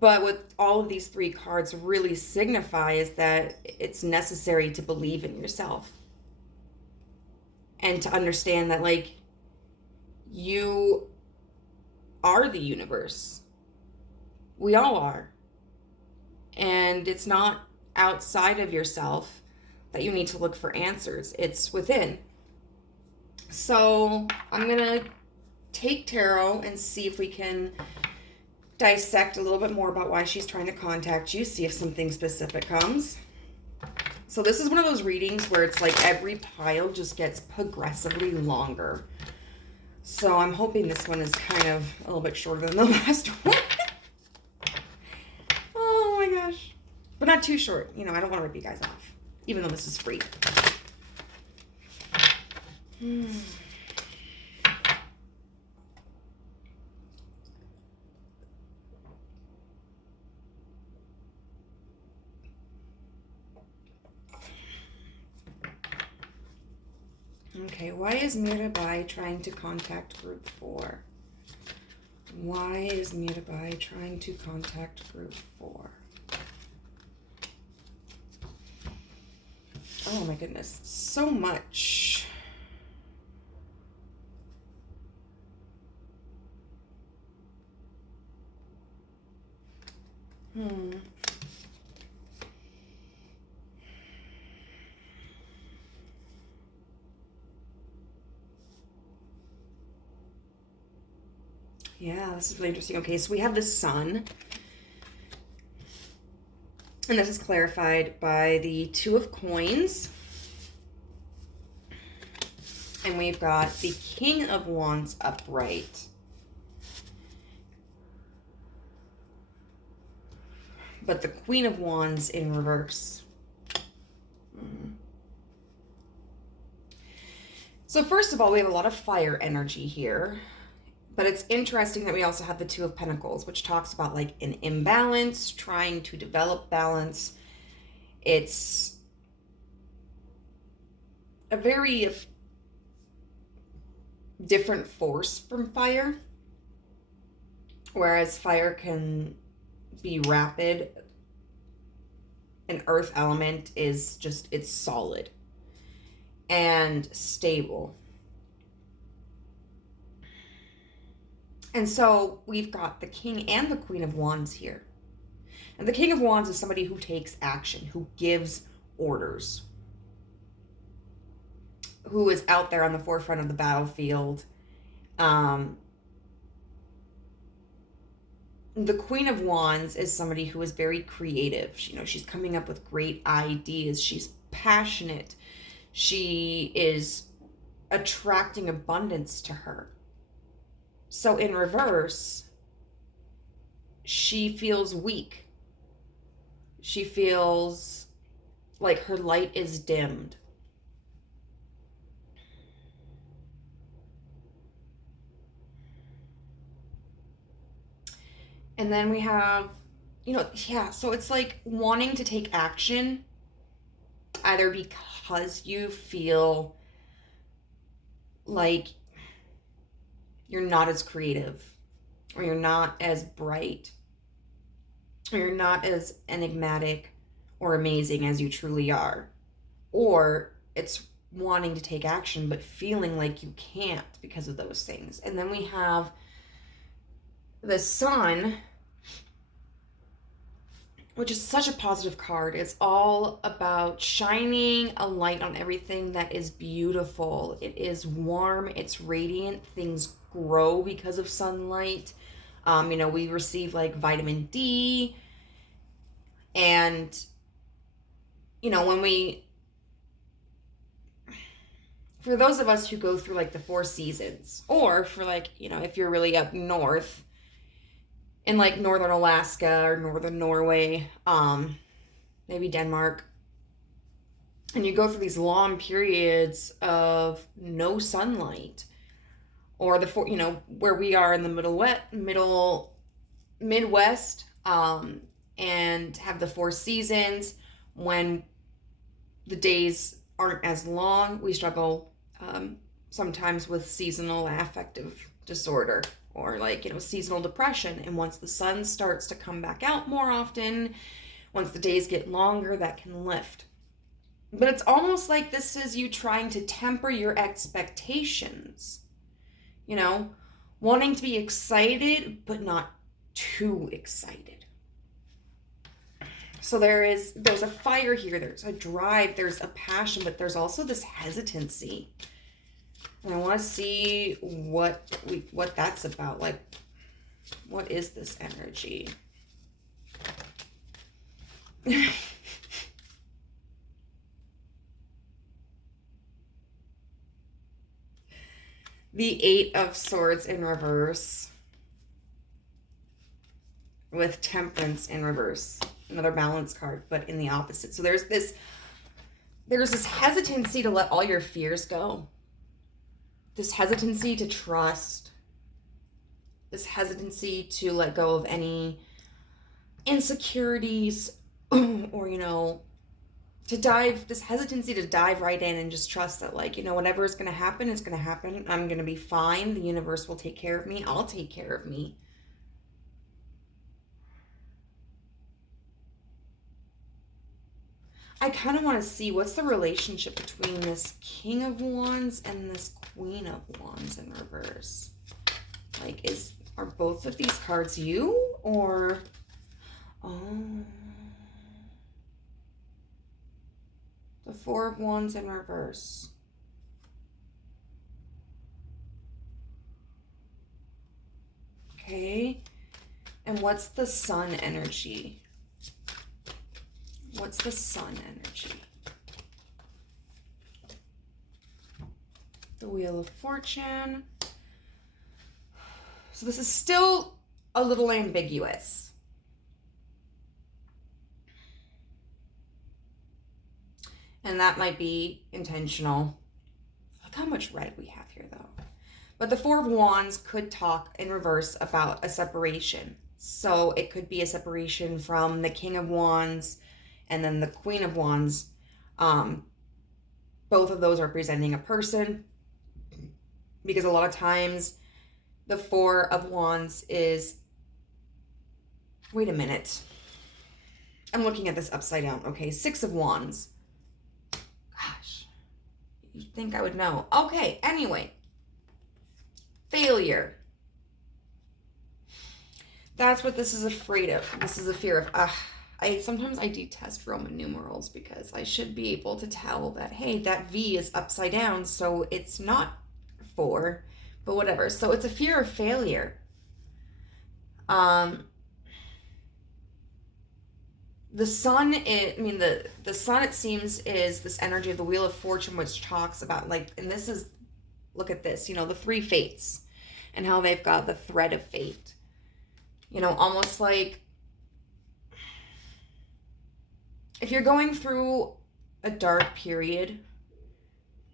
But what all of these three cards really signify is that it's necessary to believe in yourself. And to understand that, like, you are the universe. We all are. And it's not outside of yourself that you need to look for answers. It's within. So I'm going to take tarot and see if we can dissect a little bit more about why she's trying to contact you, see if something specific comes. So this is one of those readings where it's like every pile just gets progressively longer. So I'm hoping this one is kind of a little bit shorter than the last one. Oh my gosh. But not too short. You know, I don't want to rip you guys off, even though this is free. Okay, why is Mirabai trying to contact group 4? Why is Mirabai trying to contact group 4? Oh my goodness, so much. Yeah, this is really interesting. Okay, so we have the sun. And this is clarified by the 2 of coins. And we've got the King of Wands upright. But the Queen of Wands in reverse. So first of all, we have a lot of fire energy here. But it's interesting that we also have the 2 of Pentacles, which talks about like an imbalance, trying to develop balance. It's a very different force from fire. Whereas fire can be rapid, an earth element is just, it's solid and stable. And so we've got the King and the Queen of Wands here. And the King of Wands is somebody who takes action, who gives orders, who is out there on the forefront of the battlefield. The Queen of Wands is somebody who is very creative. She's coming up with great ideas. She's passionate. She is attracting abundance to her. So in reverse, she feels weak. She feels like her light is dimmed. And then we have, so it's like wanting to take action, either because you feel like you're not as creative, or you're not as bright, or you're not as enigmatic or amazing as you truly are. Or it's wanting to take action, but feeling like you can't because of those things. And then we have the Sun, which is such a positive card. It's all about shining a light on everything that is beautiful. It is warm, it's radiant, things grow because of sunlight. We receive like vitamin D, and for those of us who go through like the 4 seasons, or for like, if you're really up north in like northern Alaska or northern Norway, maybe Denmark, and you go through these long periods of no sunlight, or where we are in the Midwest, and have the 4 seasons, when the days aren't as long, we struggle sometimes with seasonal affective disorder, or like, seasonal depression. And once the sun starts to come back out more often, once the days get longer, that can lift. But it's almost like this is you trying to temper your expectations, wanting to be excited, but not too excited. So there's a fire here, there's a drive, there's a passion, but there's also this hesitancy. And I want to see what that's about. Like, what is this energy? The 8 of Swords in reverse, with Temperance in reverse. Another balance card, but in the opposite. So there's this hesitancy to let all your fears go. this hesitancy to trust, this hesitancy to let go of any insecurities or, you know, this hesitancy to dive right in and just trust that, like, you know, whatever is going to happen, it's going to happen. I'm going to be fine. The universe will take care of me. I'll take care of me. I kind of want to see what's the relationship between this King of Wands and this Queen of Wands in reverse. Like, are both of these cards you, or... Oh... The Four of Wands in reverse. Okay. And what's the Sun energy? What's the Sun energy? The Wheel of Fortune. So this is still a little ambiguous. And that might be intentional. Look how much red we have here, though. But the Four of Wands could talk in reverse about a separation. So it could be a separation from the King of Wands and then the Queen of Wands. Both of those representing a person. Because a lot of times the Four of Wands is... Wait a minute. I'm looking at this upside down. Okay, Six of Wands. You'd think I would know. Okay, anyway. Failure. That's what this is afraid of. This is a fear of, sometimes I detest Roman numerals because I should be able to tell that, hey, that V is upside down, so it's not 4, but whatever. So it's a fear of failure. The sun, the sun, it seems, is this energy of the Wheel of Fortune, which talks about, like, and this is, look at this, you know, the 3 fates and how they've got the thread of fate. You know, almost like if you're going through a dark period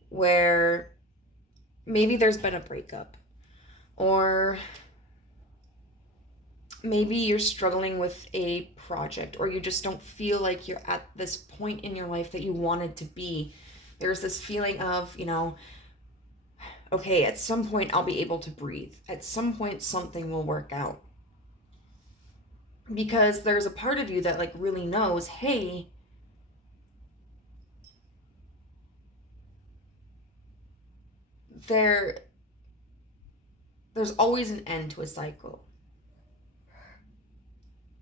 where maybe there's been a breakup, or maybe you're struggling with a project, or you just don't feel like you're at this point in your life that you wanted to be. There's this feeling of, you know, okay, at some point I'll be able to breathe. At some point something will work out. Because there's a part of you that, like, really knows, hey, there's always an end to a cycle.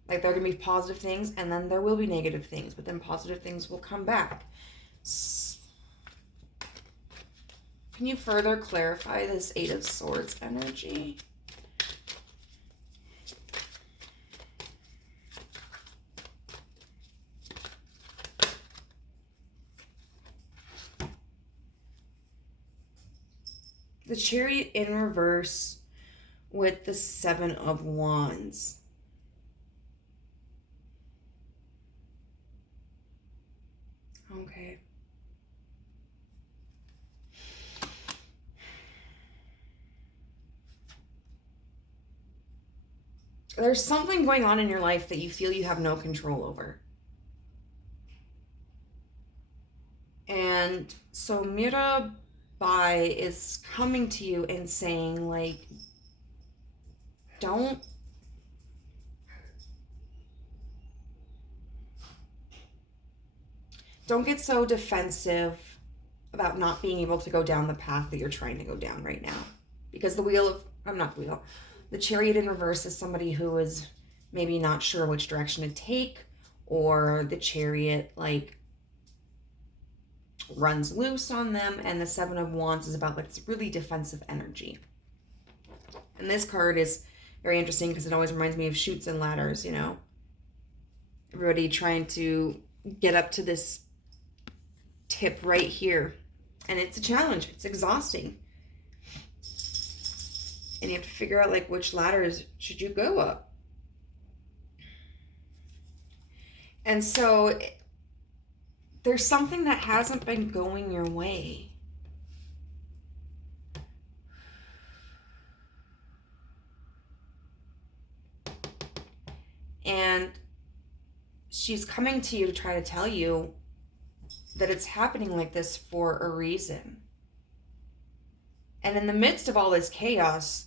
Like, there are going to be positive things, and then there will be negative things, but then positive things will come back. Can you further clarify this Eight of Swords energy? The Chariot in reverse with the Seven of Wands. Okay. There's something going on in your life that you feel you have no control over. And so Mirabai is coming to you and saying, like, don't get so defensive about not being able to go down the path that you're trying to go down right now. Because the Chariot in reverse is somebody who is maybe not sure which direction to take, or the Chariot, like, runs loose on them, and the Seven of Wands is about, like, it's really defensive energy. And this card is very interesting because it always reminds me of Chutes and Ladders, you know? Everybody trying to get up to this tip right here. And it's a challenge. It's exhausting. And you have to figure out, like, which ladders should you go up. And so there's something that hasn't been going your way. And she's coming to you to try to tell you that it's happening like this for a reason. And in the midst of all this chaos,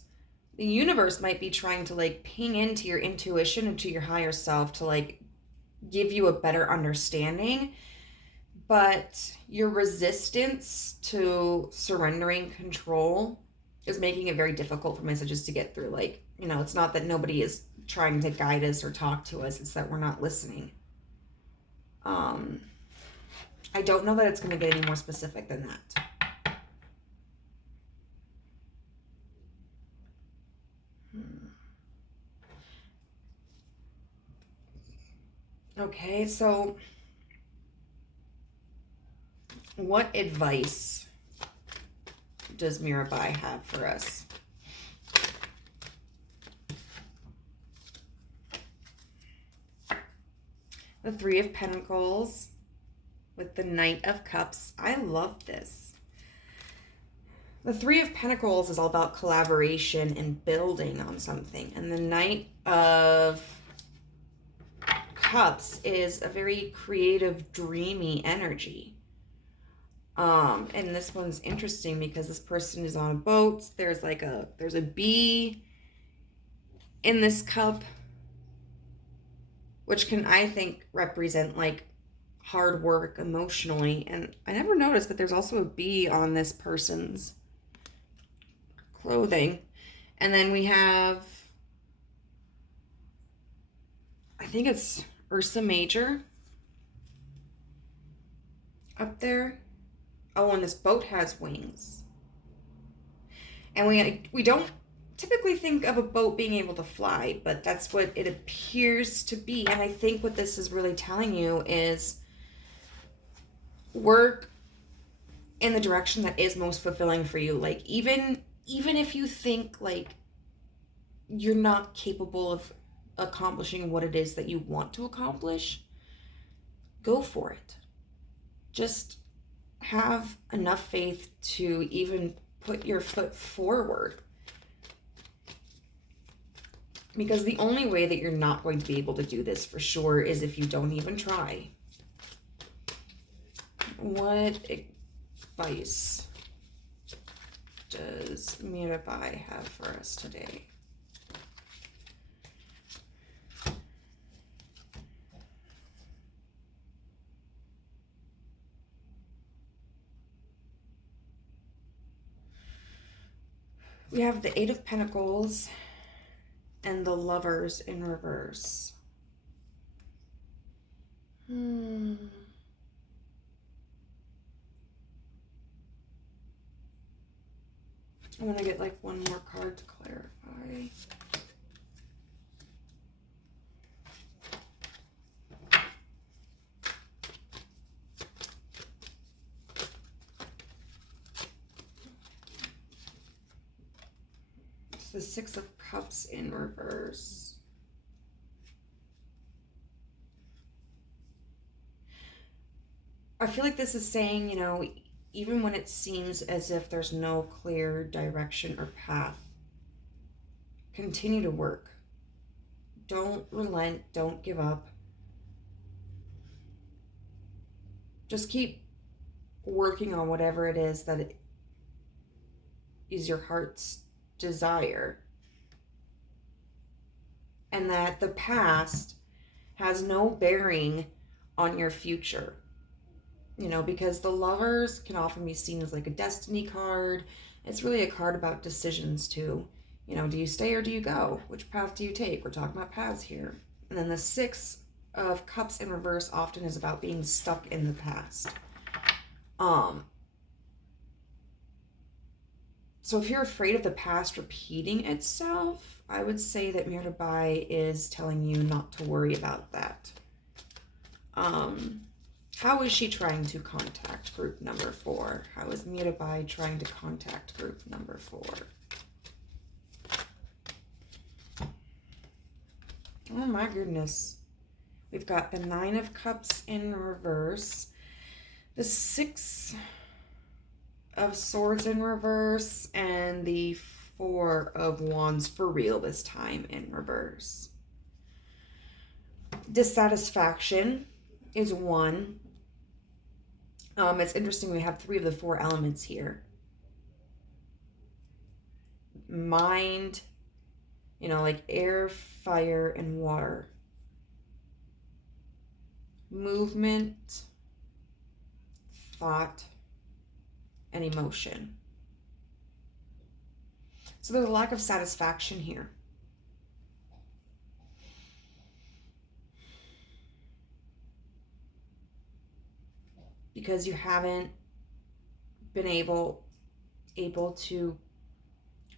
the universe might be trying to like ping into your intuition and to your higher self to like give you a better understanding. But your resistance to surrendering control is making it very difficult for messages to get through. Like, you know, it's not that nobody is trying to guide us or talk to us, it's that we're not listening. I don't know that it's going to get any more specific than that. Okay, so what advice does Mirabai have for us? The Three of Pentacles with the Knight of Cups. I love this. The Three of Pentacles is all about collaboration and building on something. And the Knight of Cups is a very creative, dreamy energy. And this one's interesting because this person is on a boat. There's a bee in this cup, which can, I think, represent like hard work emotionally. And I never noticed, but there's also a bee on this person's clothing. And then we have, I think it's Ursa Major up there. Oh, and this boat has wings. And we don't typically think of a boat being able to fly, but that's what it appears to be. And I think what this is really telling you is work in the direction that is most fulfilling for you. Like even if you think like you're not capable of accomplishing what it is that you want to accomplish, go for it. Just have enough faith to even put your foot forward. Because the only way that you're not going to be able to do this for sure is if you don't even try. What advice does Mirabai have for us today? We have the Eight of Pentacles and the Lovers in reverse. I'm going to get like one more card to clarify. The Six of Cups in reverse. I feel like this is saying, you know, even when it seems as if there's no clear direction or path, continue to work. Don't relent. Don't give up. Just keep working on whatever it is that it is your heart's desire, and that the past has no bearing on your future, you know, because the Lovers can often be seen as like a destiny card. It's really a card about decisions too. You know, do you stay or do you go? Which path do you take? We're talking about paths here. And then the Six of Cups in reverse often is about being stuck in the past. So if you're afraid of the past repeating itself, I would say that Mirabai is telling you not to worry about that. How is she trying to contact group number 4? How is Mirabai trying to contact group number 4? Oh my goodness. We've got the Nine of Cups in reverse. The Six of Swords in reverse, and the Four of Wands for real this time in reverse. Dissatisfaction is one. It's interesting, we have 3 of the 4 elements here. Mind, like air, fire, and water. Movement, thought, and emotion. So there's a lack of satisfaction here. Because you haven't been able to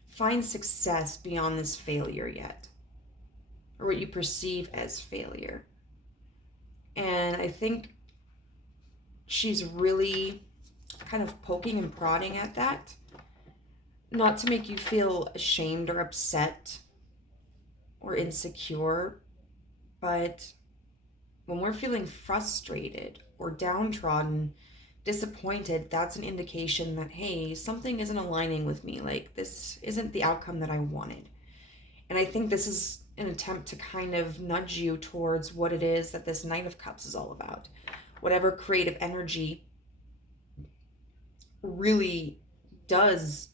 find success beyond this failure yet, or what you perceive as failure. And I think she's really kind of poking and prodding at that, not to make you feel ashamed or upset or insecure, but when we're feeling frustrated or downtrodden, disappointed, that's an indication that, hey, something isn't aligning with me. Like, this isn't the outcome that I wanted. And I think this is an attempt to kind of nudge you towards what it is that this Knight of Cups is all about. Whatever creative energy really does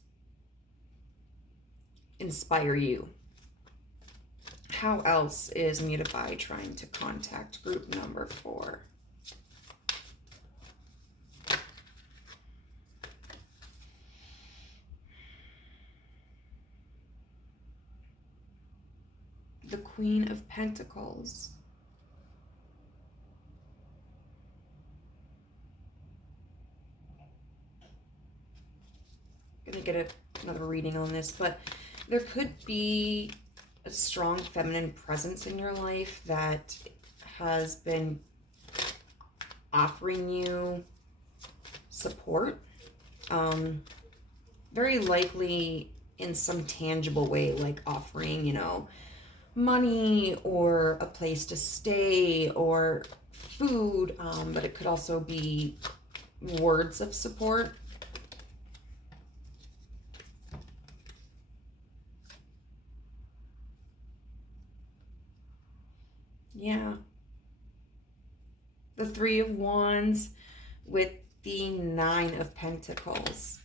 inspire you. How else is Mutabai trying to contact group number 4? The Queen of Pentacles. I'm gonna get another reading on this, but there could be a strong feminine presence in your life that has been offering you support. Very likely in some tangible way, like offering, money or a place to stay or food, but it could also be words of support. Yeah. The 3 of Wands with the 9 of Pentacles.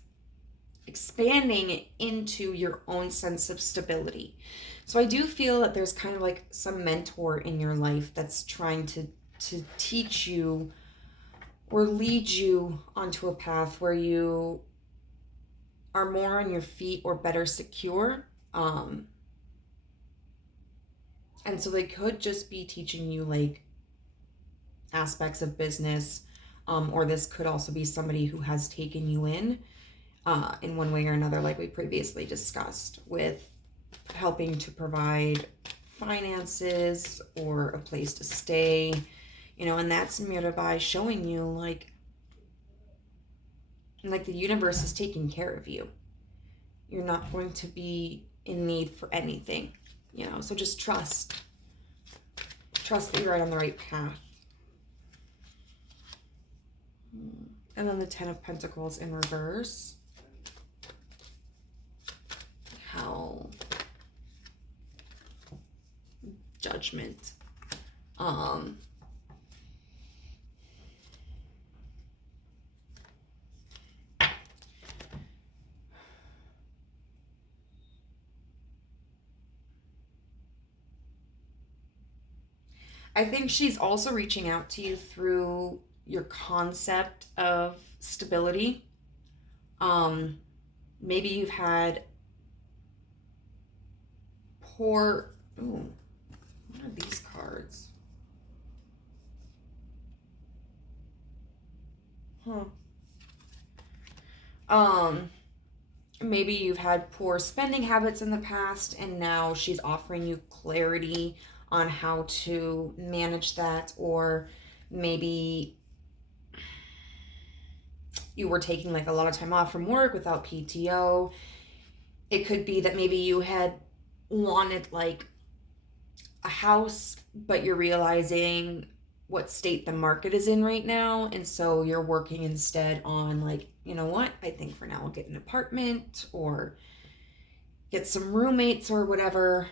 Expanding into your own sense of stability. So I do feel that there's kind of like some mentor in your life that's trying to teach you or lead you onto a path where you are more on your feet or better secure. And so they could just be teaching you like aspects of business, or this could also be somebody who has taken you in one way or another, like we previously discussed, with helping to provide finances or a place to stay, and that's Mirabai showing you like the universe is taking care of you. You're not going to be in need for anything, so just trust that you're right on the right path. And then the 10 of Pentacles in reverse. Hell. Judgment. I think she's also reaching out to you through your concept of stability. Maybe you've had poor... Ooh, what are these cards? Maybe you've had poor spending habits in the past, and now she's offering you clarity on how to manage that. Or maybe you were taking like a lot of time off from work without PTO. It could be that maybe you had wanted like a house, but you're realizing what state the market is in right now, and so you're working instead on like, you know what, I think for now I'll get an apartment or get some roommates or whatever.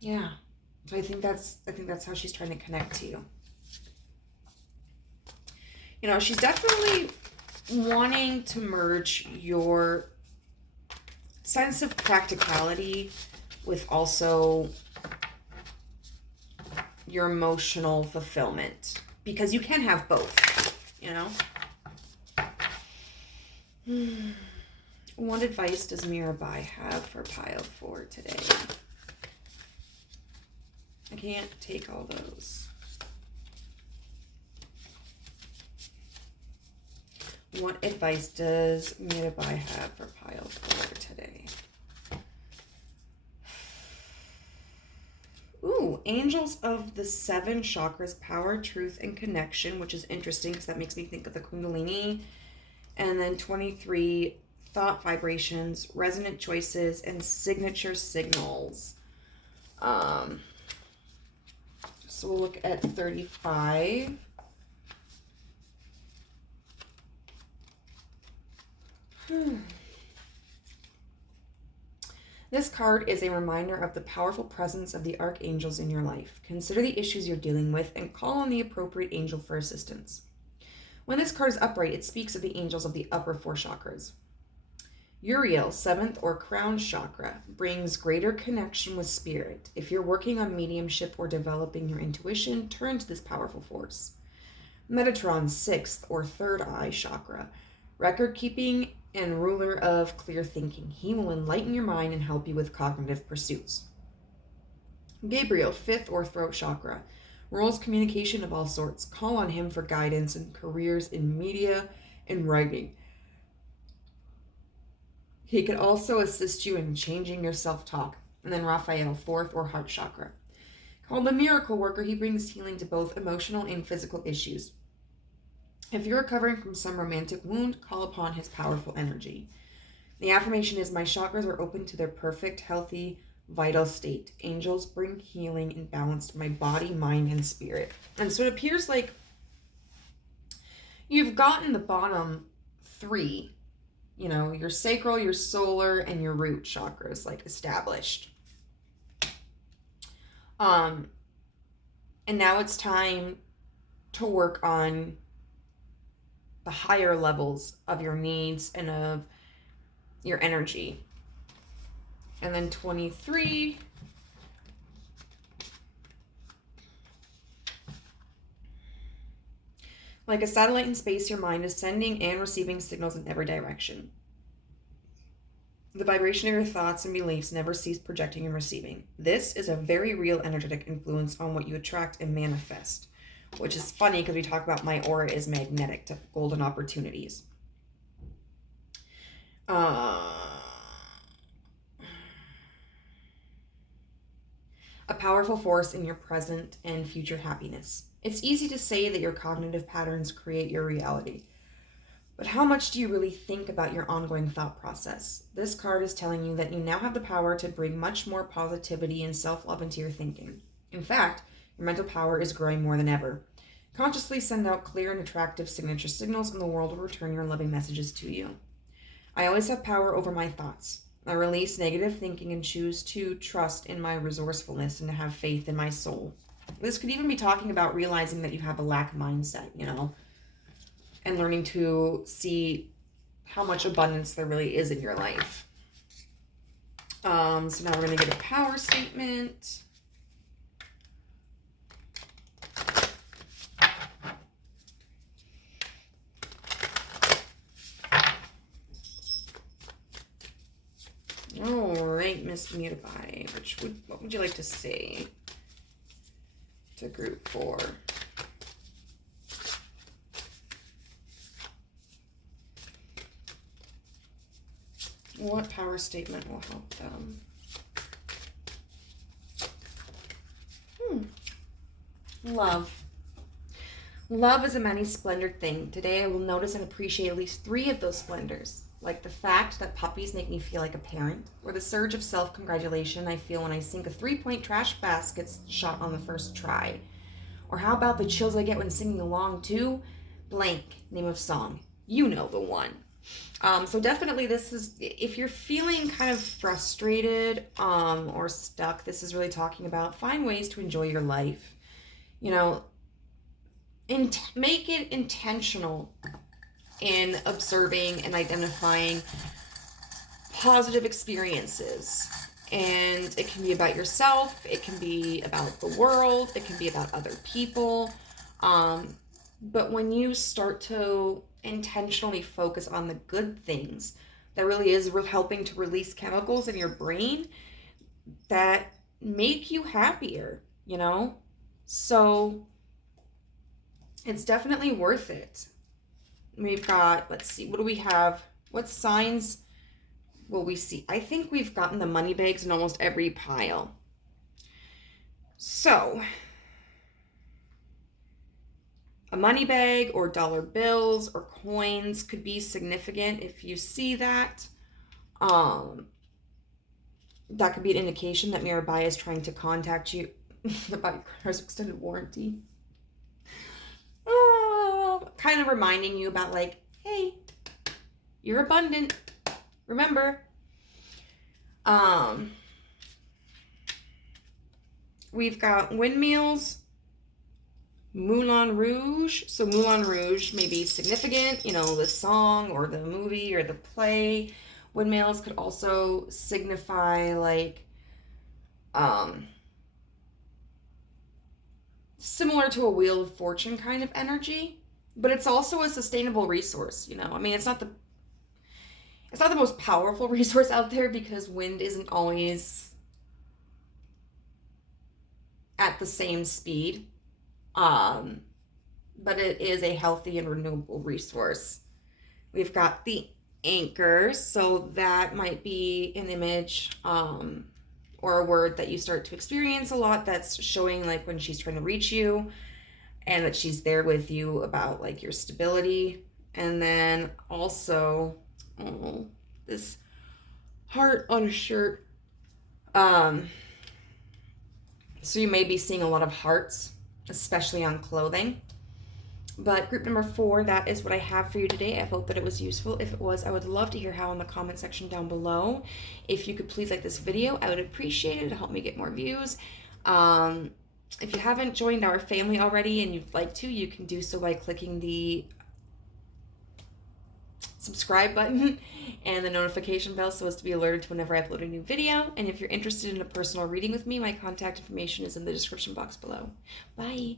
Yeah. So I think that's how she's trying to connect to you. You know, she's definitely wanting to merge your sense of practicality with also your emotional fulfillment, because you can have both, you know. What advice does Mirabai have for pile 4 today? I can't take all those. What advice does Mirabai have for pile 4 today? Ooh, Angels of the 7 Chakras, Power, Truth, and Connection, which is interesting because that makes me think of the Kundalini. And then 23, Thought Vibrations, Resonant Choices, and Signature Signals. So we'll look at 35. This card is a reminder of the powerful presence of the archangels in your life. Consider the issues you're dealing with and call on the appropriate angel for assistance. When this card is upright, it speaks of the angels of the upper 4 chakras. Uriel, 7th or crown chakra, brings greater connection with spirit. If you're working on mediumship or developing your intuition, turn to this powerful force. Metatron, 6th or third eye chakra, record keeping and ruler of clear thinking. He will enlighten your mind and help you with cognitive pursuits. Gabriel, 5th or throat chakra, rules communication of all sorts. Call on him for guidance in careers in media and writing. He can also assist you in changing your self-talk. And then Raphael, 4th or heart chakra. Called the miracle worker, he brings healing to both emotional and physical issues. If you're recovering from some romantic wound, call upon his powerful energy. The affirmation is, my chakras are open to their perfect, healthy, vital state. Angels bring healing and balance to my body, mind, and spirit. And so it appears like you've gotten the bottom 3, you know, your sacral, your solar, and your root chakras, like, established. And now it's time to work on the higher levels of your needs and of your energy. And then 23. Like a satellite in space, your mind is sending and receiving signals in every direction. The vibration of your thoughts and beliefs never cease projecting and receiving. This is a very real energetic influence on what you attract and manifest, which is funny because we talk about my aura is magnetic to golden opportunities. A powerful force in your present and future happiness. It's easy to say that your cognitive patterns create your reality. But how much do you really think about your ongoing thought process? This card is telling you that you now have the power to bring much more positivity and self-love into your thinking. In fact, your mental power is growing more than ever. Consciously send out clear and attractive signature signals, and the world will return your loving messages to you. I always have power over my thoughts. I release negative thinking and choose to trust in my resourcefulness and to have faith in my soul. This could even be talking about realizing that you have a lack mindset, you know, and learning to see how much abundance there really is in your life. So now we're going to get a power statement. All right, Miss Mirabai, what would you like to say to group 4? What power statement will help them? Love. Love is a many-splendored thing. Today I will notice and appreciate at least 3 of those splendors, like the fact that puppies make me feel like a parent, or the surge of self-congratulation I feel when I sink a 3-point trash basket shot on the first try. Or how about the chills I get when singing along to blank name of song? You know the one. So definitely this is, if you're feeling kind of frustrated or stuck, this is really talking about find ways to enjoy your life. You know, make it intentional in observing and identifying positive experiences. And it can be about yourself, it can be about the world, it can be about other people. But when you start to intentionally focus on the good things, that really is helping to release chemicals in your brain that make you happier, you know? So it's definitely worth it. We've got, let's see, what do we have? What signs will we see? I think we've gotten the money bags in almost every pile. So a money bag or dollar bills or coins could be significant if you see that. That could be an indication that Mirabai is trying to contact you about your car's extended warranty. Kind of reminding you about like, hey, you're abundant. Remember. We've got windmills, Moulin Rouge. So Moulin Rouge may be significant, you know, the song or the movie or the play. Windmills could also signify like similar to a Wheel of Fortune kind of energy, but it's also a sustainable resource, you know. I mean, it's not the most powerful resource out there because wind isn't always at the same speed. But it is a healthy and renewable resource. We've got the anchor, so that might be an image or a word that you start to experience a lot that's showing like when she's trying to reach you and that she's there with you about like your stability. And then also, this heart on a shirt. So you may be seeing a lot of hearts, especially on clothing. But group number 4, that is what I have for you today. I hope that it was useful. If it was, I would love to hear how in the comment section down below. If you could please like this video, I would appreciate it. It'll help me get more views. If you haven't joined our family already and you'd like to, you can do so by clicking the subscribe button and the notification bell so as to be alerted to whenever I upload a new video. And if you're interested in a personal reading with me, my contact information is in the description box below. Bye.